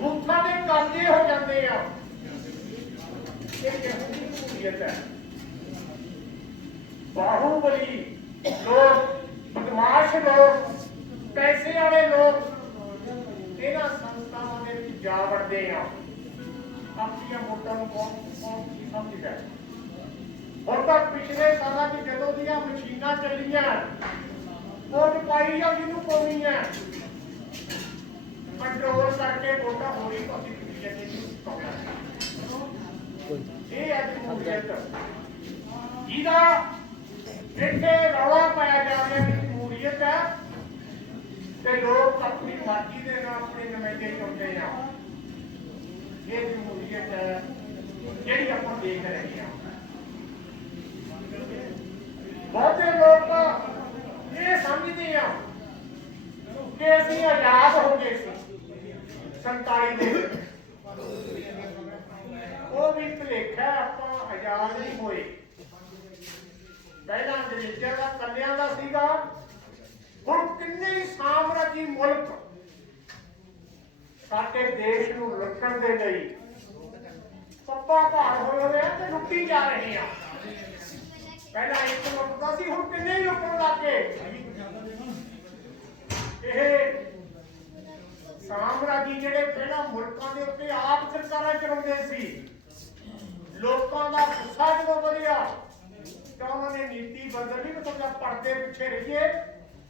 ਬੂਥਾਂ ਦੇ ਕਾਬਲੇ ਹੋ ਜਾਂਦੇ ਆ। ਇਹ ਕਿਹੋ ਜਿਹੀ ਸ਼ਮੂਲੀਅਤ ਹੈ? ਬਾਹੂਬਲੀ ਲੋਕ, ਬਦਮਾਸ਼ ਲੋਕ, ਪੈਸੇ ਵਾਲੇ ਲੋਕ ਇਹਨਾਂ ਸੰਸਥਾਵਾਂ ਦੇ ਵਿੱਚ ਜਾ ਵੜਦੇ ਆ। ਆਪਣੀਆਂ ਵੋਟਾਂ ਨੂੰ ਕੌਣ ਕੀ ਸਮਝਦਾ? ਹੁਣ ਤਾਂ ਪਿਛਲੇ ਸਾਲਾਂ 'ਚ ਜਦੋਂ ਦੀਆਂ ਮਸ਼ੀਨਾਂ ਚੱਲੀਆਂ, ਵੋਟ ਪਾਈ ਆ ਜਿਹਨੂੰ ਪਾਉਣੀ ਹੈ, ਕੰਟਰੋਲ ਕਰਕੇ ਵੋਟਾਂ ਹੋਣੀ ਅਸੀਂ ਇਹ ਹੈ ਜਮਹੂਰੀਅਤ। ਜਿਹਦਾ ਇੱਥੇ ਰੌਲਾ ਪਾਇਆ ਜਾ ਰਿਹਾ ਕਿ ਜਮਹੂਰੀਅਤ ਹੈ ਤੇ ਲੋਕ ਆਪਣੀ ਮਰਜ਼ੀ ਦੇ ਨਾਲ ਆਪਣੇ ਨੁਮਾਇੰਦੇ ਚੁਣਦੇ ਆ। ਇਹ ਜਮਹੂਰੀਅਤ ਹੈ ਜਿਹੜੀ ਆਪਾਂ ਦੇਖ ਰਹੇ ਹਾਂ। ਬਹੁਤੇ ਲੋਕ ਇਹ ਸਮਝਦੇ ਆ ਕਿ ਅਸੀਂ ਆਜ਼ਾਦ ਹੋ ਗਏ ਸੀ 47 ਦੇ ਵਿੱਚ। ਉਹ ਵੀ ਭੁਲੇਖਾ, ਆਪਾਂ ਆਜ਼ਾਦ ਨਹੀਂ ਹੋਏ। ਪਹਿਲਾਂ ਅੰਗਰੇਜ਼ਾਂ ਦਾ ਕੱਲਿਆਂ ਦਾ ਸੀਗਾ, ਹੁਣ ਕਿੰਨੇ ਹੀ ਸਾਮਰਾਜੀ ਮੁਲਕ ਸਾਡੇ ਦੇਸ਼ ਨੂੰ ਲੁੱਟਣ ਦੇ ਲਈ ਪੱਪਾ ਭਾਰ ਹੋਏ ਹੋਏ ਆ ਤੇ ਲੁੱਟੀ ਜਾ ਰਹੇ ਆ। ਪਹਿਲਾਂ ਇੱਕ ਲੁੱਟਦਾ ਸੀ, ਹੁਣ ਕਿੰਨੇ ਹੀ ਲੁੱਟਣ ਲੱਗ ਗਏ। ਇਹ ਸਾਮਰਾਜੀ ਜਿਹੜੇ ਪਹਿਲਾਂ ਮੁਲਕਾਂ ਦੇ ਉੱਤੇ ਆਪ ਸਰਕਾਰਾਂ ਚਲਾਉਂਦੇ ਸੀ, ਲੋਕਾਂ ਦਾ ਗੁੱਸਾ ਜਦੋਂ ਵਧਿਆ ਤਾਂ ਉਹਨਾਂ ਨੇ ਨੀਤੀ ਬਦਲ ਲਈ, ਮਤਲਬ ਪਰਦੇ ਪਿੱਛੇ ਰਹੀਏ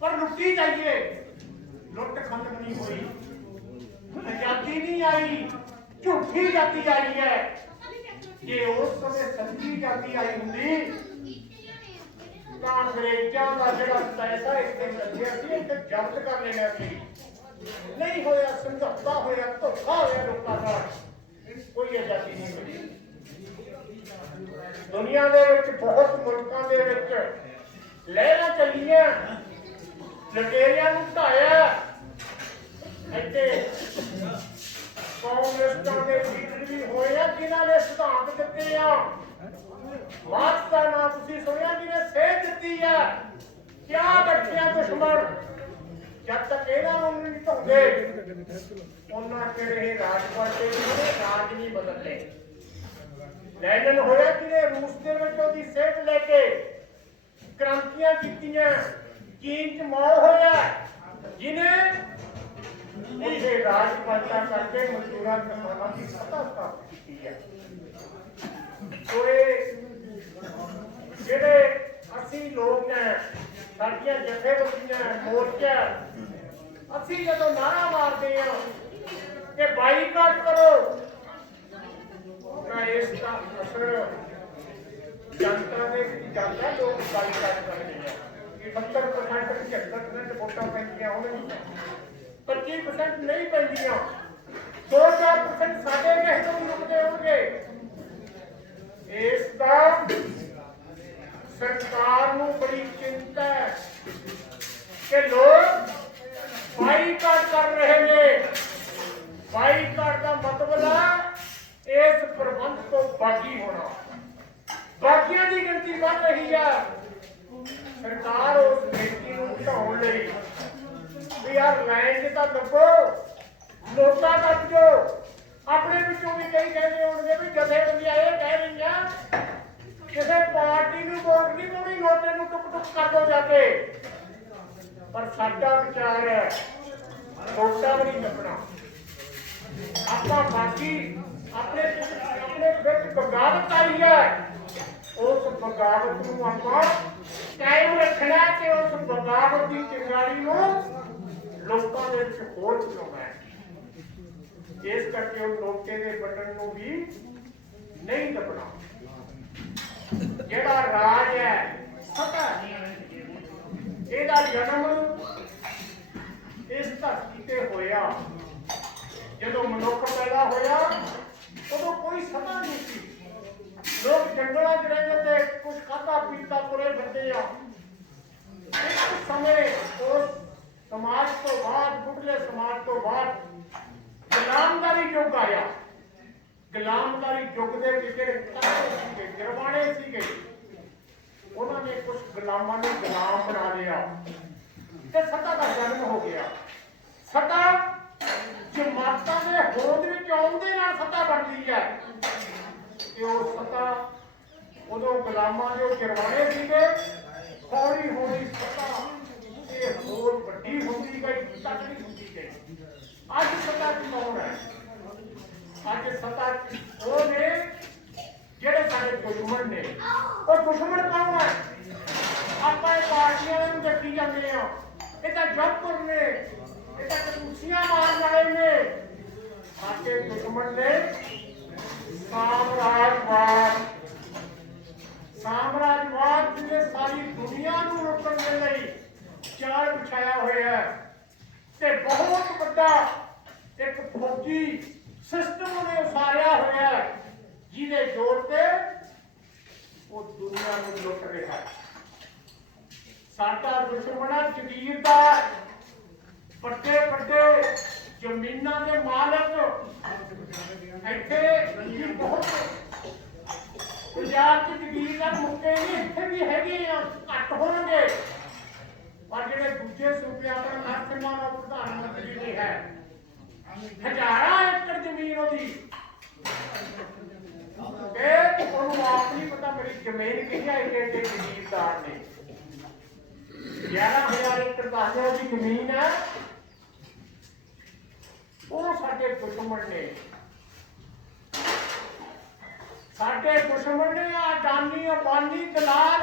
ਪਰ ਲੁੱਟੀ ਜਾਈਏ। ਲੁੱਟ ਖਤਮ ਨਹੀਂ ਹੋਈ, ਆਜ਼ਾਦੀ ਨਹੀਂ ਆਈ, ਝੂਠੀ ਆਜ਼ਾਦੀ ਆਈ ਹੈ। ਜੇ ਉਸ ਸਮੇਂ ਸੱਚੀ ਆਜ਼ਾਦੀ ਆਈ ਹੁੰਦੀ ਤਾਂ ਅੰਗਰੇਜ਼ਾਂ ਦਾ ਜਿਹੜਾ ਪੈਸਾ ਇੱਥੇ ਲੱਗਿਆ ਸੀ ਇੱਥੇ ਜ਼ਬਤ ਕਰ ਲੈਣਾ ਸੀ। ਨਹੀਂ ਹੋਇਆ, ਸਮਝੌਤਾ ਹੋਇਆ, ਧੋਖਾ ਹੋਇਆ ਲੋਕਾਂ ਨਾਲ, ਕੋਈ ਆਜ਼ਾਦੀ ਨਹੀਂ ਮਿਲੀ। ਦੁਨੀਆ ਦੇ ਵਿੱਚ ਬਹੁਤ ਮੁਲਕਾਂ ਦੇ ਵਿੱਚ ਲਹਿਰਾਂ ਚੱਲੀਆਂ, ਲਟੇਰਿਆਂ ਨੂੰ ਢਾਇਆ। ਇੱਥੇ ਕਾਂਗਰਸਾਂ ਦੇ ਲੀਡਰ ਵੀ ਹੋਏ ਆ ਜਿਨ੍ਹਾਂ ਨੇ ਸਿਧਾਂਤ ਦਿੱਤੇ ਆ। ਮਾਰਕਸ ਦਾ ਨਾਮ ਤੁਸੀਂ ਸੁਣਿਆ, ਜਿਹਨੇ ਸੇਧ ਦਿੱਤੀ ਆ ਕਿਆ ਬੈਠਿਆ ਦੁਸ਼ਮਣ। ਜਦ ਤੱਕ ਇਹਨਾਂ ਨੂੰ ਨਹੀਂ ਢਾਉਂਦੇ ਉਹਨਾਂ ਕਿਹੜੇ ਰਾਜ ਬਣਦੇ ਰਾਜ ਨਹੀਂ ਬਦਲਦੇ। ਲੈਨਨ ਹੋਇਆ ਜਿਹਨੇ ਰੂਸ ਦੇ ਵਿੱਚ ਉਹਦੀ ਸੇਧ ਲੈ ਕੇ ਕ੍ਰਾਂਤੀਆਂ ਕੀਤੀਆਂ। ਚੀਨ 'ਚ ਮਾਓ ਹੋਇਆ ਜਿਹਨੇ ਇਹ ਰਾਜਪਾਲਤਾ ਕਰਕੇ ਮਜ਼ਦੂਰਾਂ ਕਿਸਾਨਾਂ ਦੀ ਸੱਤਾ ਸਥਾਪਿਤ ਕੀਤੀ ਹੈ। ਸੋ ਇਹ ਜਿਹੜੇ ਅਸੀਂ ਲੋਕ ਹੈ, ਸਾਡੀਆਂ ਜਥੇਬੰਦੀਆਂ, ਮੋਰਚਾ, ਅਸੀਂ ਜਦੋਂ ਨਾਰਾ ਮਾਰਦੇ ਹਾਂ ਕਿ ਬਾਈਕਾਟ ਕਰੋ ਤਾਂ ਇਸ ਦਾ ਅਸਰ ਜਨਤਾ ਦੇ ਜਾਂਦਾ। ਲੋਕ ਬਾਈਕਾਟ ਕਰਦੇ ਆ। 70% 75% ਵੋਟਾਂ ਪੈਂਦੀਆਂ ਹੋਣਗੀਆਂ, 25% ਨਹੀਂ ਪੈਂਦੀਆਂ, 2-4% ਸਾਡੇ ਕਿਸੇ ਤੋਂ ਰੁਕਦੇ ਹੋਣਗੇ। ਇਸ ਦਾ ਸਰਕਾਰ ਨੂੰ ਬੜੀ ਚਿੰਤਾ ਹੈ ਕਿ ਲੋਕ ਬਾਈਕਾਟ ਕਰ ਰਹੇ ਨੇ। ਬਾਈਕਾਟ ਦਾ ਮਤਲਬ ਹੈ ਇਸ ਪ੍ਰਬੰਧ ਤੋਂ ਬਾਗੀ ਹੋਣਾ। ਬਾਗੀਆਂ ਦੀ ਗਿਣਤੀ ਵੱਧ ਰਹੀ ਹੈ। ਸਰਕਾਰ ਉਸ ਗਿਣਤੀ ਨੂੰ ਘਟਾਉਣ ਲਈ ਵੀ ਯਾਰ ਲਾਈਨ 'ਚ ਤਾਂ ਲੱਗੋ, ਨੋਟਾਂ ਕੱਟ ਜੋ। ਆਪਣੇ ਵਿੱਚੋਂ ਵੀ ਕਈ ਕਹਿੰਦੇ ਹੋਣਗੇ ਵੀ ਜਥੇਬੰਦੀਆਂ ਇਹ ਕਹਿ ਰਹੀਆਂ ਕਿਸੇ ਪਾਰਟੀ ਨੂੰ ਵੋਟ ਨਹੀਂ ਪਾਉਣੀ, ਨੋਟੇ ਨੂੰ ਟੁਕ ਟੁਕ ਕਰ ਦੋ ਜਾ ਕੇ। ਪਰ ਸਾਡਾ ਵਿਚਾਰ ਹੈ ਨੋਟਾਂ ਵੀ ਨਹੀਂ ਲੱਗਣਾ। ਆਪਾਂ ਬਾਕੀ ਆਪਣੇ ਵਿੱਚ ਬਗਾਵਤ ਆਈ ਹੈ, ਉਸ ਬਗਾਵਤ ਨੂੰ ਆਪਾਂ ਕਾਇਮ ਰੱਖਣਾ ਤੇ ਉਸ ਬਗਾਵਤ ਦੀ ਚਿੰਗਾਰੀ ਨੂੰ ਲੋਕਾਂ ਦੇ ਵਿੱਚ ਹੋਰ ਚਲਾਉਣਾ ਹੈ। ਇਸ ਕਰਕੇ ਉਹ ਨੋਟੇ ਦੇ ਬਟਨ ਨੂੰ ਵੀ ਨਹੀਂ ਦਬਣਾ। ਜਿਹੜਾ ਰਾਜ ਹੈ ਸੱਤਾ, ਇਹਦਾ ਜਨਮ ਇਸ ਧਰਤੀ ਤੇ ਹੋਇਆ। ਜਦੋਂ ਮਨੁੱਖ ਪੈਦਾ ਹੋਇਆ ਉਦੋਂ ਕੋਈ ਸੱਤਾ ਨਹੀਂ ਸੀ। ਲੋਕ ਜੰਗਲਾਂ 'ਚ ਰਹਿੰਦੇ ਤੇ ਕੁਝ ਖਾਧਾ ਪੀਤਾ ਤੁਰੇ ਫਿਰਦੇ ਆ। ਇੱਕ ਸਮੇਂ ਉਸ ਸਮਾਜ ਤੋਂ ਬਾਅਦ, ਮੁੱਢਲੇ ਸਮਾਜ ਤੋਂ ਬਾਅਦ ਗੁਲਾਮਦਾਰੀ ਯੁੱਗ ਆਇਆ। ਗੁਲਾਮਦਾਰੀ ਯੁੱਗ ਦੇ ਵਿੱਚ ਜਿਹੜੇ ਸੀਗੇ, ਗਿਰਵਾਣੇ ਸੀਗੇ, ਉਹਨਾਂ ਨੇ ਕੁਝ ਗੁਲਾਮਾਂ ਨੂੰ ਗੁਲਾਮ ਬਣਾ ਲਿਆ ਤੇ ਸੱਤਾ ਦਾ ਜਨਮ ਹੋ ਗਿਆ। ਸੱਤਾ ਜਮਾਤਾਂ ਦੇ ਹੋਂਦ ਚਾਉ ਦੇ ਨਾਲ ਸੱਤਾ ਬਣਦੀ ਹੈ ਤੇ ਉਹ ਸੱਤਾ ਉਦੋਂ ਗੁਲਾਮਾਂ ਦੇ ਚਰਵਾਣੇ ਸੀਗੇ। ਹੌਲੀ ਹੌਲੀ ਸੱਤਾ ਇਹ ਹੋਰ ਵੱਡੀ ਹੁੰਦੀ ਗਈ, ਤਕੜੀ ਹੁੰਦੀ ਗਈ। ਅੱਜ ਸੱਤਾ ਕੌਣ ਹੈ? ਅੱਜ ਸੱਤਾ ਉਹ ਨੇ ਜਿਹੜੇ ਸਾਡੇ ਦੁਸ਼ਮਣ ਨੇ। ਉਹ ਦੁਸ਼ਮਣ ਕੌਣ ਹੈ? ਆਪਾਂ ਇਹ ਪਾਰਟੀਆਂ ਨੂੰ ਦੇਖੀ ਜਾਂਦੇ ਆ, ਇਹ ਤਾਂ ਜੱਪਰ ਨੇ, ਇਹ ਤਾਂ ਕਦੂਸੀਆਂ ਮਾਰਨ ਵਾਲੇ ਨੇ। ਸਾਡੇ ਦੁਸ਼ਮਣ ਨੇ ਸਾਮਰਾਜਵਾਦ। ਸਾਮਰਾਜਵਾਦ ਜਿਹਨੇ ਸਾਰੀ ਦੁਨੀਆ ਨੂੰ ਰੋਕਣ ਦੇ ਲਈ ਜਾਲ ਵਿਛਾਇਆ ਹੋਇਆ ਹੈ ਤੇ ਬਹੁਤ ਵੱਡਾ ਇੱਕ ਫੌਜੀ ਸਿਸਟਮ ਉਹਨੇ ਉਸਾਰਿਆ ਹੋਇਆ ਹੈ, ਜਿਹਦੇ ਜ਼ੋਰ ਤੇ ਉਹ ਦੁਨੀਆ ਨੂੰ ਲੁੱਟ ਰਿਹਾ ਹੈ। ਸਾਡਾ ਦੁਸ਼ਮਣ ਹੈ ਜ਼ਗੀਰਦਾਰ, ਵੱਡੇ ਵੱਡੇ ਜ਼ਮੀਨਾਂ ਦੇ ਮਾਲਕ। ਇੱਥੇ ਬਹੁਤ ਪੰਜਾਬ ਚ ਜ਼ਗੀਰਦਾਰ ਮੁੱਕੇ ਨਹੀਂ, ਇੱਥੇ ਵੀ ਹੈਗੇ ਆ, ਘੱਟ ਹੋਣਗੇ। ਪਰ ਜਿਹੜੇ ਦੂਜੇ ਸੂਬਿਆਂ ਪਰ ਨਰਸਿਮਹਾ ਦਾ ਪ੍ਰਧਾਨ ਮੰਤਰੀ ਨਹੀਂ ਹੈ, ਹਜ਼ਾਰਾਂ ਏਕੜ ਜ਼ਮੀਨ ਉਹਦੀ, ਤੇ ਉਹਨੂੰ ਆਪ ਨਹੀਂ ਪਤਾ ਮੇਰੀ ਜ਼ਮੀਨ ਕਿਹੜੀ ਹੈ। ਏਡੇ ਜ਼ਮੀਨਦਾਰ ਨੇ 11,000 ਏਕੜ ਦੱਸਦੇ ਉਹਦੀ ਜ਼ਮੀਨ ਹੈ। ਉਹ ਸਾਡੇ ਦੁਸ਼ਮਣ ਨੇ। ਸਾਡੇ ਦੁਸ਼ਮਣ ਨੇ ਅਡਾਨੀ, ਅੰਬਾਨੀ, ਦਲਾਲ,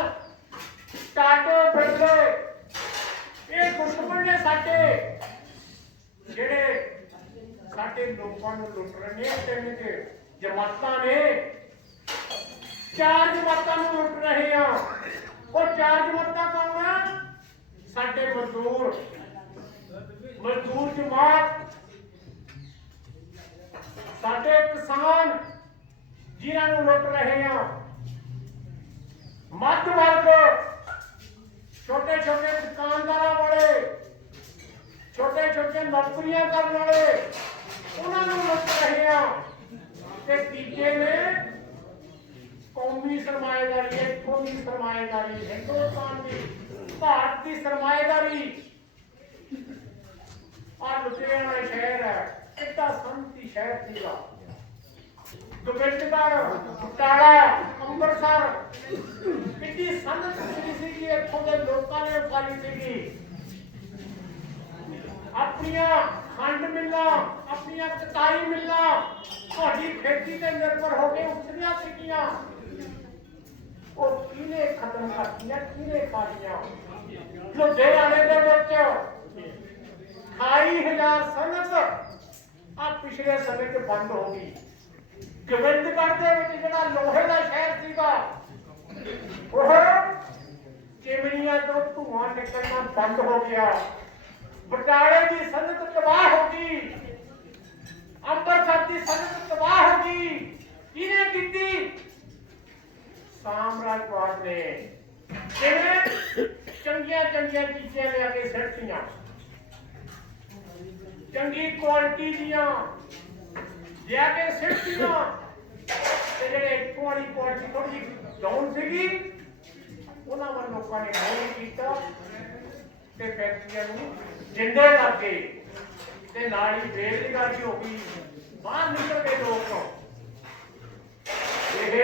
ਟਾਟੇ, ਬਿਰਲੇ। ਇਹ ਦੁਸ਼ਮਣ ਨੇ ਸਾਡੇ, ਜਿਹੜੇ ਸਾਡੇ ਲੋਕਾਂ ਨੂੰ ਲੁੱਟ ਰਹੇ ਨੇ। ਤਿੰਨ ਜਮਾਤਾਂ ਨੇ, 4 ਜਮਾਤਾਂ ਨੂੰ ਲੁੱਟ ਰਹੇ ਆ। ਉਹ 4 ਜਮਾਤਾਂ ਕੌਣ ਆ? ਸਾਡੇ ਮਜ਼ਦੂਰ ਜਮਾਤ, ਸਾਡੇ ਕਿਸਾਨ ਜਿਨ੍ਹਾਂ ਨੂੰ ਲੁੱਟ ਰਹੇ ਆ, ਮੱਧ ਵਰਗ, ਛੋਟੇ ਛੋਟੇ ਦੁਕਾਨਦਾਰਾਂ ਵਾਲੇ, ਛੋਟੇ ਛੋਟੇ ਨੌਕਰੀਆਂ ਕਰਨ ਵਾਲੇ, ਉਹਨਾਂ ਨੂੰ ਲੁੱਟ ਰਹੇ ਆ। ਤੇ ਤੀਜੇ ਨੇ ਕੌਮੀ ਸਰਮਾਏਦਾਰੀ, ਇੱਥੋਂ ਦੀ ਸਰਮਾਏਦਾਰੀ, ਹਿੰਦੁਸਤਾਨ ਦੀ, ਭਾਰਤ ਦੀ ਸਰਮਾਏਦਾਰੀ। ਆ ਲੁਧਿਆਣਾ ਸ਼ਹਿਰ ਹੈ, ਕਿੱਡਾ ਸੰਤੀ ਸ਼ਹਿਰ ਸੀਗਾ। ਗੋਬਿੰਦਗੜ੍ਹ, ਬਟਾਲਾ, ਅੰਮ੍ਰਿਤਸਰ, ਕਿੰਨੀ ਸੰਤ ਸੀਗੀ, ਇੱਥੋਂ ਦੇ ਲੋਕਾਂ ਨੇ ਉਸਾਰੀ ਸੀਗੀ। ਆਪਣੀਆਂ ਖੰਡ ਮਿੱਲਾਂ, ਆਪਣੀਆਂ ਕਟਾਈ ਮਿੱਲਾਂ ਤੁਹਾਡੀ ਖੇਤੀ ਤੇ ਨਿਰਭਰ ਹੋ ਕੇ ਉੱਠੀਆਂ ਸੀਗੀਆਂ। ਉਹ ਕਿਹਨੇ ਖਤਮ ਕਰਤੀਆਂ, ਕਿਹਨੇ ਖਾਲੀਆਂ? ਲੁਧਿਆਣੇ ਦੇ ਵਿੱਚ 28,000 ਸਨਅਤ ਆ ਪਿਛਲੇ ਸਮੇਂ 'ਚ ਬੰਦ ਹੋ ਗਈ। ਗੋਬਿੰਦਗੜ੍ਹ ਦੇ ਵਿੱਚ ਜਿਹੜਾ ਲੋਹੇ ਦਾ ਸ਼ਹਿਰ ਸੀਗਾ, ਉਹ ਚਿਮਨੀਆਂ ਤੋਂ ਧੂਆਂ ਨਿਕਲਣਾ ਬੰਦ ਹੋ ਗਿਆ। ਬਟਾਲੇ ਦੀ ਸਨਅਤ ਤਬਾਹ ਹੋ ਗਈ, ਅੰਮ੍ਰਿਤਸਰ ਦੀ ਸਨਅਤ ਤਬਾਹ ਹੋ ਗਈ। ਕਿਹਨੇ ਕੀਤੀ? ਸਾਮਰਾਜਵਾਦ ਨੇ। ਕਿਵੇਂ? ਚੰਗੀਆਂ ਚੰਗੀਆਂ ਚੀਜ਼ਾਂ ਲਿਆ ਕੇ ਸਿੱਟੀਆਂ, ਚੰਗੀ ਕੁਆਲਿਟੀ ਦੀਆਂ ਲਿਆ ਕੇ ਸਿੱਟੀਆਂ, ਤੇ ਜਿਹੜੇ ਇੱਥੋਂ ਵਾਲੀ ਕੁਆਲਿਟੀ ਥੋੜੀ ਜਿਹੀ ਡਾਊਨ ਸੀਗੀ, ਉਹਨਾਂ ਵੱਲ ਲੋਕਾਂ ਨੇ ਨਹੀਂ ਕੀਤਾ ਤੇ ਫੈਕਟਰੀਆਂ ਨੂੰ ਜਿੰਦੇ ਲੱਗ ਗਏ ਤੇ ਨਾਲ ਹੀ ਬੇਰੁਜ਼ਗਾਰੀ ਹੋ ਗਈ। ਬਾਹਰ ਨਿਕਲ ਗਏ ਲੋਕ। ਇਹ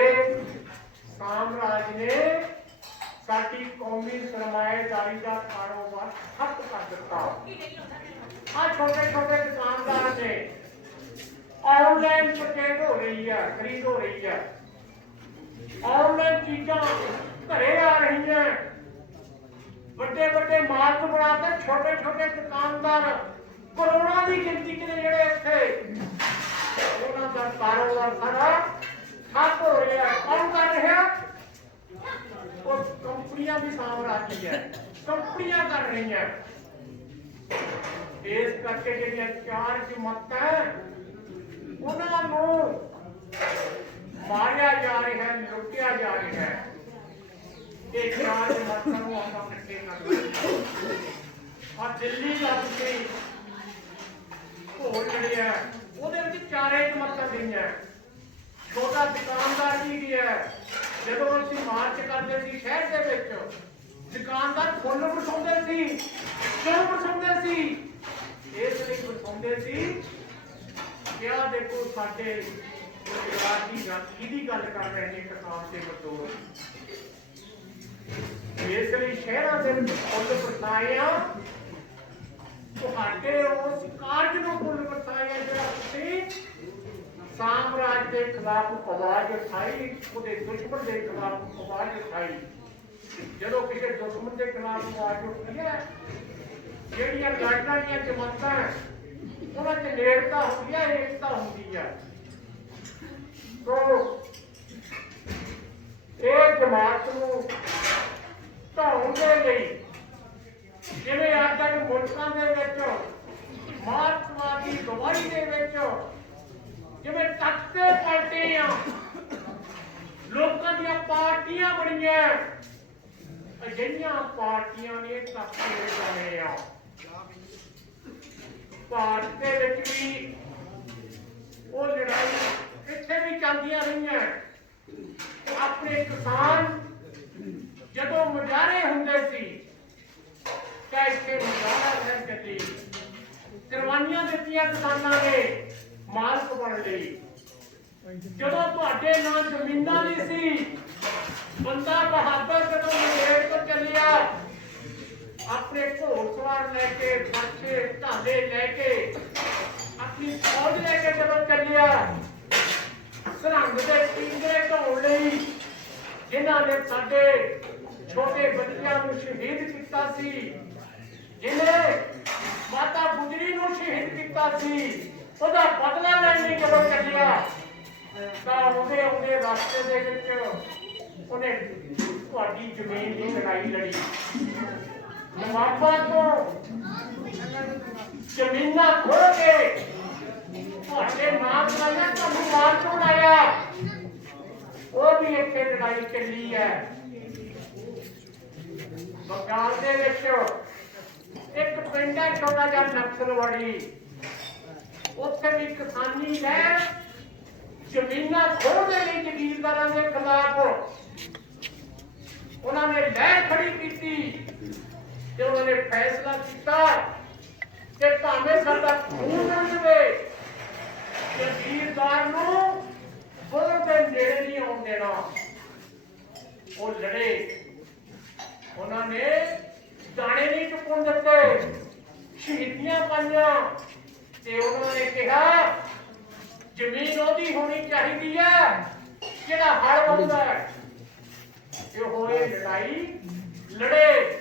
ਸਾਮਰਾਜ ਨੇ ਸਾਡੀ ਕੌਮੀ ਸਰਮਾਏਦਾਰੀ ਦਾ ਕਾਰੋਬਾਰ ਠੱਪ ਕਰ ਦਿੱਤਾ। ਆ ਛੋਟੇ ਛੋਟੇ ਦੁਕਾਨਦਾਰ ਨੇ, ਆਨਲਾਈਨ ਪਰਚੇਜ਼ ਹੋ ਰਹੀ ਹੈ, ਖਰੀਦ ਹੋ ਰਹੀ ਹੈ, ਆਨਲਾਈਨ ਚੀਜ਼ਾਂ ਘਰੇ ਆ ਰਹੀਆਂ। ਵੱਡੇ ਵੱਡੇ ਮਾਲਕ ਬਣਾ ਕੇ ਛੋਟੇ ਛੋਟੇ ਦੁਕਾਨਦਾਰ, ਕਰੋੜਾਂ ਦੀ ਗਿਣਤੀ ਚ ਨੇ ਜਿਹੜੇ ਇੱਥੇ, ਉਹਨਾਂ ਦਾ ਕਾਰੋਬਾਰ ਸਾਰਾ ਠੱਪ ਹੋ ਰਿਹਾ। ਕੌਣ ਕਰ ਰਿਹਾ? ਉਹ ਕੰਪਨੀਆਂ ਵੀ ਸਾਮਰਾਜੀ ਹੈ, ਕੰਪਨੀਆਂ ਕਰ ਰਹੀਆਂ। ਇਸ ਕਰਕੇ ਜਿਹੜੀਆਂ 4 ਜਮਾਤਾਂ ਉਹਨਾਂ ਨੂੰ ਮਾਰਿਆ ਜਾ ਰਿਹਾ ਹੈ, ਲੁੱਟਿਆ ਜਾ ਰਿਹਾ ਹੈ। ਇਹ 4 ਜਮਾਤਾਂ ਨੂੰ ਆਪਾਂ ਇਕੱਠੇ ਕਰ ਆ ਦਿੱਲੀ ਦਾ ਤੁਸੀਂ ਘੋਲ ਜਿਹੜੇ ਆ, ਉਹਦੇ ਵਿੱਚ 4 ਜਮਾਤਾਂ ਗਈਆਂ। ਛੋਟਾ ਦੁਕਾਨਦਾਰ ਵੀ ਗਿਆ। ਜਦੋਂ ਅਸੀਂ ਮਾਰਚ ਕਰਦੇ ਸੀ ਸ਼ਹਿਰ ਦੇ ਵਿੱਚ, ਦੁਕਾਨਦਾਰ ਫੁੱਲ ਵਰਸਾਉਂਦੇ ਸੀ। ਕਿਉਂ ਵਰਸਾਉਂਦੇ ਸੀ? ਇਸ ਲਈ ਵਰਸਾਉਂਦੇ ਸੀ ਕਿਹਾ ਦੇਖੋ ਸਾਡੇ ਰੁਜ਼ਗਾਰ ਦੀ ਕਿਹਦੀ ਗੱਲ ਕਰ ਰਹੇ ਨੇ ਕਿਸਾਨ ਤੇ ਮਜ਼ਦੂਰ। ਇਸ ਲਈ ਸ਼ਹਿਰਾਂ ਦੇ ਵਿੱਚ ਫੁੱਲ ਵਰਤਾਏ ਆ ਤੁਹਾਡੇ ਉਸ ਕਾਰਜ ਨੂੰ ਫੁੱਲ ਵਰਤਾਇਆ ਜਿਹੜਾ ਤੁਸੀਂ ਸਾਮਰਾਜ ਦੇ ਖਿਲਾਫ ਆਵਾਜ਼ ਉਠਾਈ, ਉਹਦੇ ਦੁਸ਼ਮਣ ਦੇ ਖਿਲਾਫ ਆਵਾਜ਼ ਉਠਾਈ। ਜਦੋਂ ਕਿਸੇ ਦੁਸ਼ਮਣ ਦੇ ਖਿਲਾਫ ਆਵਾਜ਼ ਉੱਠਦੀ ਹੈ, ਜਿਹੜੀਆਂ ਲੜਨਾਂ ਦੀਆਂ ਜਮਾਤਾਂ ਉਹਨਾਂ 'ਚ ਨੇੜਤਾ ਹੁੰਦੀ ਹੈ, ਏਕਤਾ ਹੁੰਦੀ ਹੈ। ਸੋ ਇਹ ਜਮਾਤ ਨੂੰ ਢਾਉਣ ਦੇ ਲਈ ਜਿਵੇਂ ਅੱਜ ਤੱਕ ਮੁਲਕਾਂ ਦੇ ਵਿੱਚ ਮਾਰਕਸਵਾਦੀ ਗਵਾਹੀ ਦੇ ਵਿੱਚ ਜਿਵੇਂ ਤਖਤੇ ਪਲਟੇ ਆ, ਲੋਕਾਂ ਦੀਆਂ ਪਾਰਟੀਆਂ ਬਣੀਆਂ, ਅਜਿਹੀਆਂ ਪਾਰਟੀਆਂ ਨੇ ਤਖਤੇ ਬਣੇ ਆ। ਭਾਰਤ ਦੇ ਵਿੱਚ ਵੀ ਉਹ ਲੜਾਈ ਇੱਥੇ ਵੀ ਚੱਲਦੀਆਂ ਰਹੀਆਂ। ਆਪਣੇ ਕਿਸਾਨ ਜਦੋਂ ਮੁਜ਼ਾਹਰੇ ਹੁੰਦੇ ਸੀ ਤਾਂ ਇੱਥੇ ਮੁਜ਼ਾਹਰਾ ਰਹਿ ਚੱਲੀ, ਕੁਰਬਾਨੀਆਂ ਦਿੱਤੀਆਂ ਕਿਸਾਨਾਂ ਨੇ ਮਾਲਕ ਬਣ ਲਈ। ਜਦੋਂ ਤੁਹਾਡੇ ਨਾਂ ਜ਼ਮੀਨਾਂ ਨਹੀਂ ਸੀ, ਬੰਦਾ ਬਹਾਦਰ ਜਦੋਂ ਮੁੰਗੇਰ ਤੋਂ ਚੱਲਿਆ ਆਪਣੇ ਘੋੜਸਵਾਰ ਲੈ ਕੇ, ਬੱਚੇ ਢਾਲੇ ਲੈ ਕੇ, ਆਪਣੀ ਫੌਜ ਲੈ ਕੇ ਜਦੋਂ ਚੱਲਿਆ ਸਰਹੰਦ ਦੇ ਪਿੰਜਰੇ ਢਾਉਣ ਲਈ, ਜਿਨ੍ਹਾਂ ਨੇ ਸਾਡੇ ਛੋਟੇ ਬੱਚਿਆਂ ਨੂੰ ਸ਼ਹੀਦ ਕੀਤਾ ਸੀ, ਜਿਹਨੇ ਮਾਤਾ ਗੁਜਰੀ ਨੂੰ ਸ਼ਹੀਦ ਕੀਤਾ ਸੀ, ਉਹਦਾ ਬਦਲਾ ਲੈਣ ਲਈ ਜਦੋਂ ਚੱਲਿਆ ਤਾਂ ਉਹਦੇ ਰਸਤੇ ਦੇ ਵਿੱਚ ਉਹਨੇ ਤੁਹਾਡੀ ਜ਼ਮੀਨ ਦੀ ਲੜਾਈ ਲੜੀ। ਨਵਾਬਾਂ ਤੋਂ ਜ਼ਮੀਨਾਂ ਖੋਹ ਕੇ ਤੁਹਾਡੇ ਨਾਮ ਲਾਇਆ, ਤੁਹਾਨੂੰ ਮਾਰ ਚੋਂ ਆਇਆ, ਉਹ ਵੀ ਇੱਥੇ ਲੜਾਈ ਚੱਲੀ ਹੈ। ਬੰਗਾਲ ਦੇ ਵਿੱਚ ਇੱਕ ਪਿੰਡ ਹੈ ਛੋਟਾ ਜਿਹਾ ਨਕਸਲਵਾੜੀ, ਉੱਥੇ ਵੀ ਕਿਸਾਨੀ ਲਹਿਰ ਜ਼ਮੀਨਾਂ ਖੋਹ ਦੇ ਲਈ ਜ਼ਮੀਨਦਾਰਾਂ ਦੇ ਖਿਲਾਫ ਉਹਨਾਂ ਨੇ ਲਹਿਰ ਖੜੀ ਕੀਤੀ ਤੇ ਉਹਨਾਂ ਨੇ ਫੈਸਲਾ ਕੀਤਾ ਕਿ ਭਾਵੇਂ ਸਾਡਾ ਖੂਨ ਰੁੜ ਜਾਵੇ, ਜ਼ਮੀਨਦਾਰ ਨੂੰ ਬੋਲ ਦੇ ਨੇੜੇ ਨਹੀਂ ਆਉਣ ਦੇਣਾ। ਉਹ ਲੜੇ, ਉਹਨਾਂ ਨੇ ਦਾਣੇ ਨਹੀਂ ਚੁੱਕਣ ਦਿੱਤੇ, ਸ਼ਹੀਦੀਆਂ ਪਾਈਆਂ ਤੇ ਉਹਨਾਂ ਨੇ ਕਿਹਾ ਜ਼ਮੀਨ ਉਹਦੀ ਹੋਣੀ ਚਾਹੀਦੀ ਹੈ ਜਿਹੜਾ ਹਲ ਵਾਹੁੰਦਾ ਹੈ। ਇਹ ਹੋਏ ਲੜਾਈ ਲੜੇ।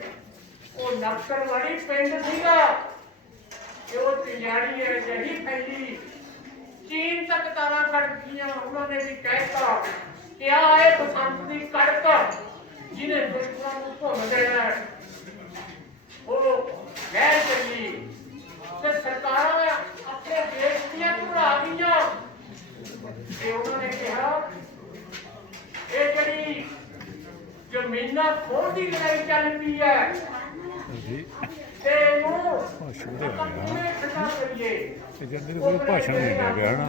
ਉਹ ਨਕਸਲਵਾੜੀ ਪਿੰਡ ਸੀਗਾ ਤੇ ਉਹ ਚਿੰਗਾੜੀ ਅਜਿਹੀ ਫੈਲੀ, ਚੀਨ ਤੱਕ ਤਾਰਾਂ ਖੜਕੀਆਂ। ਉਹਨਾਂ ਨੇ ਵੀ ਕਹਿਤਾ ਕਿ ਆਹ ਹੈ ਬਸੰਤ ਦੀ ਕੜਕ ਜਿਹਨੇ ਦੁਸ਼ਮਣਾਂ ਨੂੰ ਭੁੰਨ ਦੇਣਾ। ਉਹ ਲਹਿਰ ਚੱਲੀ ਤੇ ਸਰਕਾਰਾਂ ਆਪਣੇ ਦੇਸ਼ ਦੀਆਂ ਘਬਰਾ ਗਈਆਂ ਤੇ ਉਹਨਾਂ ਨੇ ਕਿਹਾ ਇਹ ਜਿਹੜੀ ਜ਼ਮੀਨਾਂ ਖੋਹ ਦੀ ਲੜਾਈ ਚੱਲ ਪਈ ਹੈ ਤੇ ਇਹਨੂੰ ਕਿਵੇਂ ਖਤਮ ਕਰੀਏ। ਜੰਦਰ ਕੋਈ ਭਾਸ਼ਣ ਨਹੀਂ ਦੇ ਗਿਆ ਨਾ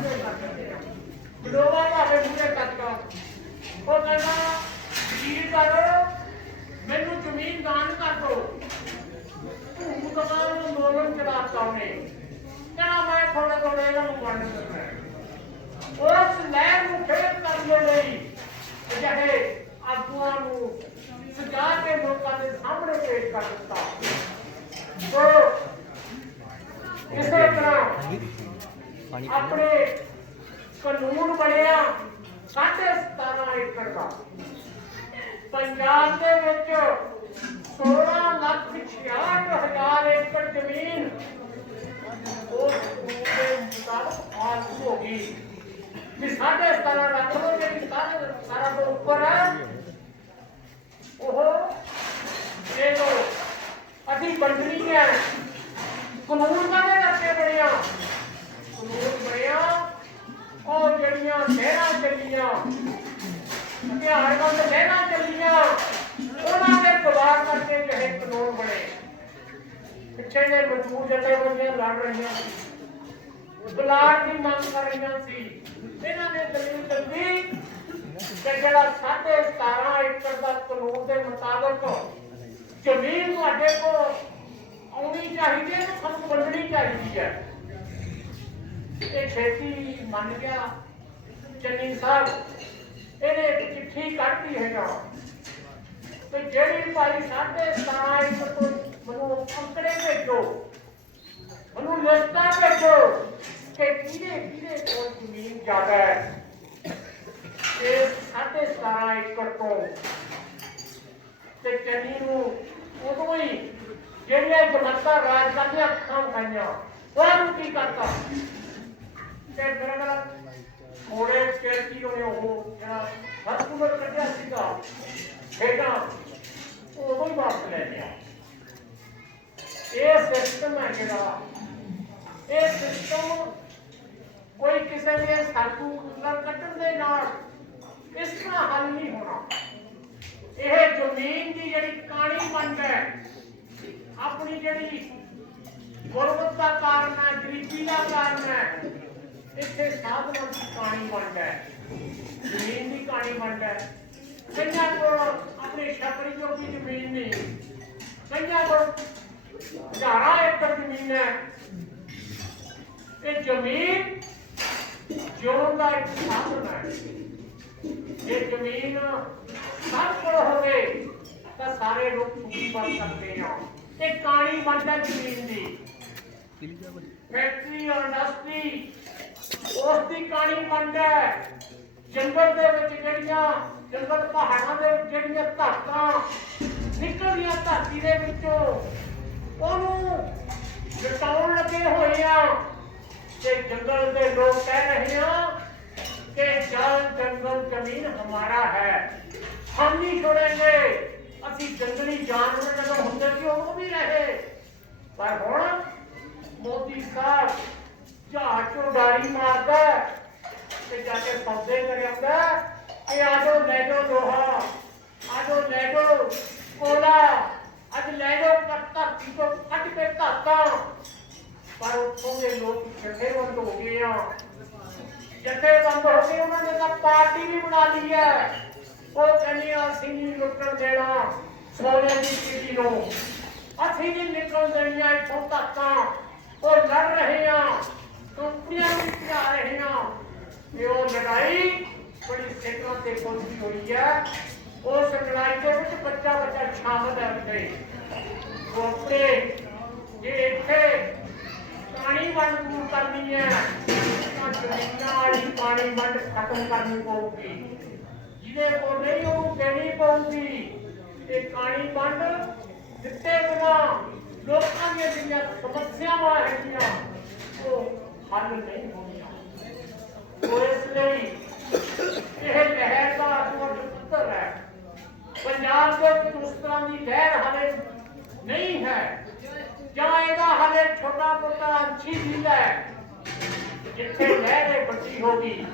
ਲੋਵਾ ਭਾਵੇਂ ਮੂਰੇ ਕੱਟ ਉਹ ਕਹਿੰਦਾ ਵਜ਼ੀਰ ਕਰੋ ਮੈਨੂੰ ਜ਼ਮੀਨ ਦਾਨ ਕਰ ਦੋ। ਤੂੰ ਕਮਾਲ ਨੂੰ ਮੋਲਨ ਚਲਾਤਾ ਉਹਨੇ, ਕਹਿੰਦਾ ਮੈਂ ਥੋੜੇ ਥੋੜੇ ਇਹਨਾਂ ਨੂੰ ਵੰਡ ਦਿੰਦਾ। ਉਸ ਲਹਿਰ ਨੂੰ ਫੇਰ ਕਰਨ ਲਈ ਅਜਿਹੇ ਆਗੂਆਂ ਨੂੰ ਸਜਾ ਕੇ ਲੋਕਾਂ ਦੇ ਸਾਹਮਣੇ ਪੇਸ਼ ਕਰ ਦਿੱਤਾ। ਸੋ ਇਸੇ ਤਰ੍ਹਾਂ ਆਪਣੇ ਕਾਨੂੰਨ ਬਣਿਆ 17.5 ਏਕੜ ਦਾ। ਪੰਜਾਬ ਦੇ ਵਿੱਚ 16,66,000 ਏਕੜ ਜ਼ਮੀਨ ਉਸ ਦੇ ਮੁਤਾਬਕ ਫਾਲਤੂ ਹੋ ਗਈ ਕਿ 17.5 ਰੱਖ ਲਓ, ਜਿਹੜੀ 17 ਤੋਂ ਉੱਪਰ ਹੈ ਉਹ ਇਹ ਲੋ ਅਸੀਂ ਵੰਡਣੀ ਹੈ। ਕਾਨੂੰਨ ਕਾਹਦੇ ਕਰਕੇ ਬਣਿਆ? ਕਾਨੂੰਨ ਬਣਿਆ ਉਹ ਜਿਹੜੀਆਂ ਲਹਿਰਾਂ ਚੱਲੀਆਂ, ਹਥਿਆਰਬੰਦ ਲਹਿਰਾਂ ਚੱਲੀਆਂ, ਉਹਨਾਂ ਦੇ ਖਿਲਾਫ ਕਰਕੇ ਜਿਹੜੇ ਕਾਨੂੰਨ ਬਣੇ। ਪਿੱਛੇ ਦੇ ਮਜ਼ਦੂਰ ਜਥੇਬੰਦੀਆਂ ਲੜ ਰਹੀਆਂ ਸੀ, ਬਲਾਕ ਦੀ ਮੰਗ ਕਰ ਰਹੀਆਂ ਸੀ। ਇਹਨਾਂ ਨੇ ਦਲੀਲ ਦਿੱਤੀ ਕਿ ਜਿਹੜਾ 17.5 ਏਕੜ ਦਾ ਕਾਨੂੰਨ ਦੇ ਮੁਤਾਬਕ ਜ਼ਮੀਨ ਤੁਹਾਡੇ ਕੋਲ ਆਉਣੀ ਚਾਹੀਦੀ ਹੈ, ਤੁਹਾਨੂੰ ਵੰਡਣੀ ਚਾਹੀਦੀ ਹੈ। ਇਹ ਛੇਤੀ ਮੰਨ ਗਿਆ ਚੰਨੀ ਸਾਹਿਬ। ਇਹਨੇ ਇੱਕ ਚਿੱਠੀ ਕੱਢਤੀ ਹੈਗਾ ਤੇ ਜਿਹੜੀ ਭਾਈ 17.5 ਤੋਂ ਮੈਨੂੰ ਅੰਕੜੇ ਭੇਜੋ, ਮੈਨੂੰ ਲਿਸਟਾਂ ਭੇਜੋ ਕਿ ਕਿਹਦੇ ਕੋਲ ਜ਼ਮੀਨ ਜ਼ਿਆਦਾ ਹੈ। ਇਹ 17.5 ਏਕੜ ਤੋਂ ਤੇ ਚੰਨੀ ਨੂੰ ਉਦੋਂ ਹੀ ਜਿਹੜੀਆਂ ਜਮਾਤਾਂ ਰਾਜ ਕਰਦੀਆਂ ਅੱਖਾਂ ਉਠਾਈਆਂ, ਉਹਨੂੰ ਕੀ ਕਰਤਾ ਤੇ ਫਿਰ ਮੇਰਾ ਥੋੜੇ ਚਿਰ ਕੀ ਉਹਨੇ ਉਹ ਜਿਹੜਾ ਸਰਕੂਲਰ ਕੱਢਿਆ ਸੀਗਾ ਖੇਡਾਂ ਉਦੋਂ ਹੀ ਵਾਪਸ ਲੈ ਲਿਆ। ਇਹ ਸਿਸਟਮ ਹੈ ਜਿਹੜਾ, ਇਹ ਸਿਸਟਮ ਕੋਈ ਕਿਸੇ ਦੇ ਸਰਕੂਲਰ ਕੱਢਣ ਦੇ ਨਾਲ ਇਸ ਤਰ੍ਹਾਂ ਹੱਲ ਨਹੀਂ ਹੋਣਾ। ਇਹ ਜ਼ਮੀਨ ਦੀ ਜਿਹੜੀ ਕਾਣੀ ਵੰਡ ਹੈ, ਆਪਣੀ ਜਿਹੜੀ ਗੁਰਬਤ ਦਾ ਕਾਰਨ ਹੈ, ਗਰੀਬੀ ਦਾ ਕਾਰਨ ਹੈ, ਇੱਥੇ ਸਾਧਨਾਂ ਦੀ ਕਾਣੀ ਵੰਡ ਹੈ, ਜ਼ਮੀਨ ਦੀ ਕਾਣੀ ਵੰਡ ਹੈ। ਕਈਆਂ ਕੋਲ ਆਪਣੀ ਛਪਰੀ ਜੋਗੀ ਜ਼ਮੀਨ ਨਹੀਂ, ਕਈਆਂ ਕੋਲ ਹਜ਼ਾਰਾਂ ਏਕੜ ਜ਼ਮੀਨ ਹੈ। ਇਹ ਜ਼ਮੀਨ ਜਿਉਣ ਦਾ ਇੱਕ ਸਾਧਨ ਹੈ। ਜੇ ਜ਼ਮੀਨ ਸਭ ਕੋਲ ਹੋਵੇ ਤਾਂ ਸਾਰੇ ਲੋਕ ਸੁਖੀ ਬਣ ਸਕਦੇ ਆ। ਇਹ ਕਾਣੀ ਵੰਡ ਹੈ ਜ਼ਮੀਨ ਦੀ। ਫੈਕਟਰੀ ਔਰ ਇੰਡਸਟਰੀ ਉਸ ਦੀ ਕਾਣੀ ਵੰਡ ਹੈ। ਜੰਗਲ ਦੇ ਵਿੱਚ ਜਿਹੜੀਆਂ ਜੰਗਲ ਪਹਾੜਾਂ ਦੇ ਵਿੱਚ ਜਿਹੜੀਆਂ ਧਾਤਾਂ ਨਿਕਲਦੀਆਂ ਧਰਤੀ ਦੇ ਵਿੱਚੋਂ ਉਹਨੂੰ ਲਟਾਉਣ ਲੱਗੇ ਹੋਏ ਆ ਤੇ ਜੰਗਲ ਦੇ ਲੋਕ ਕਹਿ ਰਹੇ ਆ कि जल जंगल जमीन हमारा है, हम नहीं छोड़ेंगे। असी जंगली जानवर जब होंगे कि वो भी रहे। पर हुण मोदी साहब जहाज चो डारी मारदा ते जाके सौदे करे आंदा कि आजो ले जाओ लोहा, आजो ले जाओ कोला, अज ले जाओ धरती को कट के धाता। पर उत्थों के लोग जथेबंद हो गए हैं, जथेबंद हो गए, उन्होंने तो पार्टी भी बना ली है। वो कहनी असीं नहीं लुटन देना सोने की चिड़ी नूं, असीं नहीं निकल देनियां इत्थों धरतां। वो लड़ रहे हैं, कंपनियां भी चढ़ा रहे हैं। ये वो लड़ाई बड़ी सिखों से पहुंची हुई है। उस लड़ाई के विच बच्चा बच्चा शामिल है उत्थे। वो अपने जे इत्थे पानी वंड दूर करनी है, जमीनां वाली पानी वंड खत्म करनी पऊगी। जिहदे कोल नहीं ਉਹਨੂੰ देनी पऊगी। ये पानी वंड ਦਿੱਤੇ बिना लोकां ਦੀਆਂ ਜਿਹੜੀਆਂ ਸਮੱਸਿਆਵਾਂ ਹੈਗੀਆਂ ਉਹ ਹੱਲ ਨਹੀਂ ਹੋਣੀਆਂ। ਉਹ ਇਸ ਲਈ ਇਹ ਲਹਿਰ ਦਾ ਅਸਲ ਪੱਧਰ ਹੈ। ਪੰਜਾਬ ਦੇ ਵਿੱਚ ਉਸ ਤਰ੍ਹਾਂ ਦੀ ਲਹਿਰ ਹਾਲੇ ਨਹੀਂ ਹੈ, ਜਾਂ ਇਹਦਾ ਹਾਲੇ ਛੋਟਾ ਮੋਟਾ ਅੱਛੀ ਝੀਲ ਹੈ। ਜਿੱਥੇ ਲਹਿਰ ਵੱਡੀ ਹੋ ਗਈ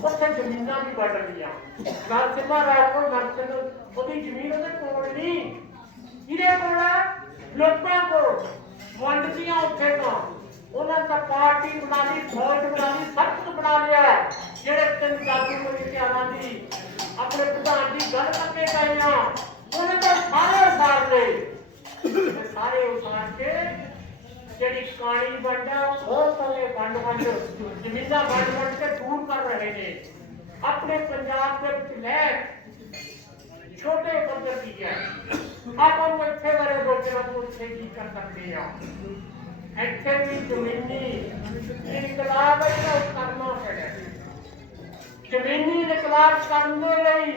ਉੱਥੇ ਜ਼ਮੀਨਾਂ ਵੀ ਵੱਢ ਲਈਆਂ। ਨਰਸਿਮਹਾ ਰਾਓ ਕੋਲ ਉਹਦੀ ਜ਼ਮੀਨ ਉਹਦੇ ਕੋਲ ਨਹੀਂ, ਜਿਹਦੇ ਕੋਲ ਹੈ ਲੋਕਾਂ ਕੋਲ ਵੰਡਦੀਆਂ ਉੱਥੇ ਤਾਂ ਉਹਨਾਂ ਦਾ ਪਾਰਟੀ ਬਣਾ ਲਈ, ਫੌਜ ਬਣਾ ਲਈ, ਸਭ ਕੁਝ ਬਣਾ ਲਿਆ। ਜਿਹੜੇ ਤਿੰਨ ਜਾਤੀ ਮੁਖਤਿਆਰਾਂ ਦੀ ਆਪਣੇ ਪ੍ਰਧਾਨ ਦੀ ਗੱਲ ਕਰਕੇ ਗਏ ਆ, ਉਹਨੇ ਤਾਂ ਸਾਰੇ ਉਸਾਰ ਲਏ। ਸਾਰੇ ਉਸਾਰ ਕੇ ਜਿਹੜੀ ਕਾਣੀ ਵੰਡ ਆ ਉਹ ਤਲੇ ਵੰਡ ਜ਼ਮੀਨਾਂ ਵੰਡ ਕੇ ਦੂਰ ਕਰ ਰਹੇ ਨੇ। ਆਪਣੇ ਪੰਜਾਬ ਦੇ ਵਿੱਚ ਲਹਿਰ ਛੋਟੇ ਪੱਧਰ ਦੀ ਹੈ। ਆਪਾਂ ਨੂੰ ਇੱਥੇ ਬਾਰੇ ਸੋਚਣਾ ਉੱਥੇ ਕੀ ਕਰ ਸਕਦੇ ਆ। ਇੱਥੇ ਵੀ ਜ਼ਮੀਨੀ ਇਨਕਲਾਬ ਕਰਨਾ ਪੈਣਾ। ਜ਼ਮੀਨੀ ਇਨਕਲਾਬ ਕਰਨ ਦੇ ਲਈ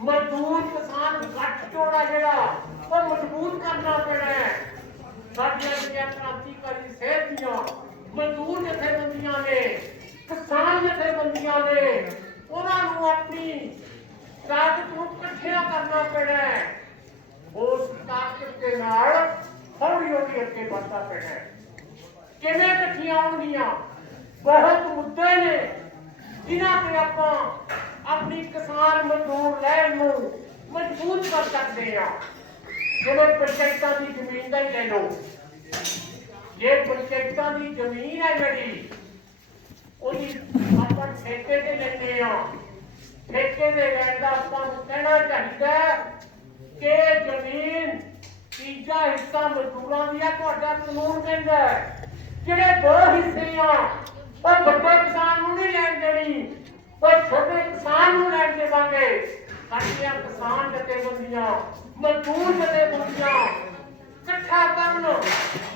ਮਜ਼ਦੂਰ ਕਿਸਾਨ ਗੱਠਜੋੜਾ ਜਿਹੜਾ ਉਹ ਮਜ਼ਬੂਤ ਕਰਨਾ ਪੈਣਾ ਹੈ। ਸਾਡੀਆਂ ਜਿਹੜੀਆਂ ਕ੍ਰਾਂਤੀਕਾਰੀ ਸਹਿਤ ਦੀਆਂ ਮਜ਼ਦੂਰ ਜਥੇਬੰਦੀਆਂ ਨੇ, ਕਿਸਾਨ ਜਥੇਬੰਦੀਆਂ ਨੇ, ਉਹਨਾਂ ਨੂੰ ਆਪਣੀ ਤਾਕਤ ਨੂੰ ਇਕੱਠਿਆਂ ਕਰਨਾ ਪੈਣਾ ਹੈ। ਉਸ ਤਾਕਤ ਦੇ ਨਾਲ ਹੌਲੀ ਹੌਲੀ ਅੱਗੇ ਵਧਣਾ ਪੈਣਾ ਹੈ। ਕਿਵੇਂ ਇਕੱਠੀਆਂ ਹੋਣਗੀਆਂ? ਬਹੁਤ ਮੁੱਦੇ ਨੇ ਜਿਨ੍ਹਾਂ ਤੇ ਆਪਾਂ ਆਪਣੀ ਕਿਸਾਨ ਮਜ਼ਦੂਰ ਲਹਿਰ ਨੂੰ ਮਜ਼ਬੂਤ ਕਰ ਸਕਦੇ ਹਾਂ। ਜਿਵੇਂ ਪੰਚਾਇਤਾਂ ਦੀ ਜ਼ਮੀਨ ਦਾ ਹੀ ਲੈ ਲਓ। ਜੇ ਪੰਚਾਇਤਾਂ ਦੀ ਜ਼ਮੀਨ ਹੈ ਜਿਹੜੀ ਉਹਦੀ ਆਪਾਂ ਠੇਕੇ ਤੇ ਲੈਂਦੇ ਹਾਂ, ਠੇਕੇ ਦੇ ਲੈਣ ਦਾ ਆਪਾਂ ਨੂੰ ਕਹਿਣਾ ਚਾਹੀਦਾ ਕਿ ਜ਼ਮੀਨ ਤੀਜਾ ਹਿੱਸਾ ਮਜ਼ਦੂਰਾਂ ਦੀ ਹੈ। ਤੁਹਾਡਾ ਕਾਨੂੰਨ ਕਹਿੰਦਾ ਜਿਹੜੇ 2 ਹਿੱਸੇ ਆ ਉਹ ਵੱਡੇ ਕਿਸਾਨ ਨੂੰ ਨਹੀਂ ਲੈਣ ਦੇਣੀ, ਉਹ ਛੋਟੇ ਕਿਸਾਨ ਨੂੰ ਲੈਣ ਦੇਵਾਂਗੇ। ਸਾਡੀਆਂ ਕਿਸਾਨ ਜਥੇਬੰਦੀਆਂ, ਮਜ਼ਦੂਰ ਜਥੇਬੰਦੀਆਂ ਇਕੱਠਾ ਕਰਨ,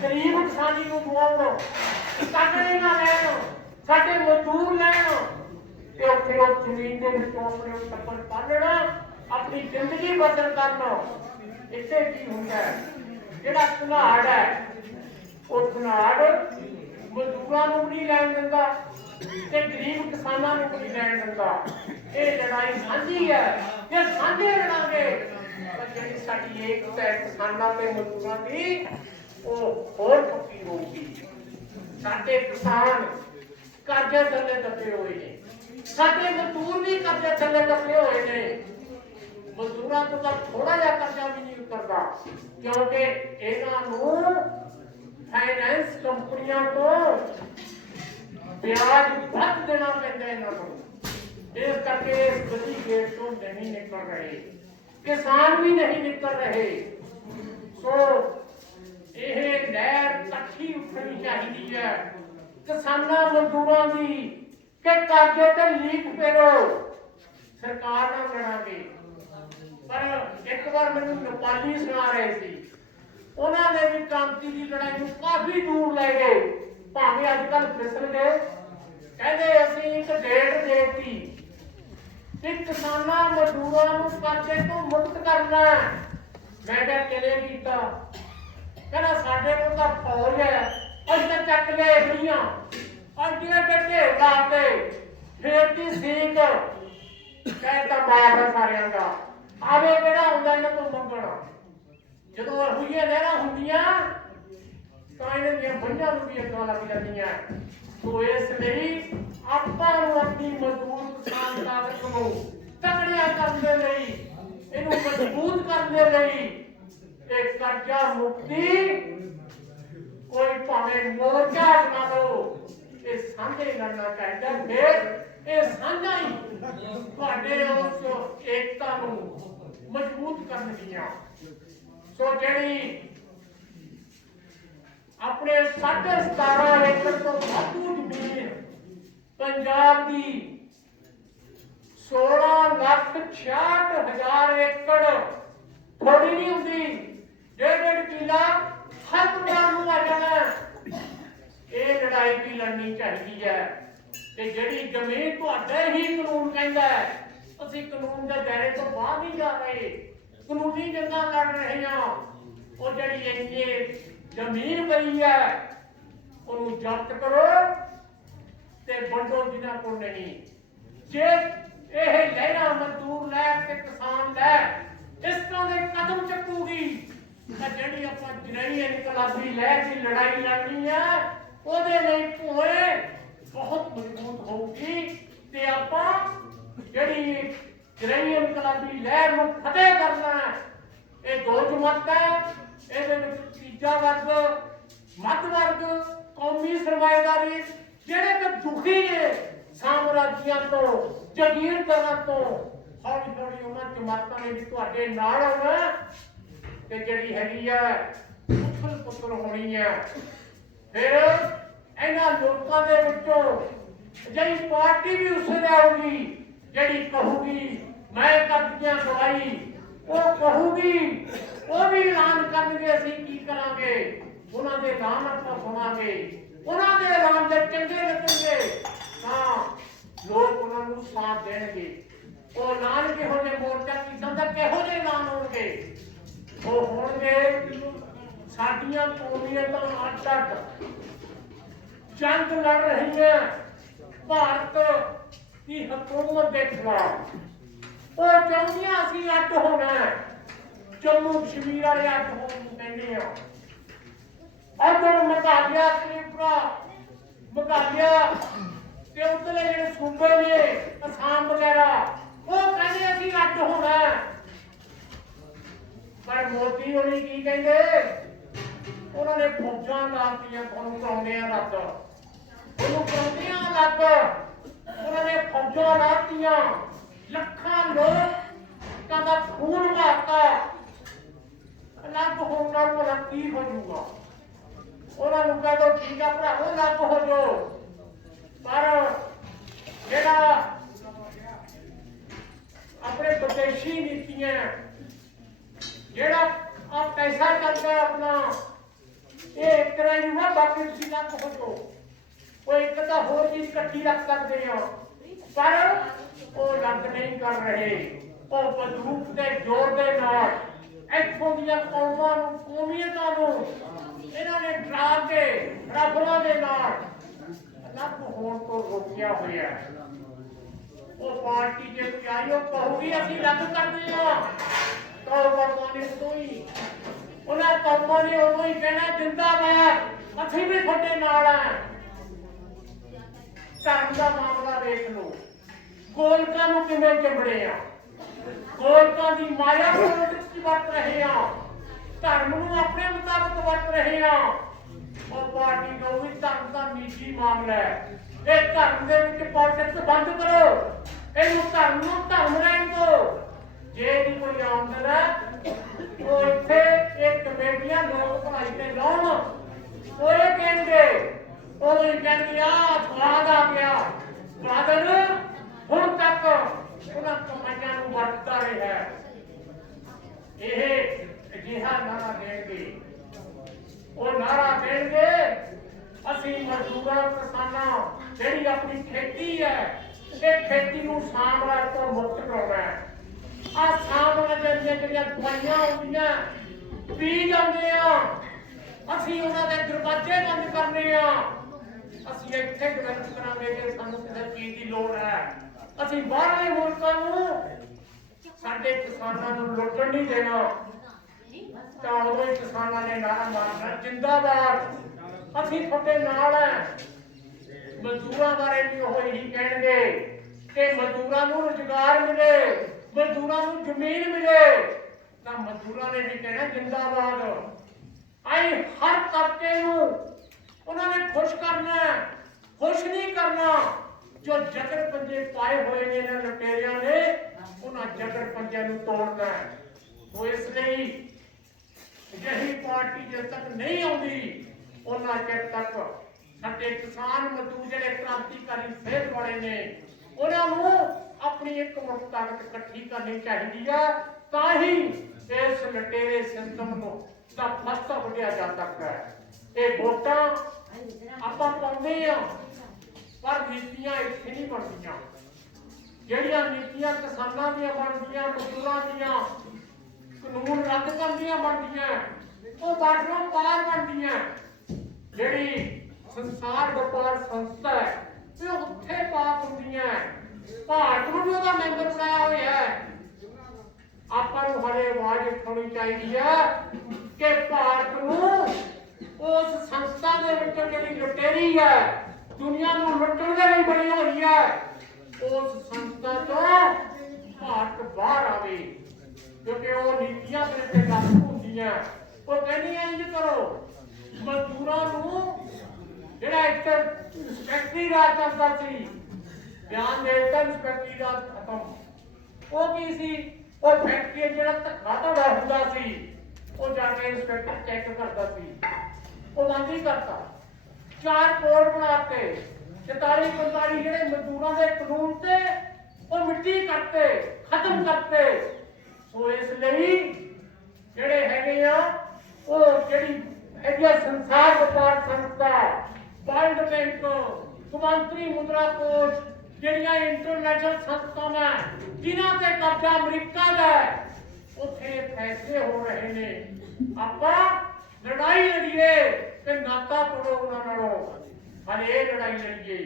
ਗਰੀਬ ਕਿਸਾਨੀ ਨੂੰ ਦਵਾਉਣ, ਕਾਗੜੇ ਨਾ ਲੈਣ, ਸਾਡੇ ਮਜ਼ਦੂਰ ਲੈਣ ਤੇ ਉੱਥੇ ਉਹ ਜ਼ਮੀਨ ਦੇ ਵਿੱਚੋਂ ਆਪਣੇ ਟੱਬਰ ਪਾਲਣਾ, ਆਪਣੀ ਜ਼ਿੰਦਗੀ ਬਸਰ ਕਰਨਾ। ਇੱਥੇ ਕੀ ਹੁੰਦਾ ਹੈ, ਜਿਹੜਾ ਧਨਾੜ ਹੈ ਉਹ ਧਨਾੜ ਮਜ਼ਦੂਰਾਂ ਨੂੰ ਨਹੀਂ ਲੈਣ ਦਿੰਦਾ ਤੇ ਗਰੀਬ ਕਿਸਾਨਾਂ ਨੂੰ ਨਹੀਂ ਲੈਣ ਦਿੰਦਾ। ਇਹ ਲੜਾਈ ਸਾਂਝੀ ਹੈ, ਜੇ ਸਾਂਝੇ ਲੜਾਂਗੇ ਤਾਂ ਜਿਹੜੀ ਸਾਡੀ ਏਕਤਾ ਹੈ ਕਿਸਾਨਾਂ ਤੇ ਮਜ਼ਦੂਰਾਂ ਦੀ ਉਹ ਹੋਰ ਪੱਕੀ ਹੋਊਗੀ। ਸਾਡੇ ਕਿਸਾਨ ਕਰਜ਼ੇ ਥੱਲੇ ਦੱਬੇ ਹੋਏ ਨੇ, ਸਾਡੇ ਮਜ਼ਦੂਰ ਵੀ ਕਰਜ਼ੇ ਥੱਲੇ ਦੱਬੇ ਹੋਏ ਨੇ। ਮਜ਼ਦੂਰਾਂ ਤੋਂ ਤਾਂ ਥੋੜਾ ਜਿਹਾ ਕਰਜ਼ਾ ਵੀ ਨਹੀਂ ਉਤਰਦਾ, ਕਿਉਂਕਿ ਇਹਨਾਂ ਨੂੰ ਫਾਈਨੈਂਸ ਕੰਪਨੀਆਂ ਤੋਂ ਵਿਆਜ ਵੱਧ ਦੇਣਾ ਪੈਂਦਾ ਇਹਨਾਂ ਨੂੰ। ਇਸ ਕਰਕੇ ਇਸ ਗਤੀ ਗੇਟ ਤੋਂ ਨਹੀਂ ਨਿਕਲ ਰਹੇ, ਕਿਸਾਨ ਵੀ ਨਹੀਂ ਨਿਕਲ ਰਹੇ। ਸੋ ਇਹ ਲਹਿਰ ਇਕੱਠੀ ਉੱਠਣੀ ਚਾਹੀਦੀ ਹੈ ਕਿਸਾਨਾਂ ਮਜ਼ਦੂਰਾਂ ਦੀ ਕਿ ਕਰਜ਼ੇ ਤੇ ਲੀਕ ਫੇਰੋ, ਸਰਕਾਰ ਨਾਲ ਲੜਾਂਗੇ। ਪਰ ਇੱਕ ਵਾਰ ਮੈਨੂੰ ਨੇਪਾਲੀ ਸੁਣਾ ਰਹੇ ਸੀ, ਉਹਨਾਂ ਨੇ ਵੀ ਕ੍ਰਾਂਤੀ ਦੀ ਲੜਾਈ ਨੂੰ ਕਾਫੀ ਦੂਰ ਲੈ ਗਏ, ਭਾਵੇਂ ਅੱਜ ਕੱਲ ਫਿਸਲ ਗਏ। ਕਹਿੰਦੇ ਅਸੀਂ ਇੱਕ ਡੇਟ ਦੇਤੀ ਕਿ ਕਿਸਾਨਾਂ ਮਜ਼ਦੂਰਾਂ ਨੂੰ ਕਰਜ਼ੇ ਤੋਂ ਮੁਕਤ ਕਰਨਾ। ਮੈਂ ਕਿਹਾ ਕਿਵੇਂ ਕੀਤਾ? ਕਹਿੰਦਾ ਸਾਡੇ ਕੋਲ ਤਾਂ ਫੌਜ ਹੈ, ਅਸੀਂ ਤਾਂ ਚੱਕ ਲਏ ਗਈਆਂ ਅੱਗੇ ਢੇਰ ਲਾਤੇ, ਫੇਰ ਦੀ ਸੀਕ ਕਹਿੰਦਾ ਮਾਫ ਹੈ ਸਾਰਿਆਂ ਦਾ। ਆਵੇ ਕਿਹੜਾ ਹੁੰਦਾ ਇਹਨਾਂ ਤੋਂ ਮੰਗਣਾ? ਜਦੋਂ ਇਹੋ ਜਿਹੀਆਂ ਲਹਿਰਾਂ ਹੁੰਦੀਆਂ ਤਾਂ ਇਹਨਾਂ ਦੀਆਂ ਬੰਝਾਂ ਨੂੰ ਵੀ ਅੱਗਾਂ ਲੱਗ ਜਾਂਦੀਆਂ। ਸੋ ਇਸ ਲਈ ਆਪਾਂ ਨੂੰ ਆਪਣੀ ਮਜ਼ਦੂਰ ਕਿਸਾਨ ਤਾਕਤ ਨੂੰ ਤਕੜਿਆ ਕਰਨ ਦੇ ਲਈ, ਇਹਨੂੰ ਮਜ਼ਬੂਤ ਕਰਨ ਦੇ ਲਈ ਇਹ ਕਰਜ਼ਾ ਮੁਕਤੀ ਕੋਈ ਭਾਵੇਂ ਮੋਰਚਾ ਬਣਾ ਲਓ, ਇਹ ਸਾਂਝੇ ਲੜਨਾ ਚਾਹੀਦਾ। ਫਿਰ ਇਹ ਸਾਂਝਾ ਹੀ ਤੁਹਾਡੇ ਉਸ ਏਕਤਾ ਨੂੰ ਮਜ਼ਬੂਤ ਕਰਨਗੀਆਂ। ਸੋ ਜਿਹੜੀ ਆਪਣੇ 17.5 ਏਕੜ ਤੋਂ ਵਾਧੂ ਜ਼ਮੀਨ ਪੰਜਾਬ ਦੀ 16,66,000 ਏਕੜ ਥੋੜੀ ਨਹੀਂ ਹੁੰਦੀ, 1.5 ਕਿੱਲਾ ਹਰ ਪੰਜਾਬ ਨੂੰ ਆ ਜਾਣਾ। ਇਹ ਲੜਾਈ ਵੀ ਲੜਨੀ ਚਾਹੀਦੀ ਹੈ ਤੇ ਜਿਹੜੀ ਜ਼ਮੀਨ ਤੁਹਾਡੇ ਹੀ ਕਾਨੂੰਨ ਕਹਿੰਦਾ ਹੈ, ਅਸੀਂ ਕਾਨੂੰਨ ਦੇ ਦਾਇਰੇ ਤੋਂ ਬਾਹਰ ਨਹੀਂ ਜਾ ਰਹੇ, ਕਾਨੂੰਨੀ ਜੰਗਾਂ ਲੜ ਰਹੇ ਹਾਂ। ਉਹ ਜਿਹੜੀ ਇੰਨੀ ਜ਼ਮੀਨ ਪਈ ਹੈ ਉਹਨੂੰ ਜ਼ਬਤ ਕਰੋ ਤੇ ਵੰਡੋ ਜਿਨ੍ਹਾਂ ਕੋਲ ਨਹੀਂ। ਜੇ ਇਹ ਲਹਿਰਾਂ ਮਜ਼ਦੂਰ ਲਹਿਰ ਤੇ ਕਿਸਾਨ ਲਹਿਰ ਇਸ ਤਰ੍ਹਾਂ ਦੇ ਕਦਮ ਚੱਕੂਗੀ ਤਾਂ ਜਿਹੜੀ ਆਪਾਂ ਜਨਈ ਇਨਕਲਾਬੀ ਲਹਿਰ ਦੀ ਲੜਾਈ ਲੜਨੀ ਹੈ ਉਹਦੇ ਲਈ ਭੋਏ ਬਹੁਤ ਮਜ਼ਬੂਤ ਹੋਊਗੀ ਤੇ ਆਪਾਂ ਜਿਹੜੀ ਜਨਈ ਇਨਕਲਾਬੀ ਲਹਿਰ ਨੂੰ ਫਤਿਹ ਕਰਨਾ। ਇਹ ਦੋ ਜਮਾਤਾਂ, ਇਹਦੇ ਵਿੱਚ ਤੀਜਾ ਵਰਗ, ਮੱਧ ਵਰਗ, ਕੌਮੀ ਸਰਮਾਏਦਾਰੀ, ਜਿਹੜੇ ਕਿ ਦੁਖੀ ਨੇ ਸਾਮਰਾਜੀਆਂ ਤੋਂ, ਜਾਗੀਰਦਾਰਾਂ ਤੋਂ, ਹੌਲੀ ਹੌਲੀ ਉਹਨਾਂ ਜਮਾਤਾਂ ਨੇ ਵੀ ਤੁਹਾਡੇ ਨਾਲ ਆਉਣਾ ਤੇ ਜਿਹੜੀ ਹੈਗੀ ਆ ਉਥਲ ਪੁੱਤਰ ਹੋਣੀ ਆ। ਫਿਰ ਇਹਨਾਂ ਲੋਕਾਂ ਦੇ ਵਿੱਚੋਂ ਜਿਹੜੀ ਪਾਰਟੀ ਵੀ ਉਸੇ ਆਊਗੀ ਜਿਹੜੀ ਕਹੂਗੀ ਮੈਂ ਕਰਦੀਆਂ ਦਵਾਈ, ਉਹ ਕਹੂਗੀ, ਉਹ ਵੀ ਐਲਾਨ ਕਰਨਗੇ ਅਸੀਂ ਕੀ ਕਰਾਂਗੇ। ਉਹਨਾਂ ਦੇ ਐਲਾਨ ਆਪਾਂ ਸੁਣਾਂਗੇ, ਉਹਨਾਂ ਦੇ ਐਲਾਨ ਦੇ ਚੰਗੇ ਲੱਗਣਗੇ ਤਾਂ ਲੋਕ ਉਹਨਾਂ ਨੂੰ ਸਾਥ ਦੇਣਗੇ। ਉਹ ਐਲਾਨ ਕਿਹੋ ਜਿਹੇ ਮੋਰਚਾ ਕੀਤਾ ਤਾਂ ਕਿਹੋ ਜਿਹੇ ਐਲਾਨ ਹੋਣਗੇ? ਉਹ ਹੋਣਗੇ ਸਾਡੀਆਂ ਕੌਮੀਅਤਾਂ ਅੱਡ-ਅੱਡ ਜੰਗ ਲੜ ਰਹੀਆਂ ਭਾਰਤ ਦੀ ਹਕੂਮਤ ਦੇ ਖਿਲਾਫ। ਉਹ ਚਾਹੁੰਦੀਆਂ ਅਸੀਂ ਅੱਡ ਹੋਣਾ, ਜੰਮੂ ਕਸ਼ਮੀਰ ਵਾਲੇ ਅੱਡ ਹੋਣ ਨੂੰ ਕਹਿੰਦੇ ਆ। ਇੱਧਰ ਮੇਘਾਲਿਆ, ਤ੍ਰਿਪੁਰਾ, ਮੇਘਾਲਿਆ ਤੇ ਉੱਧਰਲੇ ਜਿਹੜੇ ਸੂਬੇ ਨੇ ਅਸਾਮ ਵਗੈਰਾ, ਉਹ ਕਹਿੰਦੇ ਅਸੀਂ ਅੱਡ ਹੋਣਾ। ਪਰ ਮੋਦੀ ਹੋਣੀ ਕੀ ਕਹਿੰਦੇ? ਉਹਨਾਂ ਨੇ ਫੌਜਾਂ ਲਾਤੀਆਂ, ਤੁਹਾਨੂੰ ਕਰਾਉਂਦੇ ਆ ਰੱਦ, ਉਹਨੂੰ ਕਰਾਉਂਦੇ ਆ ਅਲੱਗ। ਉਹਨਾਂ ਨੇ ਫੌਜਾਂ ਲਾਤੀਆਂ, ਲੱਖਾਂ ਲੋਕਾਂ ਦਾ ਖੂਨ ਵਹਾਤਾ। ਅਲੱਗ ਹੋਣ ਨਾਲ ਭਲਾ ਕੀ ਹੋ ਜਾਊਗਾ? ਉਹਨਾਂ ਨੂੰ ਕਹਿ ਦੋ ਠੀਕ ਆ ਭਰਾਵੋ ਅਲੱਗ ਹੋ ਜਾਓ, ਪਰ ਜਿਹੜਾ ਆਪਣੇ ਵਿਦੇਸ਼ੀ ਨੀਤੀਆਂ ਜਿਹੜਾ ਆ ਪੈਸਾ ਚੱਲਦਾ ਆਪਣਾ ਇਹ ਇੱਕ ਤਰ੍ਹਾਂ ਹੀ ਨਾ ਬਾਕੀ ਤੁਸੀਂ ਨਾ ਕਹੋ ਕੋਈ ਇੱਕ ਤਾਂ ਹੋਰ ਚੀਜ਼ ਇਕੱਠੀ ਰੱਖ ਸਕਦੇ ਹੋ ਪਰ ਉਹ ਲੱਗ ਨਹੀਂ ਕਰ ਰਹੇ ਉਹ ਬੰਦੂਕ ਦੇ ਜ਼ੋਰ ਦੇ ਨਾਲ ਇੱਥੋਂ ਦੀਆਂ ਕੌਮਾਂ ਨੂੰ ਕੌਮੀਅਤਾਂ ਨੂੰ ਇਹਨਾਂ ਨੇ ਡਰਾ ਕੇ ਰੱਬਰਾਂ ਦੇ ਨਾਲ ਅਲੱਗ ਹੋਣ ਤੋਂ ਰੋਕਿਆ ਹੋਇਆ ਹੈ ਉਹ ਪਾਰਟੀ ਜੇ ਕੋਈ ਆਈ ਉਹ ਕਹੂਗੀ ਅਸੀਂ ਰੱਦ ਕਰਦੇ ਹਾਂ ਤਾਂ ਕੌਮਾਂ ਨੇ ਉਦੋਂ ਹੀ ਉਹਨਾਂ ਕੌਮਾਂ ਨੇ ਉਦੋਂ ਹੀ ਕਹਿਣਾ ਜਿੰਦਾਬਾਦ ਅਸੀਂ ਵੀ ਤੁਹਾਡੇ ਨਾਲ ਆ ਧਰਮ ਦਾ ਮਾਮਲਾ ਵੇਖ ਲਓ ਗੋਲਕਾਂ ਨੂੰ ਕਿਵੇਂ ਚੰਬੜੇ ਆ ਗੋਲਕਾਂ ਦੀ ਮਾਇਆ ਨੂੰ ਵਿੱਚ ਵਰਤ ਰਹੇ ਆ ਧਰਮ ਨੂੰ ਆਪਣੇ ਮੁਤਾਬਕ ਵਰਤ ਰਹੇ ਆ ਉਹ ਪਾਰਟੀ ਨੂੰ ਵੀ ਧਰਮ ਦਾ ਨਿੱਜੀ ਮਾਮਲਾ ਹੈ ਇਹ ਧਰਮ ਦੇ ਵਿੱਚ ਪੋਲਿਟਿਕਸ ਬੰਦ ਕਰੋ ਇਹਨੂੰ ਧਰਮ ਨੂੰ ਧਰਮ ਰਹਿਣ ਦਿਓ ਜੇ ਦੀ ਕੋਈ ਆਮਦਨ ਹੈ ਉਹ ਇੱਥੇ ਇਹ ਕਮੇਟੀਆਂ ਲੋਕ ਭਲਾਈ ਤੇ ਲਾਉਣ ਉਹ ਇਹ ਕਹਿਣਗੇ ਉਹ ਇਹ ਕਹਿੰਦੇ ਆ ਸਵਾਦ ਆ ਗਿਆ ਬਾਦਲ ਹੁਣ ਤੱਕ ਉਹਨਾਂ ਕਮਾਈਆਂ ਨੂੰ ਵਰਤਦਾ ਰਿਹਾ ਇਹ ਅਜਿਹਾ ਨਾਰਾ ਦੇਣਗੇ ਉਹ ਨਾਰਾ ਦੇਣਗੇ ਅਸੀਂ ਮਜ਼ਦੂਰਾਂ ਕਿਸਾਨਾਂ ਜਿਹੜੀ ਆਪਣੀ ਖੇਤੀ ਹੈ ਇਹ ਖੇਤੀ ਨੂੰ ਸਾਮਰਾਜ ਤੋਂ ਮੁਕਤ ਕਰਾਉਣਾ ਹੈ ਆ ਸਾਮਰਾਜ ਦੀਆਂ ਜਿਹੜੀਆਂ ਦਵਾਈਆਂ ਆਉਂਦੀਆਂ ਬੀਜ ਆਉਂਦੇ ਆ ਅਸੀਂ ਉਹਨਾਂ ਦੇ ਦਰਵਾਜ਼ੇ ਬੰਦ ਕਰਨੇ ਆ ਅਸੀਂ ਇੱਥੇ ਡਿਵੈਲਪ ਕਰਾਂਗੇ ਜੇ ਸਾਨੂੰ ਕਿਸੇ ਚੀਜ਼ ਦੀ ਲੋੜ ਹੈ ਅਸੀਂ ਬਾਹਰਲੇ ਮੁਲਕਾਂ ਨੂੰ ਸਾਡੇ ਕਿਸਾਨਾਂ ਨੂੰ ਲੁੱਟਣ ਨਹੀਂ ਦੇਣਾ ਤਾਂ ਉਦੋਂ ਹੀ ਕਿਸਾਨਾਂ ਨੇ ਨਾਰਾ ਮਾਰਨਾ ਜਿੰਦਾਬਾਦ ਅਸੀਂ ਤੁਹਾਡੇ ਨਾਲ ਹੈ ਮਜ਼ਦੂਰਾਂ ਬਾਰੇ ਵੀ ਉਹ ਇਹੀ ਕਹਿਣਗੇ ਕਿ ਮਜ਼ਦੂਰਾਂ ਨੂੰ ਰੁਜ਼ਗਾਰ ਮਿਲੇ ਮਜ਼ਦੂਰਾਂ ਨੂੰ ਜ਼ਮੀਨ ਮਿਲੇ ਤਾਂ ਮਜ਼ਦੂਰਾਂ ਨੇ ਵੀ ਕਹਿਣਾ ਜਿੰਦਾਬਾਦ ਆਈ ਹਰ ਤਬਕੇ ਨੂੰ ਉਹਨਾਂ ਨੇ ਖੁਸ਼ ਕਰਨਾ ਖੁਸ਼ ਨਹੀਂ ਕਰਨਾ ਜੋ ਜਗਰ ਪੰਜੇ ਪਾਏ ਹੋਏ ਨੇ ਇਹਨਾਂ ਲੁਟੇਰਿਆਂ ਨੇ ਉਹਨਾਂ ਜਗਰ ਪੰਜਿਆਂ ਨੂੰ ਤੋੜਨਾ ਉਹ ਇਸ ਲਈ ਅਜਿਹੀ ਪਾਰਟੀ ਜਦ ਤੱਕ ਨਹੀਂ ਆਉਂਦੀ ਉਹਨਾਂ ਚਿਰ ਤੱਕ ਸਾਡੇ ਕਿਸਾਨ ਮਜ਼ਦੂਰ ਜਿਹੜੇ ਕ੍ਰਾਂਤੀਕਾਰੀ ਸੇਧ ਵਾਲੇ ਨੇ ਉਹਨਾਂ ਨੂੰ ਆਪਣੀ ਇੱਕ ਮੁੱਠ ਤਾਕਤ ਇਕੱਠੀ ਕਰਨੀ ਚਾਹੀਦੀ ਆ ਤਾਂ ਹੀ ਇਸ ਲਟੇਰੇ ਸਿਸਟਮ ਨੂੰ ਦਾ ਫਸਤਾ ਵੱਢਿਆ ਜਾ ਸਕਦਾ ਹੈ ਇਹ ਵੋਟਾਂ ਆਪਾਂ ਪਾਉਂਦੇ ਆ ਪਰ ਨੀਤੀਆਂ ਇੱਥੇ ਨਹੀਂ ਬਣਦੀਆਂ ਜਿਹੜੀਆਂ ਨੀਤੀਆਂ ਕਿਸਾਨਾਂ ਦੀਆਂ ਬਣਦੀਆਂ ਮਜ਼ਦੂਰਾਂ ਦੀਆਂ ਕਾਨੂੰਨ ਰੱਦ ਕਰਨ ਦੀਆਂ ਬਣਦੀਆਂ ਉਹ ਬਾਰਡਰੋਂ ਪਾਰ ਬਣਦੀਆਂ ਜਿਹੜੀ ਸੰਸਾਰ ਵਪਾਰ ਸੰਸਥਾ ਹੈ ਤੇ ਉੱਥੇ ਪਾਸ ਹੁੰਦੀਆਂ ਭਾਰਤ ਨੂੰ ਵੀ ਉਹਦਾ ਮੈਂਬਰ ਬਣਾਇਆ ਹੋਇਆ ਹੈ ਆਪਾਂ ਨੂੰ ਹਰੇ ਆਵਾਜ਼ ਉਠਾਉਣੀ ਚਾਹੀਦੀ ਹੈ ਕਿ ਭਾਰਤ ਨੂੰ ਉਸ ਸੰਸਥਾ ਦੇ ਵਿੱਚ ਜਿਹੜੀ ਲੁਟੇਰੀ ਹੈ ਦੁਨੀਆ ਨੂੰ ਲੁੱਟਣ ਦੇ ਲਈ ਬਣੀ ਹੋਈ ਹੈ ਉਸ ਸੰਸਥਾ ਤੋਂ ਭਾਰਤ ਬਾਹਰ ਆਵੇ ਕਿਉਂਕਿ ਉਹ ਨੀਤੀਆਂ ਦੇ ਉੱਤੇ ਲਾਗੂ ਹੁੰਦੀਆਂ ਉਹ ਕਹਿੰਦੀਆਂ ਇੰਝ ਕਰੋ ਮਜ਼ਦੂਰਾਂ ਨੂੰ ਜਿਹੜਾ ਇੱਕ ਇੰਸਪੈਕਟਰੀ ਰਾਜ ਚੱਲਦਾ ਸੀ ਬਿਆਨ ਦੇ ਦਿੱਤਾ ਇੰਸਪੈਕਟਰੀ ਰਾਜ ਖਤਮ ਉਹ ਕੀ ਸੀ ਉਹ ਫੈਕਟਰੀ ਜਿਹੜਾ ਧੱਕਾ ਧੜਾ ਹੁੰਦਾ ਸੀ ਉਹ ਜਾ ਕੇ ਇੰਸਪੈਕਟਰ ਚੈੱਕ ਕਰਦਾ ਸੀ ਉਹ ਬੰਦ ਹੀ ਕਰਤਾ 4 ਕੋਡ ਬਣਾਤੇ 44 45 ਜਿਹੜੇ ਮਜ਼ਦੂਰਾਂ ਦੇ ਕਾਨੂੰਨ ਤੇ ਉਹ ਮਿੱਟੀ ਕਰਤੇ ਖਤਮ ਕਰਤੇ ਸੋ ਇਸ ਲਈ ਜਿਹੜੇ ਹੈਗੇ ਆ ਉਹ ਜਿਹੜੀ ਹੈਗੀ ਸੰਸਾਰ ਵਪਾਰ ਸੰਸਥਾ ਵਰਲਡ ਬੈਂਕ ਕੌਮਾਂਤਰੀ ਮੁਦਰਾ ਕੋਸ਼ ਜਿਹੜੀਆਂ ਇੰਟਰਨੈਸ਼ਨਲ ਸੰਸਥਾਵਾਂ ਜਿਨ੍ਹਾਂ ਤੇ ਕਬਜ਼ਾ ਅਮਰੀਕਾ ਦਾ ਉੱਥੇ ਫੈਸਲੇ ਹੋ ਰਹੇ ਨੇ ਆਪਾਂ ਲੜਾਈ ਲੜੀਏ ਤੇ ਨਾਤਾ ਤੋੜੋ ਉਹਨਾਂ ਨਾਲੋਂ ਹਲੇ ਇਹ ਲੜਾਈ ਲੜੀਏ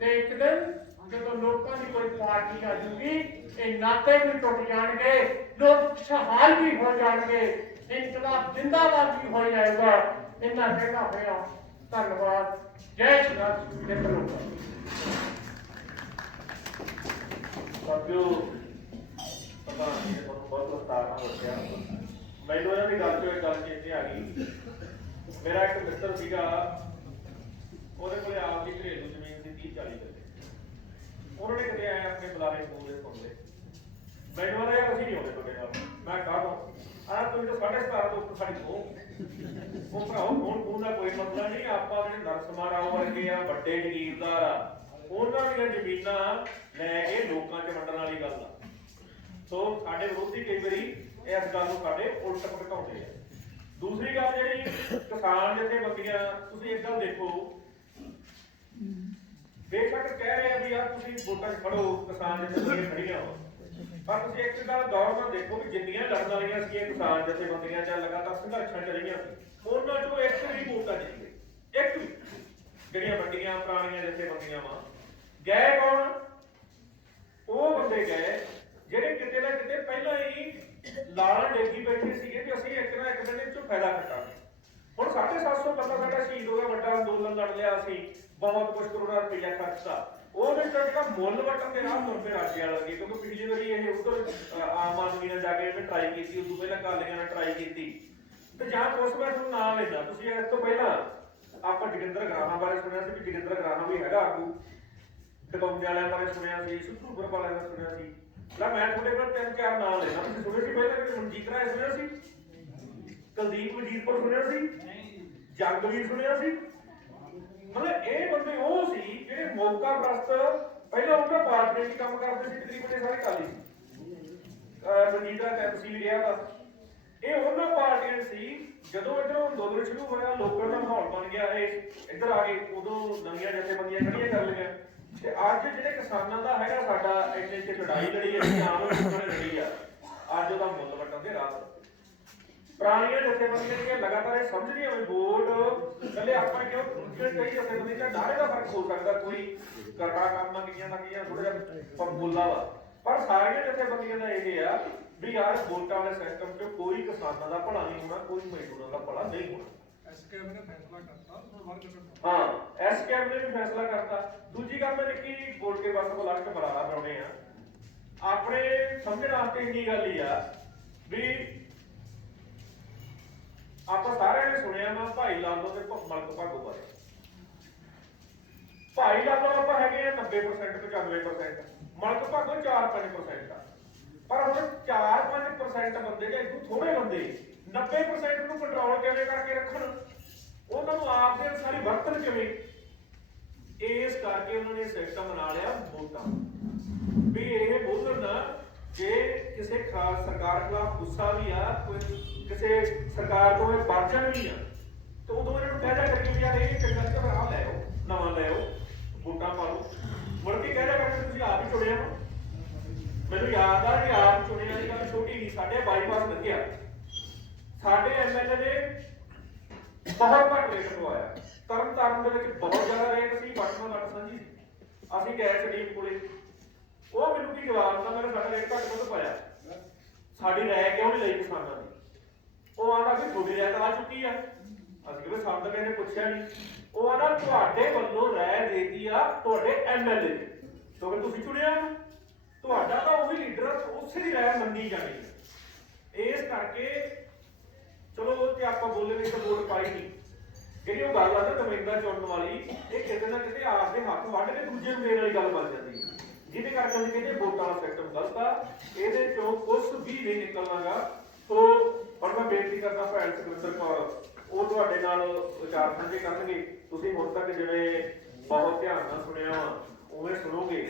ਤੇ ਇੱਕ ਦਿਨ ਜਦੋਂ ਲੋਕਾਂ ਦੀ ਕੋਈ ਪਾਰਟੀ ਆ ਜੂਗੀ ਇਹ ਨਾਤੇ ਵੀ ਟੁੱਟ ਜਾਣਗੇ ਲੋਕ ਖੁਸ਼ਹਾਲ ਵੀ ਹੋ ਜਾਣਗੇ ਇਨਕਲਾਬ ਜਿੰਦਾਬਾਦ ਵੀ ਹੋ ਜਾਏਗਾ ਇਹਨਾਂ ਕਹਿਣਾ ਹੋਇਆ ਧੰਨਵਾਦ ਜੈ ਸ਼੍ਰੀ ਰਾਮ ਦੇ ਪ੍ਰਭੂ ਸਾਥੀਓ ਪਤਾ ਨਹੀਂ ਤੁਹਾਨੂੰ ਬਹੁਤ ਵਿਸਤਾਰ ਨਾਲ ਦੱਸਿਆ ਮੈਨੂੰ ਇਹਨਾਂ ਦੀ ਗੱਲ ਚੋਂ ਇੱਕ ਗੱਲ ਚੇਤੇ ਆ ਗਈ ਮੇਰਾ ਇੱਕ ਮਿੱਤਰ ਸੀਗਾ ਉਹਦੇ ਕੋਲੇ ਆਪ ਦੀ ਘਰੇਲੂ ਜ਼ਮੀਨ ਸੀ 30-40 ਕਿੱਲੇ ਉਹਨਾਂ ਨੇ ਕਦੇ ਆਏ ਆਪਣੇ ਬੁਲਾਰੇ ਬੋਲਦੇ ਸੁਣਦੇ ਮੈਨੂੰ ਕਹਿੰਦਾ ਯਾਰ ਅਸੀਂ ਨਹੀਂ ਆਉਂਦੇ ਤੁਹਾਡੇ ਨਾਲ ਮੈਂ ਕਹਾਂ ਆਹ ਤੁਸੀਂ ਤਾਂ 17.5 ਤੋਂ ਉੱਪਰ ਸਾਡੀ ਉਹ ਭਰਾਓ ਹੁਣ ਦਾ ਕੋਈ ਮਸਲਾ ਨਹੀਂ ਆਪਾਂ ਜਿਹੜੇ ਨਰਸਮਾ ਰਾਓ ਵਰਗੇ ਆ ਵੱਡੇ ਜਗੀਰਦਾਰ ਆ ਉਹਨਾਂ ਦੀਆਂ ਜ਼ਮੀਨਾਂ ਲੈ ਕੇ ਲੋਕਾਂ 'ਚ ਵੰਡਣ ਵਾਲੀ ਗੱਲ ਆ। ਸੋ ਸਾਡੇ ਵਿਰੋਧੀ ਕਈ ਵਾਰੀ ਇਸ ਗੱਲ ਨੂੰ ਸਾਡੇ ਉਲਟ ਭਟਕਾਉਂਦੇ ਆ। ਦੂਸਰੀ ਗੱਲ ਜਿਹੜੀ ਕਿਸਾਨ ਜਥੇਬੰਦੀਆਂ, ਤੁਸੀਂ ਇੱਕ ਗੱਲ ਦੇਖੋ, ਬੇਸ਼ੱਕ ਕਹਿ ਰਹੇ ਆ ਵੀ ਯਾਰ ਤੁਸੀਂ ਵੋਟਾਂ 'ਚ ਖੜੋ, ਕਿਸਾਨ ਜਥੇਬੰਦੀਆਂ ਖੜੀਆਂ ਹੋ, ਪਰ ਤੁਸੀਂ ਇੱਕ ਗੱਲ ਗੌਰ ਨਾਲ ਦੇਖੋ ਵੀ ਜਿੰਨੀਆਂ ਲੜਨ ਵਾਲੀਆਂ ਸੀ ਕਿਸਾਨ ਜਥੇਬੰਦੀਆਂ ਜਾਂ ਲਗਾਤਾਰ ਸੰਘਰਸ਼ਾਂ ਚ ਰਹੀਆਂ ਸੀ, ਉਹਨਾਂ ਚੋਂ ਇੱਕ ਵੀ ਵੋਟਾਂ ਜਿੱਤੇ, ਇੱਕ ਵੀ। ਜਿਹੜੀਆਂ ਵੱਡੀਆਂ ਪੁਰਾਣੀਆਂ ਜਥੇਬੰਦੀਆਂ ਵਾ, ਗਏ ਕੌਣ? ਉਹ ਬੰਦੇ ਗਏ ਜਿਹੜੇ ਕਿਤੇ ਨਾ ਕਿਤੇ ਪਹਿਲਾਂ ਹੀ ਲਾਲਾਂ ਡੇਗੀ ਬੈਠੇ ਸੀਗੇ ਕਿ ਅਸੀਂ ਇੱਕ ਨਾ ਇੱਕ ਦਿਨ ਇਹ ਚੋਂ ਫਾਇਦਾ ਕੱਟਾਂਗੇ। ਹੁਣ 750 ਬੰਦਾ ਸਾਡਾ ਸ਼ਹੀਦ ਹੋ ਗਿਆ, ਵੱਡਾ ਅੰਦੋਲਨ ਲੜ ਲਿਆ, ਅਸੀਂ ਬਹੁਤ ਕੁਝ ਕਰੋੜਾਂ ਰੁਪਈਆ ਖਰਚਤਾ। ਉਹਦੇ ਤੋਂ ਜਿਹੜਾ ਮੁੱਲ ਵੱਟਣ ਦੇ ਰਾਹ ਤੁਰ ਪਏ ਰਾਜੇ ਵਾਲੇ, ਕਿਉਂਕਿ ਪਿਛਲੀ ਵਾਰੀ ਇਹ ਉਧਰ ਆਮ ਆਦਮੀ ਨੇ ਜਾ ਕੇ ਇਹਨੇ ਟਰਾਈ ਕੀਤੀ, ਉਦੋਂ ਪਹਿਲਾਂ ਅਕਾਲੀਆਂ ਨੇ ਟਰਾਈ ਕੀਤੀ। ਤੇ ਜਾਂ ਕੁਛ ਮੈਂ ਤੁਹਾਨੂੰ ਨਾਂ ਲੈਂਦਾ, ਤੁਸੀਂ ਇਸ ਤੋਂ ਪਹਿਲਾਂ ਆਪਾਂ ਜੋਗਿੰਦਰ ਗਰਾਹਾਂ ਬਾਰੇ ਸੁਣਿਆ ਸੀ ਵੀ ਜੋਗਿੰਦਰ ਗਰਾਹਾਂ ਵੀ ਹੈਗਾ ਆਗੂ, ਟਿਕਾਉਂਦੇ ਵਾਲਿਆਂ ਬਾਰੇ ਸੁਣਿਆ ਸੀ, ਸੁਖਪੁਰ ਵਾਲਿਆਂ ਬਾਰੇ ਸੁਣਿਆ ਸੀ। ਲੈ ਮੈਂ ਤੁਹਾਡੇ ਕੋਲ 3-4 ਨਾਂ ਲੈਂਦਾ, ਤੁਸੀਂ ਸੁਣੇ ਸੀ ਪਹਿਲਾਂ ਕਿ ਮਨਜੀਤ ਰਾਏ ਸੁਣਿਆ ਸੀ, ਕੁਲਦੀਪ ਵਜੀਦਪੁਰ ਸੁਣਿਆ ਸੀ, ਜੰਗਵੀਰ ਸੁਣਿਆ ਸੀ। ਮਤਲਬ ਇਹ ਬੰਦੇ ਉਹ ਸੀ ਜਿਹੜੇ ਮੌਕਾ ਪ੍ਰਸਤ, ਪਹਿਲਾਂ ਉਹਨਾਂ ਪਾਰਟੀ 'ਚ ਕੰਮ ਕਰਦੇ ਸੀ, ਤਕਰੀਬਨ ਸਾਰੇ ਕਾਲੀ ਸੀ, ਮਨਜੀਤ ਰਾਏ ਤਹਿਸੀਲ ਰਿਹਾ ਬਸ। ਇਹ ਉਹਨਾਂ ਪਾਰਟੀਆਂ ਸੀ ਜਦੋਂ ਇੱਧਰੋਂ ਅੰਦੋਲਨ ਸ਼ੁਰੂ ਹੋਇਆ, ਲੋਕਾਂ ਦਾ ਮਾਹੌਲ ਬਣ ਗਿਆ, ਇਹ ਇੱਧਰ ਆ ਗਏ, ਉਦੋਂ ਨਵੀਆਂ ਜਥੇਬੰਦੀਆਂ ਖੜੀਆਂ ਕਰ ਲਈਆਂ। ਤੇ ਅੱਜ ਜਿਹੜੇ ਕਿਸਾਨਾਂ ਦਾ ਹੈਗਾ ਸਾਡਾ ਇੰਨੇ 'ਚ ਲੜਾਈ ਲੜੀ ਹੈ, ਆਮ ਲੋਕਾਂ ਨੇ ਲੜੀ ਆ, ਅੱਜ ਉਹਦਾ ਮੁੱਲ ਵੱਟਣ ਦੇ ਰਾਹ। ਪੁਰਾਣੀਆਂ ਜਥੇਬੰਦੀਆਂ ਜਿਹੜੀਆਂ ਲਗਾਤਾਰ ਇਹ ਸਮਝਦੀਆਂ ਵੀ ਵੋਟ ਪਹਿਲੇ ਆਪਾਂ ਕਿਉਂ ਕਈ ਜਥੇਬੰਦੀਆਂ ਦਾ ਨਾਰੇ ਦਾ ਫਰਕ ਹੋ ਸਕਦਾ, ਕੋਈ ਕਰਨਾ ਕੰਮ ਆ ਕਿਆਂ ਨਾ ਕਿਆਂ ਥੋੜਾ ਜਿਹਾ ਫਰਮੂਲਾ ਵਾ, ਪਰ ਸਾਰੀਆਂ ਜਥੇਬੰਦੀਆਂ ਦਾ ਇਹ ਆ ਵੀ ਯਾਰ ਵੋਟਾਂ ਵਾਲੇ ਸਿਸਟਮ 'ਚ ਕੋਈ ਕਿਸਾਨਾਂ ਦਾ ਭਲਾ ਨਹੀਂ ਹੋਣਾ, ਕੋਈ ਮਜ਼ਦੂਰਾਂ ਦਾ ਭਲਾ ਨਹੀਂ ਹੋਣਾ। ਐਸਕੇਐਮ ਨੇ ਫੈਸਲਾ ਕਰਤਾ। ਹਾਂ, ਐਸਕੇਐਮ ਨੇ ਵੀ ਫੈਸਲਾ ਕਰਤਾ। ਦੂਜੀ ਗੱਲ ਮੈਂ ਨਿੱਕੀ ਬੋਲ ਕੇ ਬਸ ਲਾਸਟ ਬਰਾੜਾ ਬਣਾਉਣੇ ਆ, ਆਪਣੇ ਸਮਝਣ ਵਾਸਤੇ ਇੰਨੀ ਗੱਲ ਹੀ ਆ ਵੀ ਆਪਾਂ ਸਾਰਿਆਂ ਨੇ ਸੁਣਿਆ ਨਾ ਭਾਈ ਲਾਲੋ ਤੇ ਮਲਕ ਭਾਗੋ ਬਾਰੇ। ਭਾਈ ਲਾਲੋ ਆਪਾਂ ਹੈਗੇ ਆ 90% 95%, ਮਲਕ ਭਾਗੋ 4-5% ਆ। ਪਰ ਹੁਣ 4-5% ਬੰਦੇ ਜਾਂ ਇਦੋਂ ਥੋੜੇ ਬੰਦੇ 90% ਨੂੰ ਕੰਟਰੋਲ ਕਿਵੇਂ ਕਰਕੇ ਰੱਖਣ, ਉਹਨਾਂ ਨੂੰ ਆਪ ਦੇ ਅਨੁਸਾਰ ਵਰਤਣ ਕਿਵੇਂ, ਇਸ ਕਰਕੇ ਉਹਨਾਂ ਨੇ ਸਿਸਟਮ ਬਣਾ ਲਿਆ ਵੋਟਾਂ ਵੀ ਇਹ ਬੋਲਣ ਨਾ, ਜੇ ਕਿਸੇ ਸਰਕਾਰ ਖਿਲਾਫ ਗੁੱਸਾ ਵੀ ਆ, ਕੋਈ ਕਿਸੇ ਸਰਕਾਰ ਤੋਂ ਇਹ ਵਰਜਨ ਵੀ ਆ, ਤੇ ਉਦੋਂ ਇਹਨਾਂ ਨੂੰ ਕਹਿਦਾ ਕਰੀਏ ਯਾਰ ਇਹ ਚੰਗਾ ਤੇ ਫਿਰ ਆਹ ਲੈ ਆਓ, ਨਵਾਂ ਲੈ ਆਓ, ਵੋਟਾਂ ਪਾ ਲਓ। ਮੁੜ ਕੇ ਕਹਿਦਾ ਕਰਕੇ ਤੁਸੀਂ ਆਪ ਹੀ ਚੁਣਿਆ। ਮੈਨੂੰ ਯਾਦ ਆ ਕਿ ਆਪ ਚੁਣਿਆ ਦੀ ਗੱਲ ਛੋਟੀ ਨਹੀਂ, ਸਾਡੇ ਬਾਈਪਾਸ ਲੱਗਿਆ, ਸਾਡੇ ਐਮਐਲਏ ਨੇ ਬਹੁਤ ਘੱਟ ਰੇਟ ਲਵਾਇਆ। ਤਰਨਤਾਰਨ ਦੇ ਵਿੱਚ ਬਹੁਤ ਜ਼ਿਆਦਾ ਰੇਟ ਸੀ, ਵੱਟਾਂ ਵੱਟ ਸਾਂਝੀ ਸੀ। ਅਸੀਂ ਗਏ ਸਦੀਪ ਕੋਲੇ, ਉਹ ਮੈਨੂੰ ਕੀ ਜਵਾਬ ਦਿੰਦਾ, ਮੈਂ ਸਾਡਾ ਰੇਟ ਘੱਟ ਵੱਧ ਪਾਇਆ, ਸਾਡੀ ਰਾਏ ਕਿਉਂ ਨਹੀਂ ਲਈ ਕਿਸਾਨਾਂ ਦੀ। ਉਹ ਆਂਦਾ ਵੀ ਤੁਹਾਡੀ ਰਾਏ ਤਾਂ ਆ ਚੁੱਕੀ ਆ, ਅਸੀਂ ਕਹਿੰਦੇ ਸਾਨੂੰ ਤਾਂ ਕਿਸੇ ਨੇ ਪੁੱਛਿਆ ਨਹੀਂ। ਉਹ ਆਂਦਾ ਤੁਹਾਡੇ ਵੱਲੋਂ ਰਾਏ ਦੇਤੀ ਆ ਤੁਹਾਡੇ ਐਮਐਲਏ ਨੇ, ਕਿਉਂਕਿ ਤੁਸੀਂ ਚੁਣਿਆ, ਤੁਹਾਡਾ ਤਾਂ ਉਹੀ ਲੀਡਰ, ਉਸੇ ਦੀ ਰਾਏ ਮੰਨੀ ਜਾਣੀ ਹੈ। ਇਸ ਕਰਕੇ ਚਲੋ ਤੇ ਆਪਾਂ ਬੋਲੇ ਵੀ ਤਾਂ ਵੋਟ ਪਾਈ ਨਹੀਂ, ਜਿਹੜੀ ਉਹ ਗੱਲ ਆ ਨਾ ਨੁਮਾਇੰਦਾ ਚੁਣਨ ਵਾਲੀ, ਇਹ ਕਿਤੇ ਨਾ ਕਿਤੇ ਆਪਦੇ ਹੱਥ ਵੱਢ ਕੇ ਦੂਜੇ ਨੂੰ ਦੇਣ ਵਾਲੀ ਗੱਲ ਬਣ ਜਾਂਦੀ ਹੈ, ਜਿਹਦੇ ਕਰਕੇ ਅਸੀਂ ਕਹਿੰਦੇ ਵੋਟਾਂ ਦਾ ਸਿਸਟਮ ਗਲਤ ਆ, ਇਹਦੇ ਚੋਂ ਕੁਛ ਵੀ ਨਹੀਂ ਨਿਕਲਣਾਗਾ। ਸੋ ਹੁਣ ਮੈਂ ਬੇਨਤੀ ਕਰਦਾ ਭੈਣ ਸੁਖਵਿੰਦਰ ਕੌਰ, ਉਹ ਤੁਹਾਡੇ ਨਾਲ ਵਿਚਾਰ ਸਾਂਝੇ ਕਰਨਗੇ। ਤੁਸੀਂ ਹੁਣ ਤੱਕ ਜਿਵੇਂ ਬਹੁਤ ਧਿਆਨ ਨਾਲ ਸੁਣਿਆ ਵਾ ਉਵੇਂ ਸੁਣੋਗੇ।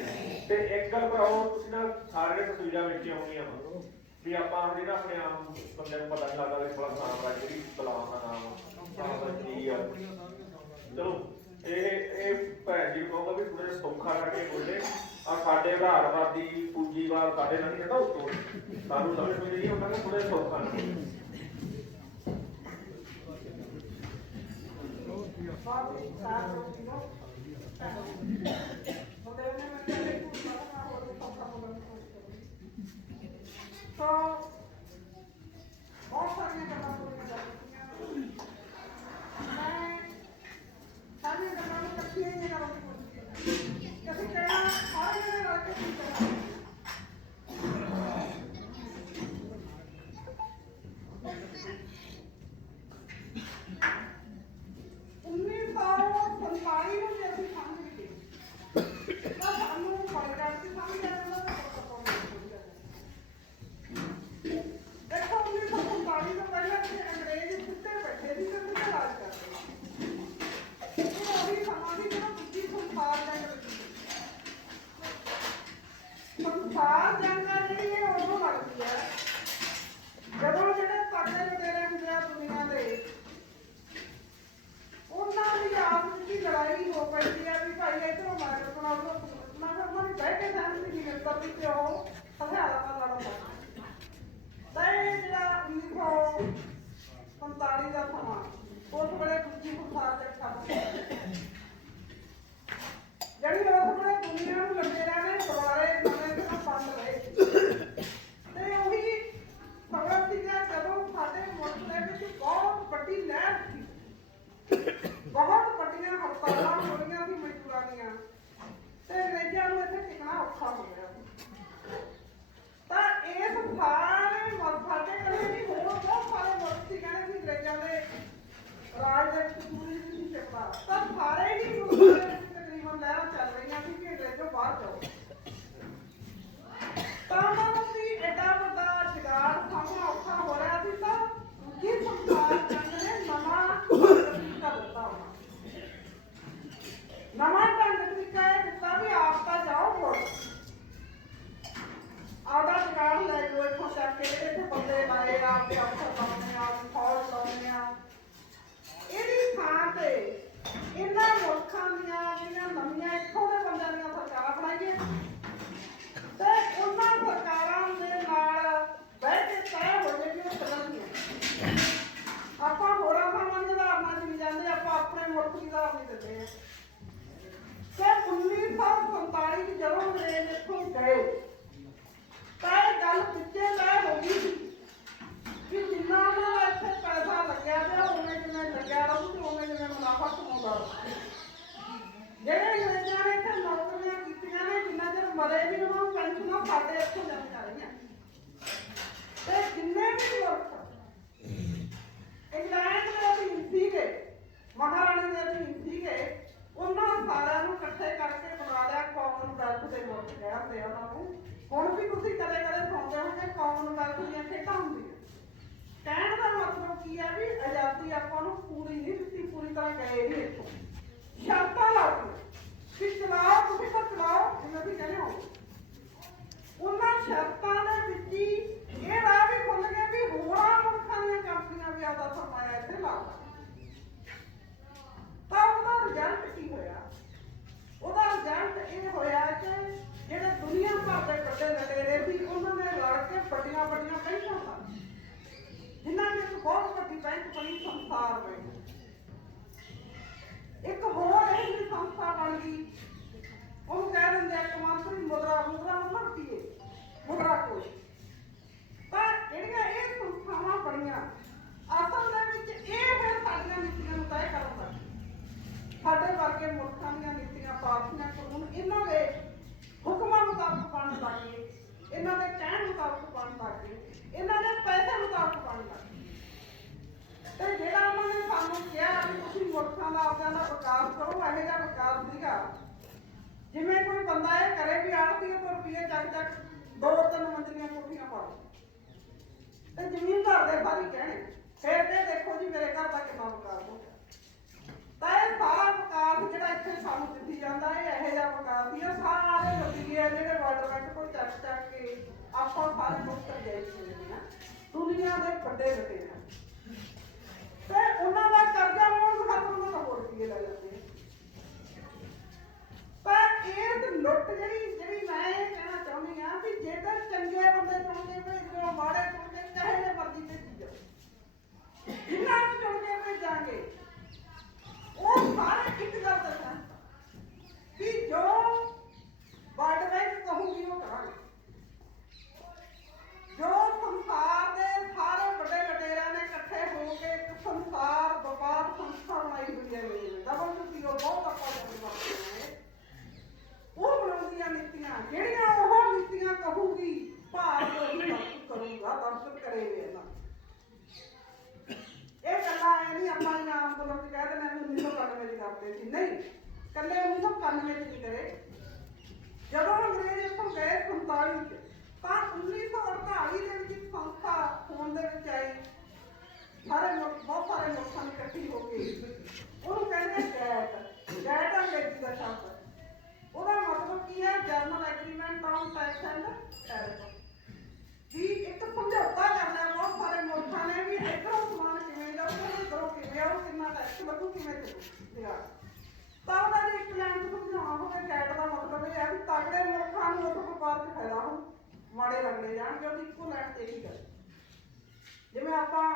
ਤੇ ਇੱਕ ਗੱਲ ਭਰਾਓ, ਤੁਸੀਂ ਨਾ ਸਾਰੀਆਂ ਤਸਵੀਰਾਂ ਵੇਖੀਆਂ ਹੋਣੀਆਂ ਵਾ ਵੀ ਆਪਾਂ ਜਿਹੜੇ ਨਾ ਆਪਣੇ ਆਮ ਬੰਦੇ ਨੂੰ ਪਤਾ ਨਹੀਂ ਲੱਗਦਾ ਵੀ ਬੜਾ ਨਾਮ ਆ, ਜਿਹੜੀ ਬਲਾਮ ਦਾ ਨਾਮ ਕੀ ਆ। ਚਲੋ ਇਹ ਭੈਣ ਜੀ ਕਹੂੰਗਾ ਵੀ ਥੋੜਾ ਜਿਹਾ ਸੌਖਾ ਕਰਕੇ ਬੋਲੇ, ਆ ਸਾਡੇ ਆਧਾਰਵਾਦੀ ਪੂੰਜੀਵਾਦ ਸਾਡੇ ਨਾਲ ਨਹੀਂ ਕਹਿੰਦਾ, ਉੱਤੋਂ ਸਾਨੂੰ ਸਮਝ ਨਹੀਂ ਉਹਨਾਂ ਨੇ ਥੋੜਾ ਜਿਹਾ ਸੌਖਾ ਨਾ बहुत सारी गल्लां होईयां मैं सारी गल्लां ਨੂੰ ਇਕੱਠੀਆਂ ਹੀ ਨਾਲ ਕੋਸ਼ਿਸ਼ ਅਸੀਂ ਕਹਿਣਾ ਸਾਰੇ ਜਣੇ ਰਲ ਕੇ ਕੀ ਕਰਾਂਗੇ। ਉੱਨੀ ਸੌ 47 ਨੂੰ ਅਸੀਂ ਸਮਝ ਗਏ ਸੰਸਾਰ ਜੰਗ ਆ ਜਿਹੜੀ ਇਹ ਉਦੋਂ ਲੱਗਦੀ ਹੈ ਜਦੋਂ ਜਿਹੜੇ ਤਗੜੇ ਵਡੇਰੇ ਹੁੰਦੇ ਆ ਦੁਨੀਆ ਦੇ ਉਹਨਾਂ ਦੀ ਆਪਸ ਵਿੱਚ ਲੜਾਈ ਹੋ ਪੈਂਦੀ ਹੈ ਵੀ ਭਾਈ ਇੱਧਰੋਂ ਮਾਰ ਕੇ ਸੁਣਾ ਲਓ ਮੈਂ ਕਿਹਾ ਉਹਨਾਂ ਨੇ ਬਹਿ ਕੇ ਸਹਿਮਤੀ ਨਹੀਂ ਮਿਲਦਾ ਵੀ ਕਿ ਉਹ ਹਥਿਆਰਾਂ ਨਾਲ ਲੜਨ ਤਾਂ ਇਹ ਜਿਹੜਾ 1945 ਦਾ ਸਮਾਂ ਉਸ ਵੇਲੇ ਦੂਜੀ ਸੰਸਾਰ ਦੇ ਖਤਮ ਜਿਹੜੀ ਉਸ ਵੇਲੇ ਦੁਨੀਆ ਨੂੰ ਲੱਗੇ ਰਹਿਣੇ ਦੁਬਾਰੇ ਨਵੇਂ ਤੋਂ ਬੰਦ ਰਹੇ ਤੇ ਉਹੀ ਖਬਰ ਸੀ ਕਿ ਜਦੋਂ ਸਾਡੇ ਮੁਲਕ ਦੇ ਵਿੱਚ ਬਹੁਤ ਵੱਡੀ ਲਹਿਰ ਸੀ ਬਹੁਤ ਵੱਡੀਆਂ ਹੜਤਾਲਾਂ ਹੋਈਆਂ ਸੀ ਮਜ਼ਦੂਰਾਂ ਦੀਆਂ ਤੇ ਅੰਗਰੇਜ਼ਾਂ ਨੂੰ ਇੱਥੇ ਟਿਕਣਾ ਔਖਾ ਹੋ ਗਿਆ ਤਾਂ ਇਸ ਸਾਰੇ ਸਾਡੇ ਕੋਲ ਵੀ ਹੋਰ ਬਹੁਤ ਸਾਰੇ ਮੁਲਕ ਸੀ ਕਹਿੰਦੇ ਵੀ ਅੰਗਰੇਜ਼ਾਂ ਦੇ ਰਾਜ ਦੇ ਵਿੱਚ ਪੂਰੀ ਨਹੀਂ ਟਿਕਦਾ ਤਾਂ ਸਾਰੇ ਹੀ ਮੁਲਕ ਦੇ ਵਿੱਚ ਤਕਰੀਬਨ ਲਹਿਰਾਂ ਚੱਲ ਰਹੀਆਂ ਸੀ ਕਿ ਅੰਗਰੇਜ਼ੋਂ ਬਾਹਰ ਜਾਓ ਤਾਂ ਉਹਨਾਂ ਨੂੰ ਵੀ ਐਡਾ ਵੱਡਾ ਜੁਗਾੜ ਸਾਹਮਣਾ ਔਖਾ ਹੋ ਰਿਹਾ ਸੀ ਤਾਂ ਦੂਜੀ ਸੰਸਾਰ ਜੰਗ ਨੇ ਨਵਾਂ ਤਰੀਕਾ ਦਿੱਤਾ ਹੋਣਾ ਨਵਾਂ ਢੰਗ ਤਰੀਕਾ ਇਹ ਦਿੱਤਾ ਵੀ ਆਪ ਤਾਂ ਜਾਓ ਮੁੜ ਆਪਦਾ ਜੁਗਾੜ ਲੈ ਜਾਓ ਇੱਥੋਂ ਚੱਕ ਕੇ ਇੱਥੇ ਬੰਦੇ ਲਾਏ ਆਪਦੇ ਅਫਸਰ ਲਾਉਣੇ ਆ ਫੌਜ ਲਾਉਣੇ ਆ ਇਹਦੀ ਥਾਂ ਤੇ ਇਹਨਾਂ ਮੁਲਕਾਂ ਦੀਆਂ ਜਿਹੜੀਆਂ ਨਵੀਆਂ ਇੱਥੋਂ ਦੇ ਬੰਦਿਆਂ ਦੀਆਂ ਸਰਕਾਰਾਂ ਬਣਾਈਏ ਤੇ ਉਹਨਾਂ ਸਰਕਾਰਾਂ ਦੇ ਨਾਲ ਬਹਿ ਕੇ ਤੈਅ ਹੋ ਜੇ ਕਿ ਉਹ ਚੱਲਣਗੀਆਂ ਆਪਾਂ ਹੋਰਾਂ ਥਾਵਾਂ ਦੀ ਉਦਾਹਰਨਾਂ ਚ ਨਹੀਂ ਜਾਂਦੇ ਆਪਾਂ ਆਪਣੇ ਮੁਲਕ ਦੀ ਉਦਾਹਰਨ ਦਿੰਦੇ ਹਾਂ ਤੇ 1947 ਚ ਜਦੋਂ ਅੰਗਰੇਜ਼ ਇੱਥੋਂ ਗਏ ਤਾਂ ਇਹ ਗੱਲ ਪਿੱਛੇ ਤੈਅ ਹੋ ਗਈ ਸੀ ਕਿ ਜਿੰਨਾ ਉਹਨਾਂ ਦਾ ਇੱਥੇ ਪੈਸਾ ਲੱਗਿਆ ਪਿਆ ਉਵੇਂ ਜਿਵੇਂ ਲੱਗਿਆ ਰਹੂ ਤੇ ਉਵੇਂ ਜਿਵੇਂ ਮੁਨਾਫਾ ਕਮਾਉਂਦਾ ਰਹੂ ਜਿਹੜੇ ਅੰਗਰੇਜ਼ਾਂ ਨੇ ਇੱਥੇ ਨੌਕਰੀਆਂ ਕੀਤੀਆਂ ਨੇ ਜਿੰਨਾ ਚਿਰ ਮਰੇ ਵੀ ਉਹਨਾਂ ਨੂੰ ਪੈਨਸ਼ਨਾਂ ਸਾਡੇ ਇੱਥੋਂ ਜਾਂਦੀਆਂ ਰਹੀਆਂ ਤੇ ਜਿੰਨੇ ਵੀ ਮੁਲਕ ਇੰਗਲੈਂਡ ਦੇ ਅਧੀਨ ਸੀਗੇ ਮਹਾਰਾਣੀ ਦੇ ਅਧੀਨ ਸੀਗੇ ਉਹਨਾਂ ਸਾਰਿਆਂ ਨੂੰ ਇਕੱਠੇ ਕਰਕੇ ਬਣਾ ਲਿਆ ਕਾਮਨਵੈਲਥ ਦੇ ਮੁਲਕ ਕਹਿੰਦੇ ਆ ਉਹਨਾਂ ਨੂੰ ਹੁਣ ਵੀ ਤੁਸੀਂ ਕਦੇ ਕਦੇ ਸੁਣਦੇ ਹੋਗੇ ਕਾਮਨਵੈਲਥ ਦੀਆਂ ਖੇਡਾਂ ਹੁੰਦੀਆਂ ਕਹਿਣ ਦਾ ਮਤਲਬ ਕੀ ਹੈ ਵੀ ਆਜ਼ਾਦੀ ਆਪਾਂ ਨੂੰ ਪੂਰੀ ਨਹੀਂ ਦਿੱਤੀ ਪੂਰੀ ਤਰ੍ਹਾਂ ਗਏ ਨਹੀਂ ਇੱਥੋਂ ਸ਼ਰਤਾਂ ਲਾਓ ਕਿ ਚਲਾਓ ਤੁਸੀਂ ਤਾਂ ਚਲਾਓ ਜਿਵੇਂ ਵੀ ਕਹਿੰਦੇ ਹੋ ਉਹਨਾਂ ਸ਼ਰਤਾਂ ਦੇ ਵਿੱਚ ਹੀ ਇਹ ਰਾਹ ਵੀ ਖੁੱਲ ਗਿਆ ਵੀ ਹੋਰਾਂ ਮੁਲਕਾਂ ਦੀਆਂ ਕੰਪਨੀਆਂ ਵੀ ਆਪਦਾ ਸਰਮਾਇਆ ਇੱਥੇ ਲਾਓ ਤਾਂ ਉਹਦਾ ਰਿਜ਼ਲਟ ਕੀ ਹੋਇਆ ਉਹਦਾ ਰਿਜ਼ਲਟ ਇਹ ਹੋਇਆ ਕਿ ਜਿਹੜੇ ਦੁਨੀਆ ਭਰ ਦੇ ਵੱਡੇ ਲਟੇਰੇ ਸੀ ਉਹਨਾਂ ਨੇ ਲੜ ਕੇ ਵੱਡੀਆਂ ਵੱਡੀਆਂ ਬੈਂਕਾਂ ਲਾ ਜਿਨ੍ਹਾਂ ਵਿੱਚ ਬਹੁਤ ਵੱਡੀ ਬੈਂਕ ਬਣੀ ਸੰਸਾਰ ਵਿੱਚ ਇੱਕ ਹੋਰ ਇਹ ਜਿਹੀ ਸੰਸਥਾ ਬਣ ਗਈ ਉਹਨੂੰ ਕਹਿ ਦਿੰਦੇ ਆ ਕਮਾਂਤਰੀ ਮੁਦਰਾ ਮਤਲਬ ਕੀ ਹੈ ਮੁਦਰਾ ਕੋਸ਼ ਪਰ ਜਿਹੜੀਆਂ ਇਹ ਸੰਸਥਾਵਾਂ ਬਣੀਆਂ ਅਸਲ ਦੇ ਵਿੱਚ ਇਹ ਫਿਰ ਸਾਡੀਆਂ ਨੀਤੀਆਂ ਨੂੰ ਤੈਅ ਕਰਨ ਲੱਗ ਸਾਡੇ ਵਰਗੇ ਮੁਲਕਾਂ ਦੀਆਂ ਨੀਤੀਆਂ ਪਾਲਸੀਆਂ ਕਾਨੂੰਨ ਇਹਨਾਂ ਦੇ ਹੁਕਮਾਂ ਮੁਤਾਬਕ ਬਣਨ ਲੱਗ ਗਏ ਇਹਨਾਂ ਦੇ ਕਹਿਣ ਮੁਤਾਬਕ ਬਣਨ ਲੱਗ ਗਏ ਇਹਨਾਂ ਦੇ ਪੈਸੇ ਮੁਤਾਬਕ ਬਣਨ ਲੱਗ ਗਏ ਤੇ ਜਿਹੜਾ ਉਹਨਾਂ ਨੇ ਸਾਨੂੰ ਕਿਹਾ ਕਿ ਤੁਸੀਂ ਮੁਲਕਾਂ ਦਾ ਆਪਦਾ ਦਾ ਵਿਕਾਸ ਕਰੋ ਇਹੋ ਜਿਹਾ ਵਿਕਾਸ ਸੀਗਾ ਜਿਵੇਂ ਕੋਈ ਬੰਦਾ ਇਹ ਕਰੇ ਵੀ ਆੜਤੀ ਤੋਂ ਰੁਪਈਏ ਚੱਕ 2-3 ਮੰਜ਼ਲੀਆਂ ਕੋਠੀਆਂ ਪਾ ਲਓ ਤੇ ਜ਼ਮੀਨਦਾਰ ਦੇ ਬਾਰੇ ਕਹਿਣੇ ਫਿਰ ਤੇ ਦੇਖੋ ਜੀ ਮੇਰੇ ਘਰ ਦਾ ਕਿੰਨਾ ਵਿਕਾਸ ਹੋ ਗਿਆ ਤਾਂ ਇਹ ਸਾਰਾ ਵਿਕਾਸ ਜਿਹੜਾ ਇੱਥੇ ਸਾਨੂੰ ਦਿੱਤੀ ਜਾਂਦਾ ਇਹ ਇਹੋ ਜਿਹਾ ਵਿਕਾਸ ਸੀ ਸਾਰੇ ਰੁਪਈਏ ਜਿਹੜੇ ਵਰਲਡ ਬੈਂਕ ਕੋਲ ਚੱਕ ਕੇ ਆਪਾਂ ਸਾਰੇ ਮੁਕਤ ਜਾਈ ਜਾਂਦੇ ਆ ਦੁਨੀਆ ਦੇ ਵੱਡੇ ਵੱਡੇ ਨੇ ਤੇ ਉਹਨਾਂ ਦਾ ਕਰਜ਼ਾ ਮੋੜਨ ਖਾਤਰ ਉਹਨਾਂ ਦਾ ਹੋਰ ਰੁਪਈਏ ਲੈ ਜਾਂਦੇ ਪਰ ਇਹ ਲੁੱਟ ਜਿਹੜੀ ਮੈਂ ਇਹ ਕਹਿਣਾ ਚਾਹੁੰਦੀ ਆ ਵੀ ਜੇਕਰ ਚੰਗੇ ਬੰਦੇ ਚੁਣਦੇ ਭੇਜੋ ਮਾੜੇ ਚੁਣਦੇ ਕਹੇ ਜੇ ਮਰਜ਼ੀ ਭੇਜੋ ਜਿਨ੍ਹਾਂ ਨੂੰ ਚੁਣ ਕੇ ਭੇਜਾਂਗੇ ਉਹ ਸਾਰੇ ਇੱਕ ਗੱਲ ਦੱਸਣ ਵੀ ਜੋ ਵਰਲਡ ਬੈਂਕ ਕਹੂਗੀ ਉਹ ਕਰਾਂਗੇ ਜੋ ਸੰਸਾਰ ਦੇ ਸਾਰੇ ਵੱਡੇ ਲਟੇਰਿਆਂ ਨੇ ਇਕੱਠੇ ਹੋ ਕੇ ਇੱਕ ਸੰਸਾਰ ਵਪਾਰ ਸੰਸਥਾ ਬਣਾਈ ਹੋਈ ਹੈ WTO ਬਹੁਤ ਆਪਾਂ ਬਣਾਉਂਦੇ ਉਹ ਬਣਾਉਂਦੀਆਂ ਨੀਤੀਆਂ ਜਿਹੜੀਆਂ ਉਹ ਨੀਤੀਆਂ ਕਹੂਗੀ ਭਾਰਤ ਉਹੀ ਲਾਗੂ ਕਰੂਗਾ ਦਰਸ਼ਕ ਕਰੇਗੇ ਇਹਨਾਂ ਇਹ ਗੱਲਾਂ ਐ ਨਹੀਂ ਆਪਾਂ ਨਾਮ ਬੋਲਣ ਚ ਕਹਿ ਦਿੰਦੇ 1991 ਚ ਕਰਦੇ ਸੀ ਨਹੀਂ ਇਕੱਲੇ 1991 ਚ ਨਹੀਂ ਕਰੇ ਜਦੋਂ ਅੰਗਰੇਜ਼ ਇੱਥੋਂ ਗਏ 47 ਚ ਤਾਂ 1948 ਦੇ ਵਿੱਚ ਸੰਸਥਾ ਹੋਣ ਦੇ ਵਿੱਚ ਆਈ ਸਾਰੇ ਬਹੁਤ ਸਾਰੇ ਲੋਕਾਂ ਨੇ ਇਕੱਠੀ ਹੋ ਕੇ ਉਹਨੂੰ ਕਹਿੰਦੇ ਗੈਟ ਅੰਗਰੇਜ਼ੀ ਦਾ ਸ਼ਬਦ ਉਹਦਾ ਮਤਲਬ ਕੀ ਹੈ general agreement on tax and tariff ਵੀ ਇੱਕ ਸਮਝੌਤਾ ਕਰ ਲਿਆ ਬਹੁਤ ਸਾਰੇ ਮੁਲਕਾਂ ਨੇ ਵੀ ਇੱਧਰੋਂ ਸਮਾਨ ਕਿਵੇਂ ਜਾਊਗਾ ਇੱਧਰੋਂ ਕਿਵੇਂ ਆਊ ਕਿੰਨਾ ਟੈਕਸ ਲੱਗੂ ਕਿਵੇਂ ਚੱਲੂਗਾ ਤਾਂ ਉਹਨਾਂ ਦੇ ਇੱਕ ਲਾਈਨ ਤੋਂ ਸਮਝਾਉਣਾ ਹੋਵੇ ਕੈਟ ਦਾ ਮਤਲਬ ਇਹ ਹੈ ਵੀ ਤਗੜੇ ਮੁਲਕਾਂ ਨੂੰ ਉਸ ਵਪਾਰ 'ਚ ਫਾਇਦਾ ਹੋ ਮਾੜੇ ਲੱਗਣੇ ਜਾਣਗੇ ਉਹਦੀ ਇੱਕੋ ਲਾਈਨ ਤੇ ਇਹੀ ਗੱਲ ਜਿਵੇਂ ਆਪਾਂ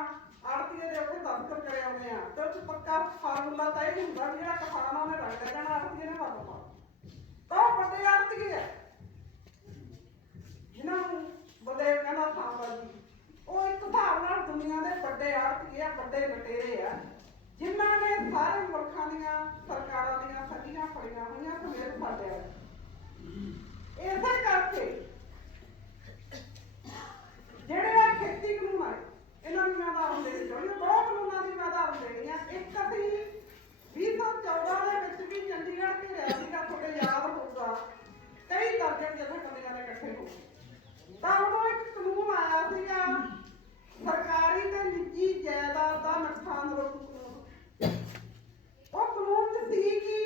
ਆੜਤੀਏ ਦੇ ਉੱਤੇ ਦਸਤਖਤ ਕਰੇ ਆਉਂਦੇ ਆ ਤੇ ਉਹ 'ਚ ਪੱਕਾ ਫਾਰਮੂਲਾ ਤਾਂ ਇਹ ਹੁੰਦਾ ਵੀ ਜਿਹੜਾ ਕਿਸਾਨ ਆ ਉਹਨੇ ਰੰਗ ਜਾਣਾ ਆੜਤੀਏ ਨੇ ਵੱਧ ਪਾ ਤਾਂ ਉਹ ਵੱਡੇ ਆੜਤੀਏ ਆ ਜਿਨ੍ਹਾਂ ਨੂੰ ਬਲੇ ਕਹਿੰਦਾ ਸਾਂਬਾਜੀ ਉਹ ਇੱਕ ਹਿਸਾਬ ਨਾਲ ਦੁਨੀਆ ਦੇ ਵੱਡੇ ਆੜਤੀਏ ਆ ਵੱਡੇ ਲਟੇਰੇ ਆ ਜਿਨ੍ਹਾਂ ਨੇ ਸਾਰੇ ਮੁਲਕਾਂ ਦੀਆਂ ਸਰਕਾਰਾਂ ਦੀਆਂ ਸੱਜੀਆਂ ਫੜੀਆਂ ਹੋਈਆਂ ਸਮੇਤ ਸਾਡੇ ਇਸੇ ਕਰਕੇ ਜਿਹੜੇ ਆ ਖੇਤੀ ਕਾਨੂੰਨ ਆਏ ਇਹਨਾਂ ਨੂੰ ਮੈਂ ਆਧਾਰਨ ਦੇਣੀ ਚਾਹੁੰਦੀ ਹਾਂ ਦੋ ਕਾਨੂੰਨਾਂ ਦੀ ਮੈਂ ਆਧਾਰਨ ਦੇਣੀ ਆ ਇੱਕ ਅਸੀਂ 2014 ਦੇ ਵਿੱਚ ਵੀ ਚੰਡੀਗੜ੍ਹ ਘੇਰਿਆ ਸੀਗਾ ਤੁਹਾਡੇ ਯਾਦ ਹੋਊਗਾ ਕਈ ਦਰਜਨ ਜਥੇਬੰਦੀਆਂ ਨੇ ਇਕੱਠੇ ਹੋ ਕੇ ਤਾਂ ਉਦੋਂ ਇੱਕ ਕਾਨੂੰਨ ਆਇਆ ਸੀਗਾ ਸਰਕਾਰੀ ਤੇ ਨਿੱਜੀ ਜਾਇਦਾਦ ਦਾ ਨੁਕਸਾਨ ਰੋਕੂ ਕਾਨੂੰਨ ਉਹ ਕਾਨੂੰਨ 'ਚ ਸੀ ਕਿ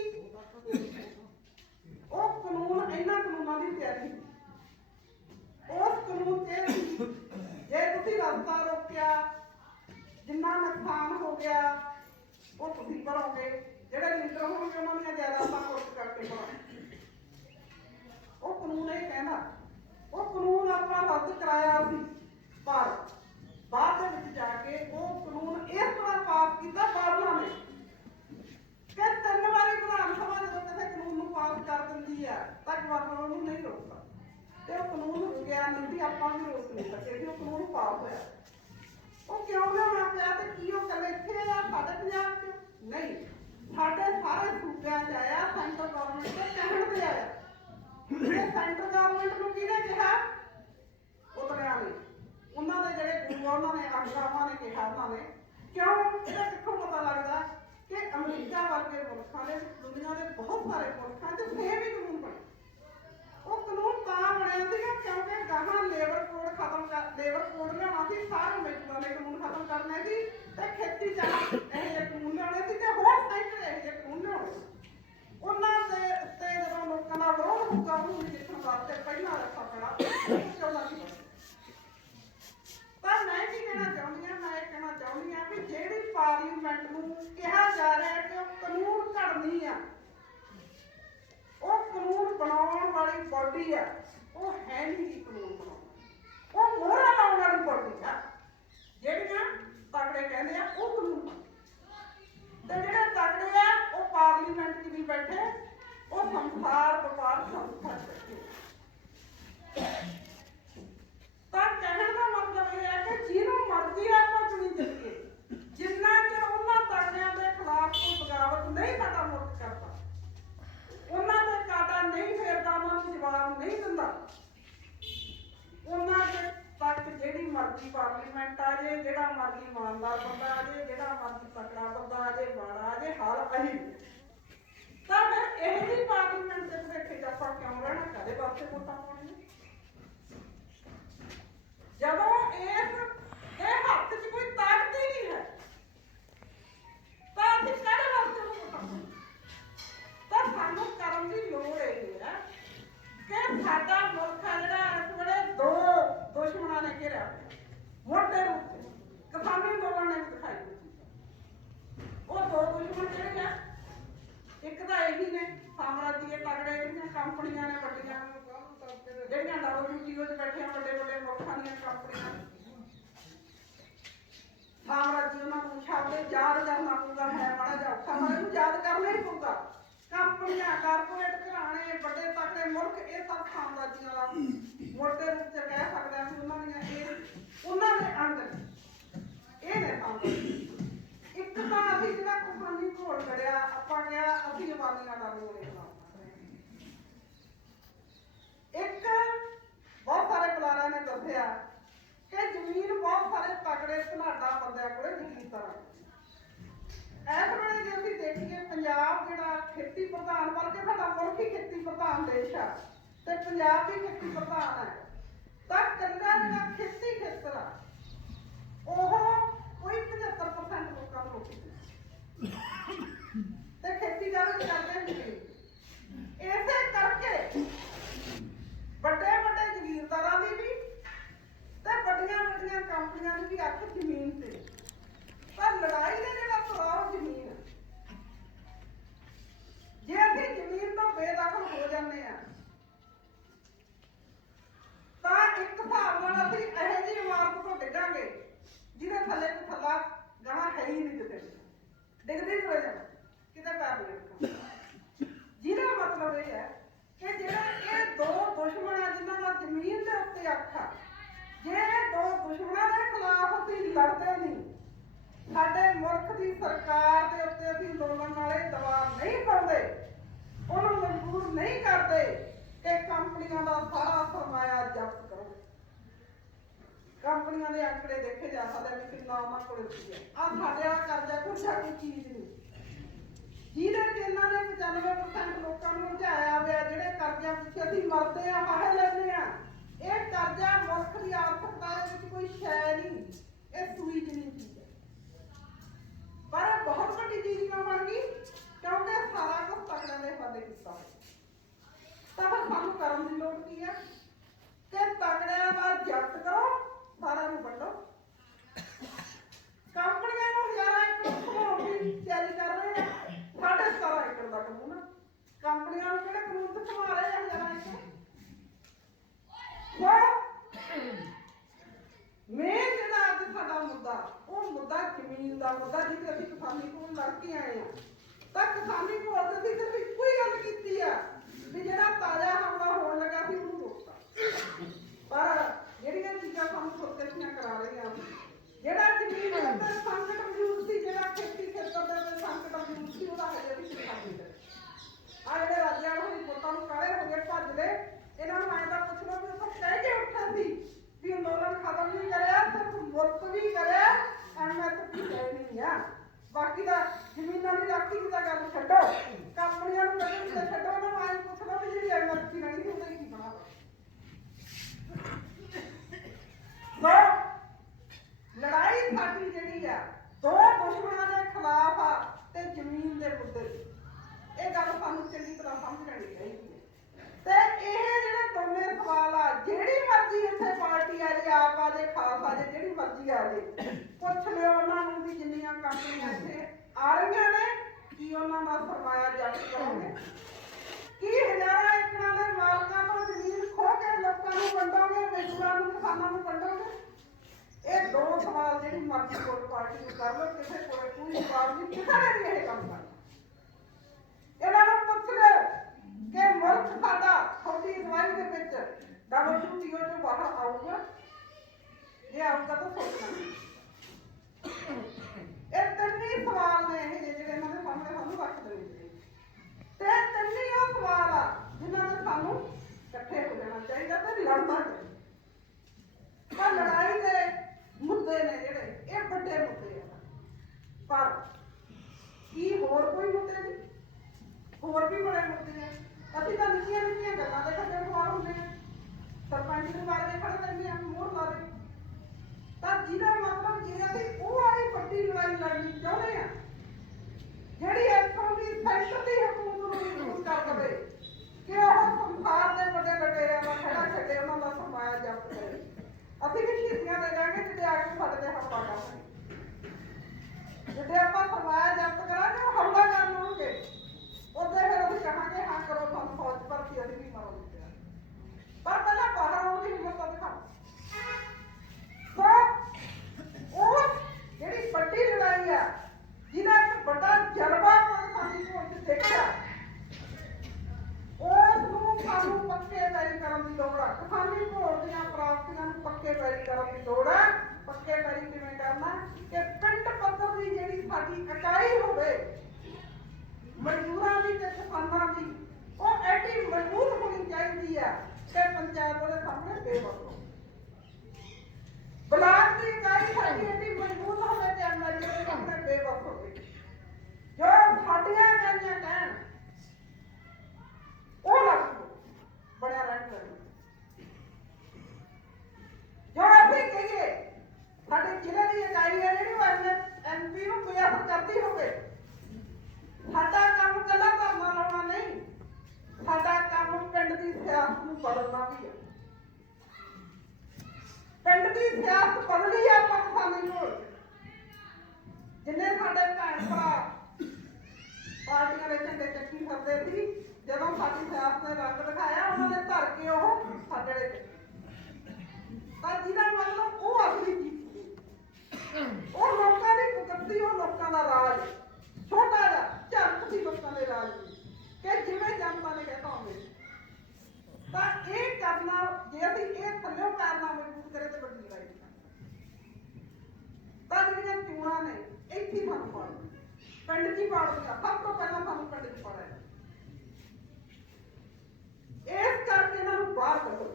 ਉਹ ਕਾਨੂੰਨ ਇਹਨਾਂ ਕਾਨੂੰਨਾਂ ਦੀ ਤਿਆਰੀ ਉਸ ਕਾਨੂੰਨ 'ਚ ਜੇ ਤੁਸੀਂ ਰਸਤਾ ਰੋਕਿਆ ਜਿੰਨਾ ਨੁਕਸਾਨ ਹੋ ਗਿਆ ਉਹ ਤੁਸੀਂ ਭਰੋਗੇ ਜਿਹੜੇ ਲੀਡਰ ਹੋਣਗੇ ਉਹਨਾਂ ਦੀਆਂ ਜਾਇਦਾਦਾਂ ਕੁਰਕ ਕਰਕੇ ਭਰੋਗੇ ਉਹ ਕਾਨੂੰਨ ਇਹ ਕਹਿੰਦਾ ਉਹ ਕਾਨੂੰਨ ਆਪਾਂ ਰੱਦ ਕਰਾਇਆ ਸੀ ਪਰ ਬਾਅਦ ਦੇ ਵਿੱਚ ਜਾ ਕੇ ਉਹ ਕਾਨੂੰਨ ਇਸ ਤਰ੍ਹਾਂ ਪਾਸ ਕੀਤਾ ਬਾਦਲਾਂ ਨੇ ਕਿ 3 ਵਾਰੀ ਵਿਧਾਨ ਸਭਾ ਜਦੋਂ ਕਿਸੇ ਕਾਨੂੰਨ ਨੂੰ ਪਾਸ ਕਰ ਦਿੰਦੀ ਆ ਤਾਂ ਗਵਰਨਰ ਉਹਨੂੰ ਨਹੀਂ ਰੋਕਦਾ ਤੇ ਉਹ ਕਾਨੂੰਨ ਹੋ ਗਿਆ ਨਹੀਂ ਆਪਾਂ ਵੀ ਰੋਕ ਨਹੀਂ ਸਕੇ ਕਿ ਉਹ ਕਾਨੂੰਨ ਪਾਸ ਹੋਇਆ ਉਹ ਕਿਉਂ ਲਿਆਉਣਾ ਪਿਆ ਤੇ ਕੀ ਉਹ ਕੱਲੇ ਇੱਥੇ ਆ ਸਾਡੇ ਪੰਜਾਬ 'ਚ ਨਹੀਂ ਸਾਡੇ ਸਾਰੇ ਸੂਬਿਆਂ 'ਚ ਆਇਆ ਸੈਂਟਰ ਗਵਰਨਮੈਂਟ ਦੇ ਕਹਿਣ ਤੇ ਆਇਆ ਇਹ ਸੈਂਟਰ ਗਵਰਨਮੈਂਟ ਨੂੰ ਕਿਹਨੇ ਕਿਹਾ ਉਤਰਿਆ ਨੇ ਉਹਨਾਂ ਦੇ ਜਿਹੜੇ ਗੁਰੂ ਉਹਨਾਂ ਨੇ ਆਗਰਾਵਾਂ ਨੇ ਕਿਹਾ ਉਹਨਾਂ ਨੇ ਕਿਉਂ ਇਹਦਾ ਕਿੱਥੋਂ ਪਤਾ ਲੱਗਦਾ ਕਿ ਅਮਰੀਕਾ ਵਰਗੇ ਮੁਲਕਾਂ ਦੇ ਦੁਨੀਆ ਦੇ ਬਹੁਤ ਸਾਰੇ ਮੁਲਕਾਂ 'ਚ ਸੇਮ ਹੀ ਕਾਨੂੰਨ ਬਣੇ ਉਹ ਕਾਨੂੰਨ ਤਾਂ ਬਣਿਆ ਸੀਗਾ ਕਿਉਂਕਿ ਗਾਹਾਂ ਲੇਬਰ ਕੋਡ ਲਿਆਉਣਾ ਸੀ ਸਾਰੇ ਮਜ਼ਦੂਰਾਂ ਦੇ ਕਾਨੂੰਨ ਖਤਮ ਕਰਨੇ ਸੀ ਤੇ ਖੇਤੀ ਚਾਹ ਇਹ ਜਿਹੇ ਕਾਨੂੰਨ ਲਿਆਉਣੇ ਸੀ ਤੇ ਹੋਰ ਸੈਕਟਰ ਇਹ ਜਿਹੇ ਕਾਨੂੰਨ ਲਿਆਉਣੇ ਉਹਨਾਂ ਦੇ ਉੱਤੇ ਜਦੋਂ ਲੋਕਾਂ ਦਾ ਵਿਰੋਧ ਹੋਊਗਾ ਉਹਨੂੰ ਜਿੱਤਣ ਵਾਸਤੇ ਪਹਿਲਾਂ ਰੱਖਾ ਪੈਣਾ ਚਾਹੁੰਦਾ ਸੀ ਪਰ ਮੈਂ ਕੀ ਕਹਿਣਾ ਚਾਹੁੰਦੀ ਹਾਂ ਮੈਂ ਇਹ ਕਹਿਣਾ ਚਾਹੁੰਦੀ ਹਾਂ ਵੀ ਜਿਹੜੀ ਪਾਰਲੀਮੈਂਟ ਨੂੰ ਕਿਹਾ ਜਾ ਰਿਹਾ ਕਿ ਉਹ ਕਾਨੂੰਨ ਘੜਨੀ ਆ ਉਹ ਕਾਨੂੰਨ ਬਣਾਉਣ ਵਾਲੀ ਬਾਡੀ ਆ ਉਹ ਹੈ ਨਹੀਂ ਕਾਨੂੰਨ ਬਣਾਉਣ ਉਹ ਮੋਹਰਾ ਲਾਉਣ ਵਾਲੀ ਬਾਡੀ ਆ ਜਿਹੜੀਆਂ ਤਗੜੇ ਕਹਿੰਦੇ ਆ ਉਹ ਕਾਨੂੰਨ ਤੇ ਜਿਹੜੇ ਤਗੜੇ ਆ ਉਹ ਪਾਰਲੀਮੈਂਟ 'ਚ ਵੀ ਬੈਠੇ ਉਹ ਸੰਸਾਰ ਵਪਾਰ ਸੰਸਥਾ 'ਚ ਬੈਠੇ ਤਾਂ ਕਹਿਣ ਦਾ ਮਤਲਬ ਇਹ ਹੈ ਕਿ ਜਿਹਨੂੰ ਮਰਜ਼ੀ ਆਪਾਂ ਚੁਣੀ ਜਾਈਏ ਜਿੰਨਾ ਚਿਰ ਉਹਨਾਂ ਤਗੜਿਆਂ ਦੇ ਖਿਲਾਫ ਕੋਈ ਬਗਾਵਤ ਨਹੀਂ ਸਾਡਾ ਮੁਲਕ ਕਰਦਾ ਉਹਨਾਂ ਦੇ ਕਾਟਾ ਨਹੀਂ ਫੇਰਦਾ ਉਹਨਾਂ ਨੂੰ ਜਵਾਬ ਨਹੀਂ ਦਿੰਦਾ ਉਹਨਾਂ ਦੇ ਤੱਕ ਜਿਹੜੀ ਮਰਜ਼ੀ ਪਾਰਲੀਮੈਂਟ ਆ ਜੇ ਜਿਹੜਾ ਮਰਜ਼ੀ ਇਮਾਨਦਾਰ ਬੰਦਾ ਆ ਜੇ ਜਿਹੜਾ ਮਰਜ਼ੀ ਤਕੜਾ ਬੰਦਾ ਆ ਜੇ ਮਾੜਾ ਆ ਜੇ ਹਾਲ ਅਹੀ ਤਾਂ ਫਿਰ ਇਹ ਜਿਹੀ ਪਾਰਲੀਮੈਂਟ ਦੇ ਬੈਠੇ ਆਪਾਂ ਕਿਉਂ ਰਹਿਣਾ ਕਾਹਦੇ ਵਾਸਤੇ ਵੋਟਾਂ ਪਾਉਣੀਆਂ ਜਦੋਂ ਇਸ ਦੇ ਹੱਥ 'ਚ ਕੋਈ ਤਾਕਤ ਹੀ ਨਹੀਂ ਹੈ ਤਾਂ ਅਸੀਂ ਕਾਹਦੇ ਵਾਸਤੇ ਵੋਟਾਂ ਪਾਉਣੀਆਂ ਤਾਂ ਸਾਨੂੰ ਕਰਨ ਦੀ ਲੋੜ ਇਹ ਹੈ ਕਿ ਸਾਡਾ ਮੁਲਕ ਆ ਜਿਹੜਾ ਇਸ ਵੇਲੇ ਦੋ ਦੁਸ਼ਮਣਾਂ ਨੇ ਘੇਰਿਆ ਮੋਟੇ ਰੂਪ 'ਚ ਕਿਸਾਨੀ ਅੰਦੋਲਨ ਨੇ ਦਿਖਾਈ ਦਿੱਤੀ ਉਹ ਦੋ ਦੁਸ਼ਮਣ ਜਿਹੜੇ ਆ ਇੱਕ ਤਾਂ ਇਹੀ ਨੇ ਸਾਮਰਾਜੀ ਤਗੜੇ ਜਿਹੜੀਆਂ ਕੰਪਨੀਆਂ ਨੇ ਵੱਡੀਆਂ ਜਿਹੜੀਆਂ WTO 'ਚ ਬੈਠੀਆਂ ਵੱਡੇ ਵੱਡੇ ਮੁਲਕਾਂ ਦੀਆਂ ਕੰਪਨੀਆਂ ਸਾਮਰਾਜੀ ਉਹਨਾਂ ਨੂੰ ਸ਼ਬਦ ਯਾਦ ਕਰਨਾ ਪਊਗਾ ਹੈ ਮਾੜਾ ਜਿਹਾ ਔਖਾ ਪਰ ਇਹਨੂੰ ਯਾਦ ਕਰਨਾ ਹੀ ਪਊਗਾ ਕੰਪਨੀਆਂ ਕਾਰਪੋਰੇਟ ਘਰਾਣੇ ਵੱਡੇ ਤਕੜੇ ਮੁਲਕ ਇਹ ਸਭ ਸਾਮਰਾਜੀਆਂ ਦਾ ਮੋਟੇ ਰੂਪ 'ਚ ਕਹਿ ਸਕਦੇ ਹਾਂ ਕਿ ਉਹਨਾਂ ਦੀਆਂ ਇਹ ਉਹਨਾਂ ਦੇ ਅੰਗ ਇਹ ਨੇ ਸਾਮਰਾਜੀ ਇੱਕ ਤਾਂ ਅਸੀਂ ਜਿਹੜਾ ਕਿਸਾਨੀ ਘੋਲ ਕਰਿਆ ਆਪਾਂ ਕਿਹਾ ਅਸੀਂ ਜਵਾਨੀਆਂ ਦਾ ਰੋਲ ਇੱਕ ਬਹੁਤ ਸਾਰੇ ਬੁਲਾਰਿਆਂ ਨੇ ਦੱਸਿਆ ਕਿ ਜ਼ਮੀਨ ਬਹੁਤ ਸਾਰੇ ਤਕੜੇ ਧਨਾਡਾ ਬੰਦਿਆਂ ਕੋਲੇ ਜ਼ਮੀਨ ਤਰ੍ਹਾਂ ਇਸ ਵੇਲੇ ਜੇ ਅਸੀਂ ਦੇਖੀਏ ਪੰਜਾਬ ਜਿਹੜਾ ਖੇਤੀ ਪ੍ਰਧਾਨ ਬਲਕਿ ਸਾਡਾ ਮੁਲਕ ਹੀ ਖੇਤੀ ਪ੍ਰਧਾਨ ਦੇਸ਼ ਆ ਤੇ ਪੰਜਾਬ ਵੀ ਖੇਤੀ ਪ੍ਰਧਾਨ ਹੈ ਤਾਂ ਕੱਲਾ ਜਿਹੜਾ ਖੇਤੀ ਖੇਤਰ ਆ ਉਹ ਕੋਈ 75% ਲੋਕਾਂ ਨੂੰ ਰੋਕੀ ਤੇ ਖੇਤੀਦਾਰੀ ਕਰਦੇ ਨਹੀਂ ਇਸੇ ਕਰਕੇ ਵੱਡੇ ਵੱਡੇ ਡਿੱਗਦੇ ਤੁਰੇ ਜਾਣਾ ਕਿਤੇ ਪੈਰ ਨਹੀਂ ਰੱਖਣਾ। ਜਿਹਦਾ ਮਤਲਬ ਇਹ ਹੈ ਕਿ ਜਿਹੜਾ ਇਹ ਦੋ ਦੁਸ਼ਮਣ ਆ ਜਿਨ੍ਹਾਂ ਦਾ ਜ਼ਮੀਨ ਦੇ ਉੱਤੇ ਅੱਖ ਆ, ਜੇ ਇਹ ਦੋ ਦੁਸ਼ਮਣਾਂ ਦੇ ਖਿਲਾਫ ਅਸੀਂ ਲੜਦੇ ਨਹੀਂ, ਸਾਡੇ ਮੁਲਕ ਦੀ ਸਰਕਾਰ ਦੇ ਉੱਤੇ ਅਸੀਂ ਅੰਦੋਲਨ ਵਾਲੇ ਦਬਾਅ ਨਹੀਂ ਪਾਉਂਦੇ, ਉਹਨੂੰ ਮਜਬੂਰ ਨਹੀਂ ਕਰਦੇ ਕਿ ਕੰਪਨੀਆਂ ਦਾ ਸਾਰਾ ਸਰਮਾਇਆ ਜ਼ਬਤ ਕਰੋ। ਕੰਪਨੀਆਂ ਦੇ ਅੰਕੜੇ ਦੇਖੇ ਜਾ ਸਕਦੇ ਵੀ ਕਿੰਨਾ ਉਹਨਾਂ ਕੋਲ ਸੀ। ਆ ਸਾਡੇ ਵਾਲਾ ਕਰਜ਼ਾ ਕੁਛਾ ਕੋਈ ਚੀਜ਼ ਨਹੀਂ, ਜਿਹਦੇ ਚ ਇਹਨਾਂ ਨੇ 95% ਲੋਕਾਂ ਨੂੰ ਉਲਝਾਇਆ ਹੋਇਆ, ਜਿਹੜੇ ਕਰਜ਼ਿਆਂ ਪਿੱਛੇ ਅਸੀਂ ਮਰਦੇ ਆ, ਫਾਹੇ ਲੈਂਦੇ ਆ। ਇਹ ਕਰਜ਼ਾ ਮੁਲਕ ਦੀ ਆਰਥਿਕਤਾ ਦੇ ਵਿੱਚ ਕੋਈ ਸ਼ੈ ਨਹੀਂ, ਇਹ ਸੂਈ ਜਿਹੀ ਚੀਜ਼ ਹੈ। ਪਰ ਇਹ ਬਹੁਤ ਵੱਡੀ ਚੀਜ਼ ਕਿਉਂ ਬਣ ਗਈ? ਕਿਉਂਕਿ ਸਾਰਾ ਕੁਝ ਤਕੜਿਆਂ ਦੇ ਫਾਦੇ ਕੀਤਾ ਹੋਇਆ। ਤਾਂ ਫਿਰ ਸਾਨੂੰ ਕਰਨ ਦੀ ਲੋੜ ਕੀ ਹੈ ਕਿ ਤਕੜਿਆਂ ਦਾ ਜ਼ਬਤ ਕਰੋ, ਸਾਰਿਆਂ ਨੂੰ ਵੰਡੋ। ਕੰਪਨੀਆਂ ਨੂੰ ਹਜ਼ਾਰਾਂ ਏਕੜ ਘਮਾਉਣ ਦੀ ਤਿਆਰੀ ਕਰ ਰਹੇ ਆ, 17.5 ਏਕੜ ਦਾ ਕਾਨੂੰਨ। ਕੰਪਨੀਆਂ ਨੂੰ ਕਿਹੜੇ ਕਾਨੂੰਨ ਤੇ ਘਮਾ ਰਹੇ ਆ ਹਜ਼ਾਰਾਂ ਏਕੜ? ਮੇਨ ਜਿਹੜਾ ਅੱਜ ਸਾਡਾ ਮੁੱਦਾ, ਉਹ ਮੁੱਦਾ ਜ਼ਮੀਨ ਦਾ ਮੁੱਦਾ, ਜਿਹਦੇ ਅਸੀਂ ਕਿਸਾਨੀ ਕੋਲ ਲੜ ਕੇ ਆਏ ਆ। ਤਾਂ ਕਿਸਾਨੀ ਕੋਲ ਤੇ ਅਸੀਂ ਸਿਰਫ ਇੱਕੋ ਹੀ ਗੱਲ ਕੀਤੀ ਆ ਵੀ ਜਿਹੜਾ ਤਾਜ਼ਾ ਹਮਲਾ ਹੋਣ ਲੱਗਾ ਸੀ ਉਹਨੂੰ ਰੋਕਤਾ। ਪਰ ਜਿਹੜੀਆਂ ਚੀਜ਼ਾਂ ਸਾਨੂੰ ਪ੍ਰੋਟੈਕਸ਼ਨਾਂ ਕਰਾ ਰਹੀਆਂ, ਜਿਹੜਾ ਜ਼ਮੀਨ ਦੇ ਉੱਤੇ ਸੰਕਟ ਮੌਜੂਦ ਸੀ, ਜਿਹੜਾ ਖੇਤੀ ਖੇਤਰ ਦੇ ਉੱਤੇ ਸੰਕਟ ਮੌਜੂਦ ਸੀ, ਉਹਦਾ ਹਜੇ ਵੀ ਸਿਖਾ ਦਿੰਦੇ। ਆ ਜਿਹੜੇ ਰਾਜਿਆਂ ਨੂੰ ਪੁੱਤਾਂ ਨੂੰ ਕਾਲੇ ਹੋ ਗਏ, ਭੱਜ ਲਏ, ਇਹਨਾਂ ਨੂੰ ਐਂ ਤਾਂ ਪੁੱਛ ਲਓ ਵੀ ਉਹ ਕਹਿ ਕੇ ਉੱਠਿਆ ਸੀ ਵੀ ਅੰਦੋਲਨ ਖਤਮ ਨਹੀਂ ਕਰਿਆ, ਸਿਰਫ ਮੁਲਤਵੀ ਕਰਿਆ, MSP ਨਹੀਂ ਆ। ਬਾਕੀ ਦਾ ਜ਼ਮੀਨਾਂ ਦੀ ਰਾਖੀ ਦੀ ਤਾਂ ਗੱਲ ਛੱਡੋ, ਕੰਪਨੀਆਂ ਨੂੰ ਕਦੇ ਵੀ ਛੱਡੋ, ਇਹਨਾਂ ਨੂੰ ਐਂ ਪੁੱਛ ਲਓ ਵੀ ਜਿਹੜੀ MSP ਨਹੀਂ ਸੀ ਉਹਦਾ ਕੀ ਬਣਾ। ਲੜਾਈ ਸਾਡੀ ਜਿਹੜੀ ਆ ਦੋ ਦੁਸ਼ਮਣਾਂ ਦੇ ਖਿਲਾਫ ਆ ਤੇ ਜ਼ਮੀਨ ਦੇ ਮੁੱਦੇ ਤੇ। ਇਹ ਗੱਲ ਸਾਨੂੰ ਚੰਗੀ ਤਰ੍ਹਾਂ ਸਮਝ ਲੈਣੀ ਚਾਹੀਦੀ ਹੈ। ਤੇ ਇਹ ਜਿਹੜੇ ਦੋਨੇ ਸਵਾਲ ਆ, ਜਿਹੜੀ ਮਰਜ਼ੀ ਇੱਥੇ ਪਾਰਟੀ ਆ ਜੇ, ਆਪ ਆ ਜੇ, ਖਾਸ ਆ ਜੇ, ਜਿਹੜੀ ਮਰਜ਼ੀ ਆ ਜੇ, ਪੁੱਛ ਲਿਓ ਉਹਨਾਂ ਨੂੰ ਵੀ ਜਿੰਨੀਆਂ ਕੰਪਨੀਆਂ ਇੱਥੇ ਆ ਰਹੀਆਂ ਨੇ, ਕੀ ਉਹਨਾਂ ਦਾ ਸਰਮਾਇਆ ਜ਼ਬਤ ਕਰੋਗੇ? ਕੀ ਹਜ਼ਾਰਾਂ ਏਕੜਾਂ ਦੇ ਮਾਲਕਾਂ ਤੋਂ ਜ਼ਮੀਨ ਖੋਹ ਕੇ ਲੋਕਾਂ ਨੂੰ ਵੰਡੋਗੇ, ਮਜ਼ਦੂਰਾਂ ਨੂੰ, ਕਿਸਾਨਾਂ ਨੂੰ ਵੰਡੋਗੇ? ਇਹ ਦੋ ਸਵਾਲ ਜਿਹੜੀ ਮਰਜ਼ੀ ਕੋਈ ਪਾਰਟੀ ਨੂੰ ਕਰ ਲਓ, ਕਿਸੇ ਕੋਲ ਕੋਈ ਜਵਾਬ ਨਹੀਂ, ਕਿਸੇ ਨੇ ਵੀ ਇਹ ਕੰਮ ਕਰਨਾ। ਇਹਨਾਂ ਨੂੰ ਪੁੱਛ ਲਓ ਕਿ ਮੁਲਕ ਸਾਡਾ ਤੁਹਾਡੀ ਅਗਵਾਈ ਦੇ ਵਿੱਚ WTO ਚੋਂ ਬਾਹਰ ਆਊਗਾ? ਜੇ ਆਊਗਾ ਤਾਂ ਸੋਚਣਾ। ਇਹ ਤਿੰਨੇ ਸਵਾਲ ਨੇ ਜਿਹੜੇ ਇਹਨਾਂ ਦੇ ਸਾਹਮਣੇ ਸਾਨੂੰ ਰੱਖ ਦੇਣੇ ਚਾਹੀਦੇ। ਤੇ ਤਿੰਨੇ ਉਹ ਸਵਾਲ ਆ ਜਿਨ੍ਹਾਂ ਨੇ ਸਾਨੂੰ ਇਕੱਠੇ ਹੋ ਜਾਣਾ ਚਾਹੀਦਾ ਤੇ ਲੜਨਾ ਚਾਹੀਦਾ। ਪਰ ਲੜਾਈ ਦੇ ਮੁੱਦੇ ਨੇ ਜਿਹੜੇ, ਇਹ ਵੱਡੇ ਮੁੱਦੇ ਆ। ਪਰ ਕੀ ਹੋਰ ਕੋਈ ਮੁੱਦੇ ਨਹੀਂ? ਹੋਰ ਵੀ ਬੜੇ ਮੁੱਦੇ ਆ। ਅਸੀਂ ਤਾਂ ਨਿੱਕੀਆਂ ਨਿੱਕੀਆਂ ਗੱਲਾਂ ਦੇ ਖੱਜਲ ਖੁਆਰ ਹੁੰਦੇ ਆ। ਸਰਪੰਚ ਨੂੰ ਮਾਰ ਕੇ ਖੜ ਲੈਂਦੇ ਆ, ਮੋਹਰ ਲਾ ਦੇ। ਤਾਂ ਜਿਹਦਾ ਮਤਲਬ ਜੇ ਅਸੀਂ ਉਹ ਵਾਲੀ ਵੱਡੀ ਲੜਾਈ ਲੜਨੀ ਚਾਹੁੰਦੇ ਆ, ਜਿਹੜੀ ਇੱਥੋਂ ਦੀ ਸੈਂਟਰ ਦੀ ਹਕੂਮਤ ਨੂੰ ਮਜ਼ਬੂਤ ਕਰ ਦੇਵੇ ਕਿ ਉਹ ਸੰਸਾਰ ਦੇ ਵੱਡੇ ਲਟੇਰਿਆਂ ਦਾ ਖੜਾ ਛੱਡੇ, ਉਹਨਾਂ ਦਾ ਸਰਮਾਇਆ ਜ਼ਬਤ ਕਰੇ। ਅਸੀਂ ਵੀ ਸ਼ਹੀਦੀਆਂ ਦੇ ਜਾਵਾਂਗੇ ਜਿੱਦੇ ਆ ਕੇ ਸਾਡੇ ਤੇ ਹਮਲਾ ਕਰਨਗੇ। ਜਿੱਦੇ ਆਪਾਂ ਸਰਮਾਇਆ ਜ਼ਬਤ ਕਰਾਂਗੇ, ਉਹ ਹਮਲਾ ਕਰਨ ਆਉਣਗੇ, ਉਹਦੇ ਫਿਰ ਅਸੀਂ ਕਹਾਂਗੇ ਹਾਂ ਕਰੋ ਸਾਨੂੰ ਫੌਜ ਭਰਤੀ, ਅਸੀਂ ਵੀ ਮਰੋ ਦਿੱਤੇ। ਪਰ ਪਹਿਲਾਂ ਬਾਹਰ ਆਉਣ ਦੀ ਹਿੰਮਤ ਤਾਂ ਦਿਖਾਓ। ਉਹ ਜਿਹੜੀ ਵੱਡੀ ਲੜਾਈ ਆ, ਜਿਹਦਾ ਇੱਕ ਵੱਡਾ ਜਲਵਾ ਸਾਡੀ ਕੋਲ ਚ ਦੇਖਿਆ, ਉਸ ਨੂੰ ਸਾਨੂੰ ਪੱਕੇ ਪੈਰੀ ਕਰਨ ਦੀ ਲੋੜ ਆ। ਕਿਸਾਨੀ ਘੋਲ ਦੀਆਂ ਪ੍ਰਾਪਤੀਆਂ ਨੂੰ ਪੱਕੇ ਪੈਰੀ ਕਰਨ ਦੀ ਲੋੜ ਆ। ਪੱਕੇ ਪੈਰੀ ਕਿਵੇਂ ਕਰਨਾ ਕਿ ਪਿੰਡ ਪੱਧਰ ਦੀ ਜਿਹੜੀ ਸਾਡੀ ਇਕਾਈ ਹੋਵੇ, ਮਜ਼ਦੂਰਾਂ ਦੀ ਤੇ ਕਿਸਾਨਾਂ ਦੀ, ਉਹ ਐਡੀ ਮਜ਼ਬੂਤ ਹੋਣੀ ਚਾਹੀਦੀ ਆ ਕਿ ਪੰਚਾਇਤ ਉਹਦੇ ਸਾਹਮਣੇ ਬੇਵਸ ਹੋ। ਬਲਾਕ ਦੀ ਇਕਾਈ ਸਾਡੀ ਐਡੀ ਮਜ਼ਬੂਤ ਹੋਵੇ ਤੇ MLA ਦੇ ਸਾਹਮਣੇ ਬੇਵਸ ਹੋਵੇ। ਜੋ ਸਾਡੀਆਂ ਇਕਾਈਆਂ ਕਹਿਣ ਉਹ ਲੱਗੂ ਬਣਿਆ ਰਹਿਣਾ। ਜੋ ਅਸੀਂ ਕਹੀਏ ਸਾਡੇ ਜ਼ਿਲ੍ਹੇ ਦੀ ਇਕਾਈ ਹੈ ਜਿਹੜੀ ਉਹ MP ਨੂੰ ਕੋਈ ਅਸਰ ਕਰਦੀ ਹੋਵੇ। ਸਾਡਾ ਕੰਮ ਕੱਲਾ ਧਰਨਾ ਲਾਉਣਾ ਨਹੀਂ, ਸਾਡਾ ਕੰਮ ਪਿੰਡ ਦੀ ਸਿਆਸਤ ਨੂੰ ਬਦਲਣਾ ਵੀ ਹੈ। ਪਿੰਡ ਦੀ ਸਿਆਸਤ ਬਦਲੀ ਆ ਪਾਕਿਸਤਾਨੀ ਕੋਲ। ਜਿੰਨੇ ਸਾਡੇ ਭੈਣ ਭਰਾ ਪਾਰਟੀਆਂ ਦੇ ਝੰਡੇ ਚੱਕੀ ਫਿਰਦੇ ਸੀ, ਜਦੋਂ ਸਾਡੀ ਸਿਆਸਤ ਨੇ ਰੰਗ ਦਿਖਾਇਆ, ਉਹਨਾਂ ਨੇ ਧਰ ਕੇ ਉਹ ਸਾਡੇ ਦੇ ਤਾਂ ਜਿਹਦਾ ਮਤਲਬ ਉਹ ਅਸਲੀ ਜੀਤ ਸੀ। ਉਹ ਲੋਕਾਂ ਦੀ ਕੁਦਰਤੀ, ਉਹ ਲੋਕਾਂ ਦਾ ਰਾਜ। ਝੜਪ ਸੀ ਲੋਕਾਂ ਦੇ ਰਾਜ ਦੀ ਕਿ ਜਿਵੇਂ ਜਨਤਾ ਨੇ ਕਹਿਤਾ ਹੋਵੇ। ਤਾਂ ਇਹ ਕਰਨਾ, ਜੇ ਅਸੀਂ ਇਹ ਥੱਲੇ ਕਰਨਾ ਮਜ਼ਬੂਤ ਕਰੇ ਤੇ ਵੱਡੀ ਲੜਾਈ ਤਾਂ ਜਿਹੜੀਆਂ ਚੋਣਾਂ ਨੇ ਇੱਥੇ ਹੀ ਸਾਨੂੰ ਪਾੜ ਪਿੰਡ 'ਚ ਹੀ ਪਾੜਦੀਆਂ। ਸਭ ਤੋਂ ਪਹਿਲਾਂ ਸਾਨੂੰ ਪਿੰਡ 'ਚ ਪਾੜਿਆ। ਇਸ ਕਰਕੇ ਇਹਨਾਂ ਨੂੰ ਬਾਹਰ ਕੱਢੋ,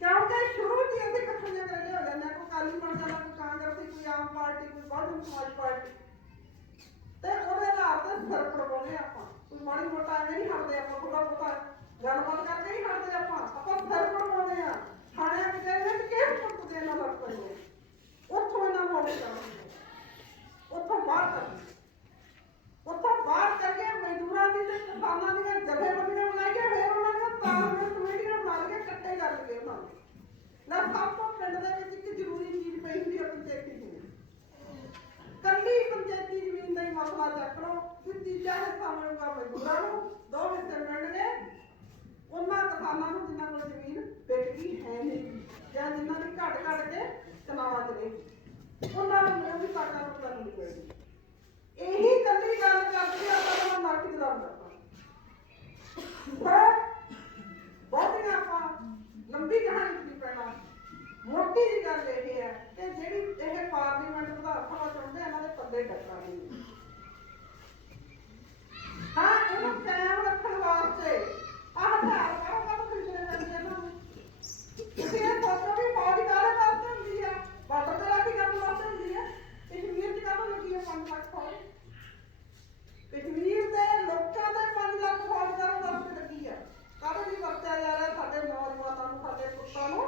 ਕਿਉਂਕਿ ਸ਼ੁਰੂ 'ਚ ਹੀ ਅਸੀਂ ਇਕੱਠੀਆਂ ਕਰਕੇ ਹੋ ਜਾਂਦੇ ਹਾਂ। ਕੋਈ ਅਕਾਲੀ ਬਣ ਜਾਣਾ, ਕੋਈ ਕਾਂਗਰਸੀ, ਕੋਈ ਆਮ ਪਾਰਟੀ, ਕੋਈ ਬਹੁਜਨ ਸਮਾਜ ਪਾਰਟੀ, ਤੇ ਉਹਦੇ ਆਧਾਰ ਤੇ ਸਿਰ ਪੜਵਾਉਂਦੇ ਆਪਾਂ। ਕੋਈ ਮਾੜੀ ਮੋਟਾ ਐਵੇਂ ਨਹੀਂ ਹਟਦੇ ਆਪਾਂ, ਥੋੜਾ ਬਹੁਤਾ ਗੱਲਬਾਤ ਕਰਕੇ ਨਹੀਂ ਹਟਦੇ ਆਪਾਂ ਸਿਰ ਪੜਵਾਉਂਦੇ ਆ। ਥਾਣਿਆਂ ਵਿੱਚ ਕੇਸ ਪੁੱਟਦੇ ਇਹਨਾਂ ਦਾ ਪੈਂਦੇ, ਉੱਥੋਂ ਇਹਨਾਂ ਨੂੰ ਆਉਣੇ ਚਾਹੀਦੇ, ਉੱਥੋਂ ਬਾਹਰ ਕਰਦੇ, ਉੱਥੋਂ ਬਾਹਰ ਕਰਕੇ ਮਜ਼ਦੂਰਾਂ ਦੀ ਤੇ ਕਿਸਾਨਾਂ ਦੀਆਂ ਜਥੇਬੰਦੀਆਂ ਬਣਾਈਏ, ਫਿਰ ਉਹਨਾਂ ਦੀਆਂ ਤਾਲਮੇਲ ਕਮੇਟੀਆਂ ਬਣਾ ਕੇ ਇਕੱਠੇ ਕਰ ਲਈਏ ਉਹਨਾਂ ਨੂੰ। ਨਾ ਸਭ ਤੋਂ ਪਿੰਡ ਦੇ ਵਿੱਚ ਇੱਕ ਜ਼ਰੂਰੀ ਚੀਜ਼ ਪਈ ਹੁੰਦੀ ਹੈ ਪੰਚਾਇਤੀ ਜ਼ਮੀਨ। ਕੱਲੀ ਪੰਚਾਇਤੀ ਜ਼ਮੀਨ ਦਾ ਹੀ ਮਸਲਾ ਚੱਕ ਲਓ ਕਿ ਤੀਜਾ ਹਿੱਸਾ ਮਿਲੂਗਾ ਮਜ਼ਦੂਰਾਂ ਨੂੰ, 2 ਹਿੱਸੇ ਮਿਲਣਗੇ ਉਹਨਾਂ ਕਿਸਾਨਾਂ ਨੂੰ ਜਿਨ੍ਹਾਂ ਕੋਲ ਜ਼ਮੀਨ ਵਿਕਦੀ ਹੈ ਨਹੀਂ ਜਾਂ ਜਿਨ੍ਹਾਂ ਦੀ ਘੱਟ ਕੇ ਚਲਾਵਾ ਚਲੇ, ਉਹਨਾਂ ਨੂੰ ਮਿਲੂਗੀ, ਸਾਡਾ ਰੁਪਿਆ ਨਹੀਂ ਮਿਲੇਗੀ। ਇਹੀ ਕੱਲੀ ਗੱਲ ਕਰਦੇ ਆਪਾਂ ਨੱਕ ਜਰਾਮ ਕਰਦਾ। ਬਹੁਤੀਆਂ ਆਪਾਂ ਲੰਬੀ ਕਹਾਣੀ ਨਹੀਂ ਪੈਣਾ। ਮੋਟੀ ਜਿਹੀ ਗੱਲ ਇਹ ਹੈ ਕਿ ਜਿਹੜੀ ਇਹ ਪਾਰਲੀਮੈਂਟ ਵਿਧਾਨ ਸਭਾ ਚਾਹੁੰਦੇ ਇਹਨਾਂ ਦੇ ਪੱਲੇ ਡੱਕਾ ਨਹੀਂ। ਹਾਂ, ਇਹਨੂੰ ਕਾਇਮ ਰੱਖਣ ਵਾਸਤੇ ਆਹ ਹਥਿਆਰ ਕਾਹਦੇ ਕਾਹਦੇ ਖਰੀਦਣੇ ਪੈਂਦੇ ਇਹਨਾਂ ਨੂੰ। ਤੁਸੀਂ ਇਹ ਸੋਚੋ ਵੀ ਫੌਜ ਕਾਹਦੇ ਵਾਸਤੇ ਹੁੰਦੀ ਆ? ਬਾਰਡਰ ਤੇ ਰਾਖੀ ਕਰਨ ਵਾਸਤੇ ਹੁੰਦੀ ਆ। ਕਸ਼ਮੀਰ 'ਚ ਕਾਹਦੋਂ ਲੱਗੀ ਹੈ 5 ਲੱਖ ਫੌਜ? ਕਸ਼ਮੀਰ ਦੇ ਲੋਕਾਂ ਦੇ 5 ਲੱਖ ਫੌਜ ਕਰਨ ਵਾਸਤੇ ਲੱਗੀ ਆ। ਕਾਹਦੇ ਲਈ ਵਰਤਿਆ ਜਾ ਰਿਹਾ? ਸਾਡੇ ਨੌਜਵਾਨਾਂ ਨੂੰ, ਸਾਡੇ ਪੁੱਤਾਂ ਨੂੰ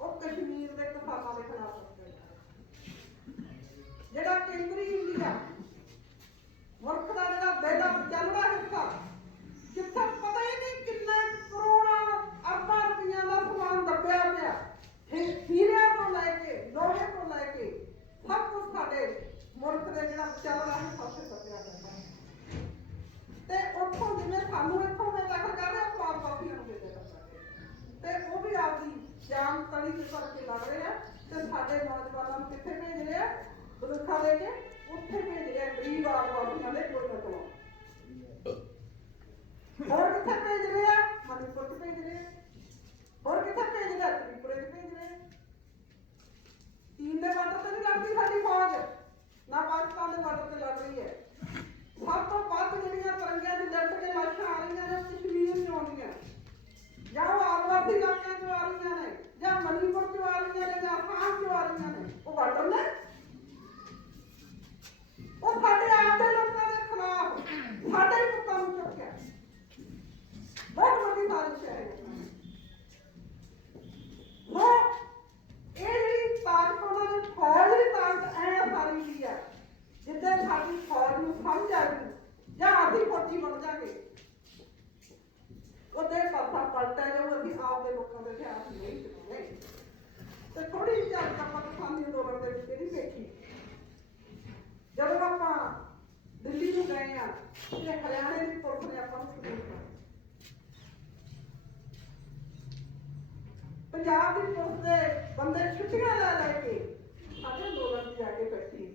ਉਹ ਕਸ਼ਮੀਰ ਦੇ ਕਿਸਾਨਾਂ ਦੇ ਖਿਲਾਫ ਵਰਤਿਆ ਜਾ ਰਿਹਾ। ਜਿਹੜਾ ਕੇਂਦਰੀ ਇੰਡੀਆ ਮੁਲਕ ਦਾ ਜਿਹੜਾ ਬੇੜਾ ਚੱਲਦਾ ਹਿੱਸਾ, ਜਿੱਥੇ ਪਤਾ ਹੀ ਨਹੀਂ ਕਿੰਨੇ ਕਰੋੜਾਂ ਅਰਬਾਂ ਰੁਪਈਆਂ ਦਾ ਸਮਾਨ ਦੱਬਿਆ ਪਿਆ, ਹੀਰਿਆਂ ਤੋਂ ਲੈ ਕੇ ਲੋਹੇ ਤੋਂ ਲੈ ਕੇ ਸਭ ਕੁਝ ਸਾਡੇ ਮੁਲਕ ਦੇ ਜਿਹੜਾ ਚੱਲ ਰਿਹਾ ਹਿੱਸਾ ਤੇ ਦੱਬਿਆ ਪਿਆ। ਤੇ ਉੱਥੋਂ ਜਿਵੇਂ ਸਾਨੂੰ ਇੱਥੋਂ ਦੇ ਦਖਲ ਕਰ ਰਹੇ ਆਪਾਂ ਬਾਕੀਆਂ ਨੂੰ ਦੇ ਸਕਦੇ, ਤੇ ਉਹ ਵੀ ਆਪਦੀ ਜਾਨ ਤਲੀ ਤੇ ਭਰ ਕੇ ਲੜ ਰਹੇ ਆ। ਤੇ ਸਾਡੇ ਨੌਜਵਾਨਾਂ ਨੂੰ ਕਿੱਥੇ ਭੇਜ ਰਹੇ ਆ? ਬਰੂਖਾ ਦੇ ਕੇ ਉੱਥੇ ਭੇਜ ਰਹੇ ਆ, ਗਰੀਬ ਆਦਮੀਆਂ ਦੇ ਕੋਈ ਨਾ ਚਲੋ। ਹੋਰ ਕਿੱਥੇ ਭੇਜ ਰਹੇ ਆ? ਮਨੀਪੁਰ 'ਚ ਭੇਜ ਰਹੇ ਆ। ਹੋਰ ਕਿੱਥੇ ਭੇਜ ਰਹੇ ਆ? ਤ੍ਰਿਪੁਰੇ 'ਚ ਭੇਜ ਰਹੇ ਆ। ਚੀਨ ਦੇ ਬਾਰਡਰ ਤੇ ਨਹੀਂ ਲੜਦੀ ਸਾਡੀ ਫੌਜ, ਨਾ ਪਾਕਿਸਤਾਨ ਦੇ ਬਾਰਡਰ ਤੇ ਲੜ ਰਹੀ ਹੈ। ਸਭ ਤੋਂ ਵੱਧ ਜਿਹੜੀਆਂ ਤਿਰੰਗਿਆਂ 'ਚ ਡਟ ਕੇ ਲਾਸ਼ਾਂ ਆ ਰਹੀਆਂ ਨੇ ਕਸ਼ਮੀਰ 'ਚ ਆਉਂਦੀਆਂ, ਜਾਂ ਉਹ ਆਦਿਵਾਸੀ ਇਲਾਕਿਆਂ 'ਚ ਆ ਰਹੀਆਂ ਨੇ, ਜਾਂ ਮਨੀਪੁਰ 'ਚ ਆ ਰਹੀਆਂ ਨੇ, ਜਾਂ ਅਸਾਮ 'ਚ ਆ ਰਹੀਆਂ ਨੇ। ਉਹ ਬਾਰਡਰ ਨੇ, ਉਹ ਸਾਡੇ ਆਪ ਦੇ ਲੋਕਾਂ ਦੇ ਖਿਲਾਫ ਸਾਡੇ ਹੀ ਪੁੱਤਾਂ ਨੂੰ ਚੁੱਕਿਆ। ਬਹੁਤ ਵੱਡੀ ਸਾਜ਼ਿਸ਼ ਹੈ ਉਹ। ਇਹ ਜਿਹੜੀ ਤਾਕਤ ਉਹਨਾਂ ਦੀ ਫੌਜ ਦੀ ਤਾਕਤ ਐ ਸਾਰੀ ਦੀ ਆ, ਜਿੱਦਾਂ ਸਾਡੀ ਫੌਜ ਨੂੰ ਸਮਝ ਆ ਗਈ ਜਾਂ ਅਸੀਂ ਫੌਜੀ ਬਣ ਜਾਗੇ, ਉਹਦੇ ਪਾਸਾ ਪਲਟਿਆ ਜਾਊ। ਅਸੀਂ ਆਪ ਦੇ ਲੋਕਾਂ ਦੇ ਹਥਿਆਰ ਨਹੀਂ ਚੁੱਕਣੇ। ਤੇ ਥੋੜੀ ਜਿਹੀ ਝਲਕ ਆਪਾਂ ਕਿਸਾਨੀ ਅੰਦੋਲਨ ਦੇ ਵਿੱਚ ਨਹੀਂ ਵੇਖੀ। ਜਦੋਂ ਆਪਾਂ ਦਿੱਲੀ ਨੂੰ ਗਏ ਆ ਤੇ ਹਰਿਆਣੇ ਦੀ ਪੁਲਿਸ ਨੇ ਆਪਾਂ ਨੂੰ ਸਬੂਤ ਦਿੱਤਾ। ਪੰਜਾਬ ਦੀ ਪੁਲਿਸ ਦੇ ਬੰਦੇ ਛੁੱਟੀਆਂ ਲੈ ਕੇ ਸਾਡੇ ਅੰਦੋਲਨ 'ਚ ਜਾ ਕੇ ਬੈਠੀ।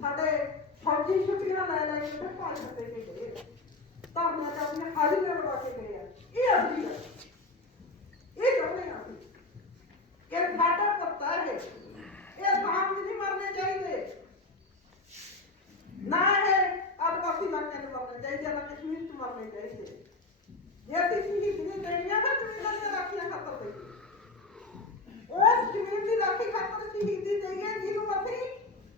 ਸਾਡੇ ਫੌਜੀ ਛੁੱਟੀਆਂ ਲੈ ਕੇ ਉੱਥੇ ਭਾਸ਼ਣ ਦੇ ਕੇ ਗਏ, ਧਰਨਾ ਕਰਦੀਆਂ ਹਾਜ਼ਰੀਆਂ ਲਗਾ ਕੇ ਗਏ ਆ। ਇਹ ਅਸਲੀ ਹੈ, ਇਹ ਚਾਹੁੰਦੇ ਹਾਂ ਅਸੀਂ। ਇਹ ਸਾਡਾ ਪੱਤਾ ਹੈ, ਇਹ ਸਾਹਮ ਨਹੀਂ ਮਰਨੇ ਚਾਹੀਦੇ, ਨਾ ਇਹ ਆਦਿਵਾਸੀ ਇਲਾਕਿਆਂ 'ਚ ਮਰਨੇ ਚਾਹੀਦੇ, ਨਾ ਕਸ਼ਮੀਰ 'ਚ ਮਰਨੇ ਚਾਹੀਦੇ। ਜੇ ਅਸੀਂ ਸ਼ਹੀਦੀਆਂ ਦੇਣੀਆਂ ਤਾਂ ਜ਼ਮੀਨਾਂ ਦੀਆਂ ਰਾਖੀਆਂ ਖਾਤਰ ਦੇਈਏ, ਉਸ ਜ਼ਮੀਨ ਦੀ ਰਾਖੀ ਖਾਤਰ ਸ਼ਹੀਦੀ ਦੇਈਏ ਜਿਹਨੂੰ ਅਸੀਂ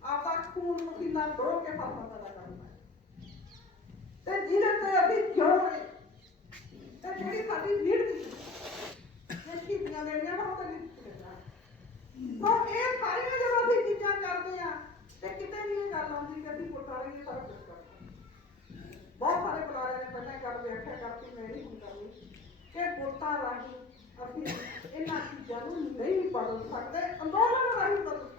ਆਪਦਾ ਖੂਨ ਪਸੀਨਾ ਡੋਲ ਕੇ ਫਸਲ ਪੈਦਾ ਕਰਨਾ ਤੇ ਜਿਹਦੇ ਤੇ ਅਸੀਂ ਜਿਉਂ ਰਹੇ। ਤੇ ਜਿਹੜੀ ਸਾਡੀ ਰੀੜ ਦੀ ਜੇ ਸ਼ਹੀਦੀਆਂ ਦੇਣੀਆਂ ਨਾ ਉਹ ਤਾਂ ਨਹੀਂ ਦੇਣਾ। ਸੋ ਇਹ ਸਾਰੀਆਂ ਜਦੋਂ ਅਸੀਂ ਚੀਜ਼ਾਂ ਕਰਦੇ ਆ ਤੇ ਕਿਤੇ ਵੀ ਇਹ ਗੱਲ ਆਉਂਦੀ ਕਿ ਅਸੀਂ ਵੋਟਾਂ ਲਈ ਸਾਰਾ ਕੁਝ ਕਰਦੇ। ਬਹੁਤ ਸਾਰੇ ਬੁਲਾਰਿਆਂ ਨੇ ਪਹਿਲਾਂ ਗੱਲ ਵਿਆਖਿਆ ਕਰਤੀ, ਮੈਂ ਨਹੀਂ ਹੁਣ ਕਰਨੀ, ਕਿ ਵੋਟਾਂ ਰਾਹੀਂ ਅਸੀਂ ਇਹਨਾਂ ਚੀਜ਼ਾਂ ਨੂੰ ਨਹੀਂ ਬਦਲ ਸਕਦੇ, ਅੰਦੋਲਨ ਰਾਹੀਂ ਬਦਲ ਸਕਦੇ।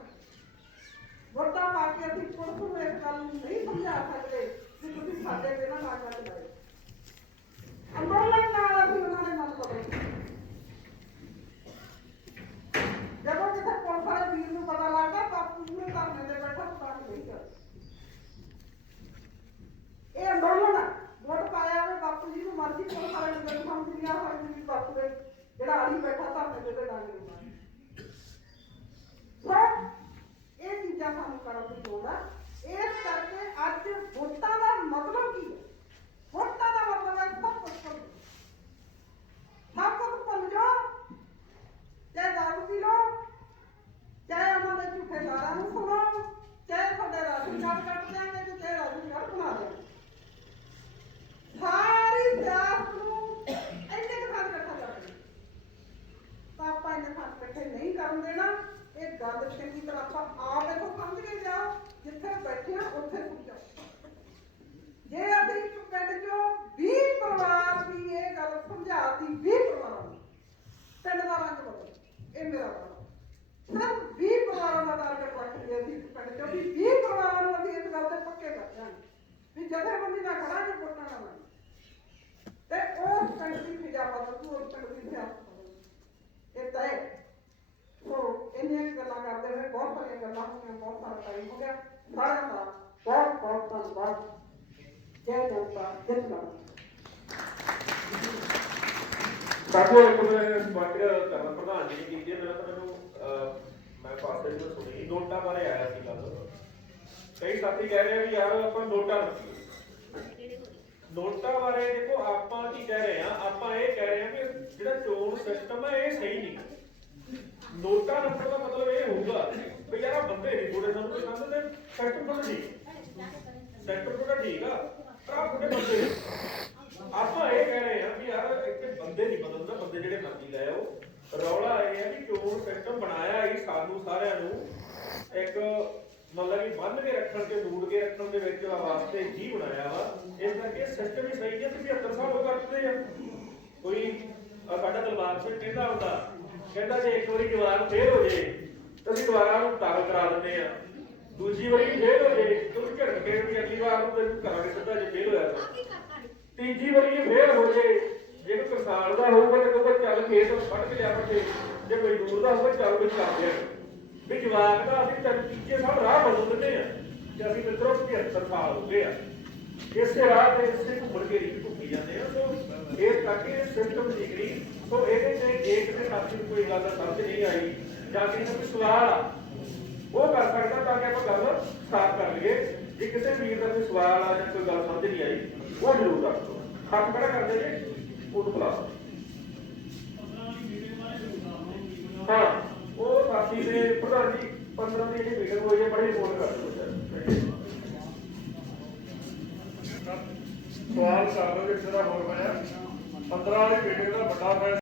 ਵੋਟਾਂ ਪਾ ਕੇ ਅਸੀਂ ਪੁਲਿਸ ਨੂੰ ਇਸ ਗੱਲ ਨੂੰ ਨਹੀਂ ਸਮਝਾ ਸਕਦੇ ਕਿ ਤੁਸੀਂ ਸਾਡੇ ਬਿਨਾਂ ਨਾ ਗੱਲ ਚਲਾਏ। ਅੰਦੋਲਨ ਨਾਲ ਅਸੀਂ ਉਹਨਾਂ ਦੇ ਮਨ ਬਦਲ। ਜਦੋਂ ਕਿਸੇ ਪੁਲਿਸ ਵਾਲੇ ਵੀਰ ਨੂੰ ਪਤਾ ਲੱਗਦਾ ਤਾਂ ਪੂਰੇ ਤੁਹਾਡੇ ਜਿਹੜਾ ਆਲੀ ਬੈਠਾ ਧਰਨੇ ਤੇ ਡਾਂਗੇ ਨੂੰ ਸੋ ਇਹ ਚੀਜ਼ਾਂ ਸਾਨੂੰ ਕਰਨ ਦੀ ਲੋੜ ਆ। ਇਸ ਕਰਕੇ ਅੱਜ ਵੋਟਾਂ ਦਾ ਮਤਲਬ ਕੀ ਹੈ? ਵੋਟਾਂ ਦਾ ਮਤਲਬ ਹੈ ਸਭ ਕੁਝ ਭੁੱਲ ਜਾਓ, ਚਾਹੇ ਦਾਰੂ ਪੀ ਲਓ, ਚਾਹੇ ਉਹਨਾਂ ਦੇ ਝੂਠੇ ਲਾਰਾਂ ਨੂੰ ਸੁਣੋ, ਚਾਹੇ ਤੁਹਾਡੇ ਰਾਸ਼ਨ ਕਾਰਡ ਕੱਟ ਦਿਆਂਗੇ ਤੇ ਚਾਹੇ ਰਾਸ਼ਨ ਕਾਰਡ ਬਣਾ ਦਿਆਂਗੇ। ਸਾਰੀ ਵਿਰਾਸਤ ਨੂੰ ਇੰਨੇ ਕੁ ਥਾਂ ਇਕੱਠਾ ਕਰ ਦੇਣਾ ਤਾਂ ਆਪਾਂ ਇੰਨੇ ਥਾਂ ਇਕੱਠੇ ਨਹੀਂ ਕਰਨ ਦੇਣਾ। ਇਹ ਗੱਲ ਚੰਗੀ ਤਰ੍ਹਾਂ ਆਪਾਂ ਆਪ ਦੇਖੋ ਸਮਝ ਕੇ ਜਾਓ, ਜਿੱਥੇ ਬੈਠੇ ਆ ਉੱਥੇ ਸਮਝਾਓ। ਜੇ ਅਸੀਂ ਇੱਕ ਪਿੰਡ ਚੋਂ 20 ਪਰਿਵਾਰ ਦੀ ਇਹ ਗੱਲ ਸਮਝਾਤੀ, 20 ਪਰਿਵਾਰਾਂ ਨੂੰ ਪਿੰਡ ਦਾ ਰੰਗ ਬਦਲ, ਇਹ ਮੇਰਾ ਸਿਰਫ 20 ਪਰਿਵਾਰਾਂ ਦਾ ਟਾਰਗੇਟ ਰੱਖ ਲਿਆ ਸੀ ਪਿੰਡ ਚੋਂ ਵੀ 20 ਪਰਿਵਾਰਾਂ ਨੂੰ ਅਸੀਂ ਇਸ ਗੱਲ ਤੇ ਪੱਕੇ ਕਰ ਦਿਆਂਗੇ ਵੀ ਜਥੇਬੰਦੀ ਨਾਲ ਖੜਾਂਗੇ, ਵੋਟਾਂ ਨਾਲ ਤੇ ਉਸ ਪਿੰਡ ਦੀ ਫਿਜ਼ਾ ਬਦਲੂ, ਉਸ ਪਿੰਡ ਦੀ ਸਿਆਸਤ ਬਦਲੂ। ਇਹ ਤੈਅ। ਸੋ ਇੰਨੀਆਂ ਗੱਲਾਂ ਕਰਦੇ ਹੋਏ ਬਹੁਤ ਸਾਰੀਆਂ ਗੱਲਾਂ ਹੋਈਆਂ, ਬਹੁਤ ਸਾਰਾ ਟਾਈਮ ਹੋ ਗਿਆ। ਸਾਰਿਆਂ ਦਾ ਬਹੁਤ ਬਹੁਤ ਧੰਨਵਾਦ। ਜੈ ਜਨਤਾ ਜਿੰਦਾਬਾਦ। ਸਾਥੀਓ, ਇੱਕ ਮੈਂ ਸਪਾਟ ਕਰਨਾ ਪ੍ਰਧਾਨ ਜੀ ਨੇ ਕੀਤੀ ਹੈ। ਮੇਰਾ ਤਾਂ ਮੈਨੂੰ ਮੈਂ ਪਾਸੇ ਤੋਂ ਸੁਣੀ ਨੋਟਾਂ ਬਾਰੇ ਆਇਆ ਸੀ ਗੱਲ। ਕਈ ਸਾਥੀ ਕਹਿ ਰਹੇ ਵੀ ਯਾਰ ਆਪਾਂ ਨੋਟਾਂ ਰੱਖੀਏ। ਨੋਟਾਂ ਬਾਰੇ ਦੇਖੋ ਆਪਾਂ ਕੀ ਕਹਿ ਰਹੇ ਆ, ਆਪਾਂ ਇਹ ਕਹਿ ਰਹੇ ਆ ਕਿ ਜਿਹੜਾ ਚੋਣ ਸਿਸਟਮ ਹੈ ਇਹ ਸਹੀ ਨਹੀਂ। ਨੋਟਾਂ ਰੱਖਣ ਦਾ ਮਤਲਬ ਇਹ ਹੋਊਗਾ ਵੀ ਯਾਰ ਬੰਦੇ ਨਹੀਂ ਥੋੜੇ ਸਾਨੂੰ ਪਸੰਦ ਤੇ ਸੈਕਟਰ ਥੋੜਾ ਠੀਕ, ਸੈਕਟਰ ਥੋੜਾ ਠੀਕ ਆ ਪਰ ਆਹ ਥੋੜੇ ਬੰਦੇ ਨਹੀਂ। ਆਪਾਂ ਇਹ ਕਹਿ ਰਹੇ ਆ ਵੀ ਯਾਰ ਇੱਥੇ ਬੰਦੇ ਨਹੀਂ ਬਦਲਦਾ, ਬੰਦੇ ਜਿਹੜੇ ਮਰਜ਼ੀ ਲੈ ਆਓ। ਰੌਲਾ ਇਹ ਹੈ ਵੀ ਚੋਣ ਸਿਸਟਮ ਬਣਾਇਆ ਹੀ ਸਾਨੂੰ ਸਾਰਿਆਂ ਨੂੰ ਇੱਕ ਮਤਲਬ ਕਿ ਬੰਨ ਕੇ ਰੱਖਣ ਤੇ ਨੂੜ ਕੇ ਰੱਖਣ ਦੇ ਵਿੱਚ ਵਾਸਤੇ ਹੀ ਬਣਾਇਆ ਵਾ। ਇਸ ਕਰਕੇ ਸਿਸਟਮ ਹੀ ਸਹੀ ਹੈ। 75 ਸਾਲ ਹੋ ਕਰਦੇ ਆ। ਕੋਈ ਸਾਡਾ ਦਿਲਬਾਗ ਸਿੰਘ ਕਹਿੰਦਾ ਹੁੰਦਾ, ਕਹਿੰਦਾ ਜੇ ਇੱਕ ਵਾਰੀ ਜਵਾਨ ਫੇਲ ਹੋ ਜੇ ਤਾਂ ਅਸੀਂ ਦੁਬਾਰਾ ਨੂੰ ਦਾਖਲ ਕਰਾ ਦਿੰਦੇ ਆ, ਦੂਜੀ ਵਾਰੀ ਵੀ ਫੇਲ ਹੋ ਜੇ ਤੂੰ ਝੜਕ ਕੇ ਵੀ ਅਗਲੀ ਵਾਰ ਨੂੰ ਤੈਨੂੰ ਕਰਾਂਗੇ ਸਿੱਧਾ ਜੇ ਫੇਲ ਹੋਇਆ ਤਾਂ। ਤੀਜੀ ਵਾਰੀ ਇਹ ਫੇਲ ਹੋ ਜੇ, ਜੇ ਕੋਈ ਕਿਸਾਨ ਦਾ ਹੋਊਗਾ ਤਾਂ ਕਹੂਗਾ ਚੱਲ ਖੇਤ ਵੱਢ ਕੇ ਲਿਆ ਪੱਠੇ, ਜੇ ਮਜ਼ਦੂਰ ਦਾ ਹੋਊਗਾ ਚੱਲ ਕੁਝ ਕਰਦੇ ਆ। ਵੀ ਜਵਾਕ ਦਾ ਅਸੀਂ ਤਿੰਨ ਤੀਜੇ ਸਾਲ ਰਾਹ ਬਦਲ ਦਿੰਦੇ ਆ ਕਿ ਅਸੀਂ ਮਿੱਤਰੋ 75 ਸਾਲ ਹੋ ਗਏ ਆ, ਇਸੇ ਰਾਹ ਤੇ ਇਸੇ ਘੁੰਮਣ ਕੇ ਹੀ ਘੁੰਮੀ ਜਾਂਦੇ ਆ। ਸੋ ਇਹ ਕਰਕੇ ਸਿਸਟਮ ਠੀਕ ਨਹੀਂ। ਸੋ ਇਹਦੇ ਤੇ ਜੇ ਕਿਸੇ ਸਾਥੀ ਨੂੰ ਕੋਈ ਗੱਲ ਸਮਝ ਨਹੀਂ ਆਈ ਜਾਂ ਕਿਸੇ ਨੂੰ ਕੋਈ ਸਵਾਲ ਆ ਉਹ ਕਰ ਸਕਦਾ ਤਾਂ ਕਿ ਆਪਾਂ ਗੱਲ ਸਾਫ਼ ਕਰ ਲਈਏ। ਜੇ ਕਿਸੇ ਵੀਰ ਦਾ ਕੋਈ ਸਵਾਲ ਆ ਜਾਂ ਕੋਈ ਗੱਲ ਸਮਝ ਨਹੀਂ ਆਈ ਉਹ ਜ਼ਰੂਰ ਦੱਸ ਦਿਓ। ਹੱਥ ਖੜਾ ਕਰਦੇ ਜੇ ਉਹਨੂੰ ਬੁਲਾ ਲਓ। ਹਾਂ, ਉਹ ਸਾਥੀ ਦੇ ਪ੍ਰਧਾਨ ਜੀ 15 ਦੀ ਜਿਹੜੀ ਮੀਟਿੰਗ ਹੋਈ ਹੈ ਬੜੀ ਰਿਪੋਰਟ ਕਰ ਦਿਓ। ਸਵਾਲ ਕਰ ਲਓ, ਇੱਕ ਜਿਹੜਾ ਹੋਰ ਬਣਿਆ 15 ਵਾਲੀ ਮੀਟਿੰਗ ਦਾ ਵੱਡਾ ਫੈਸਲਾ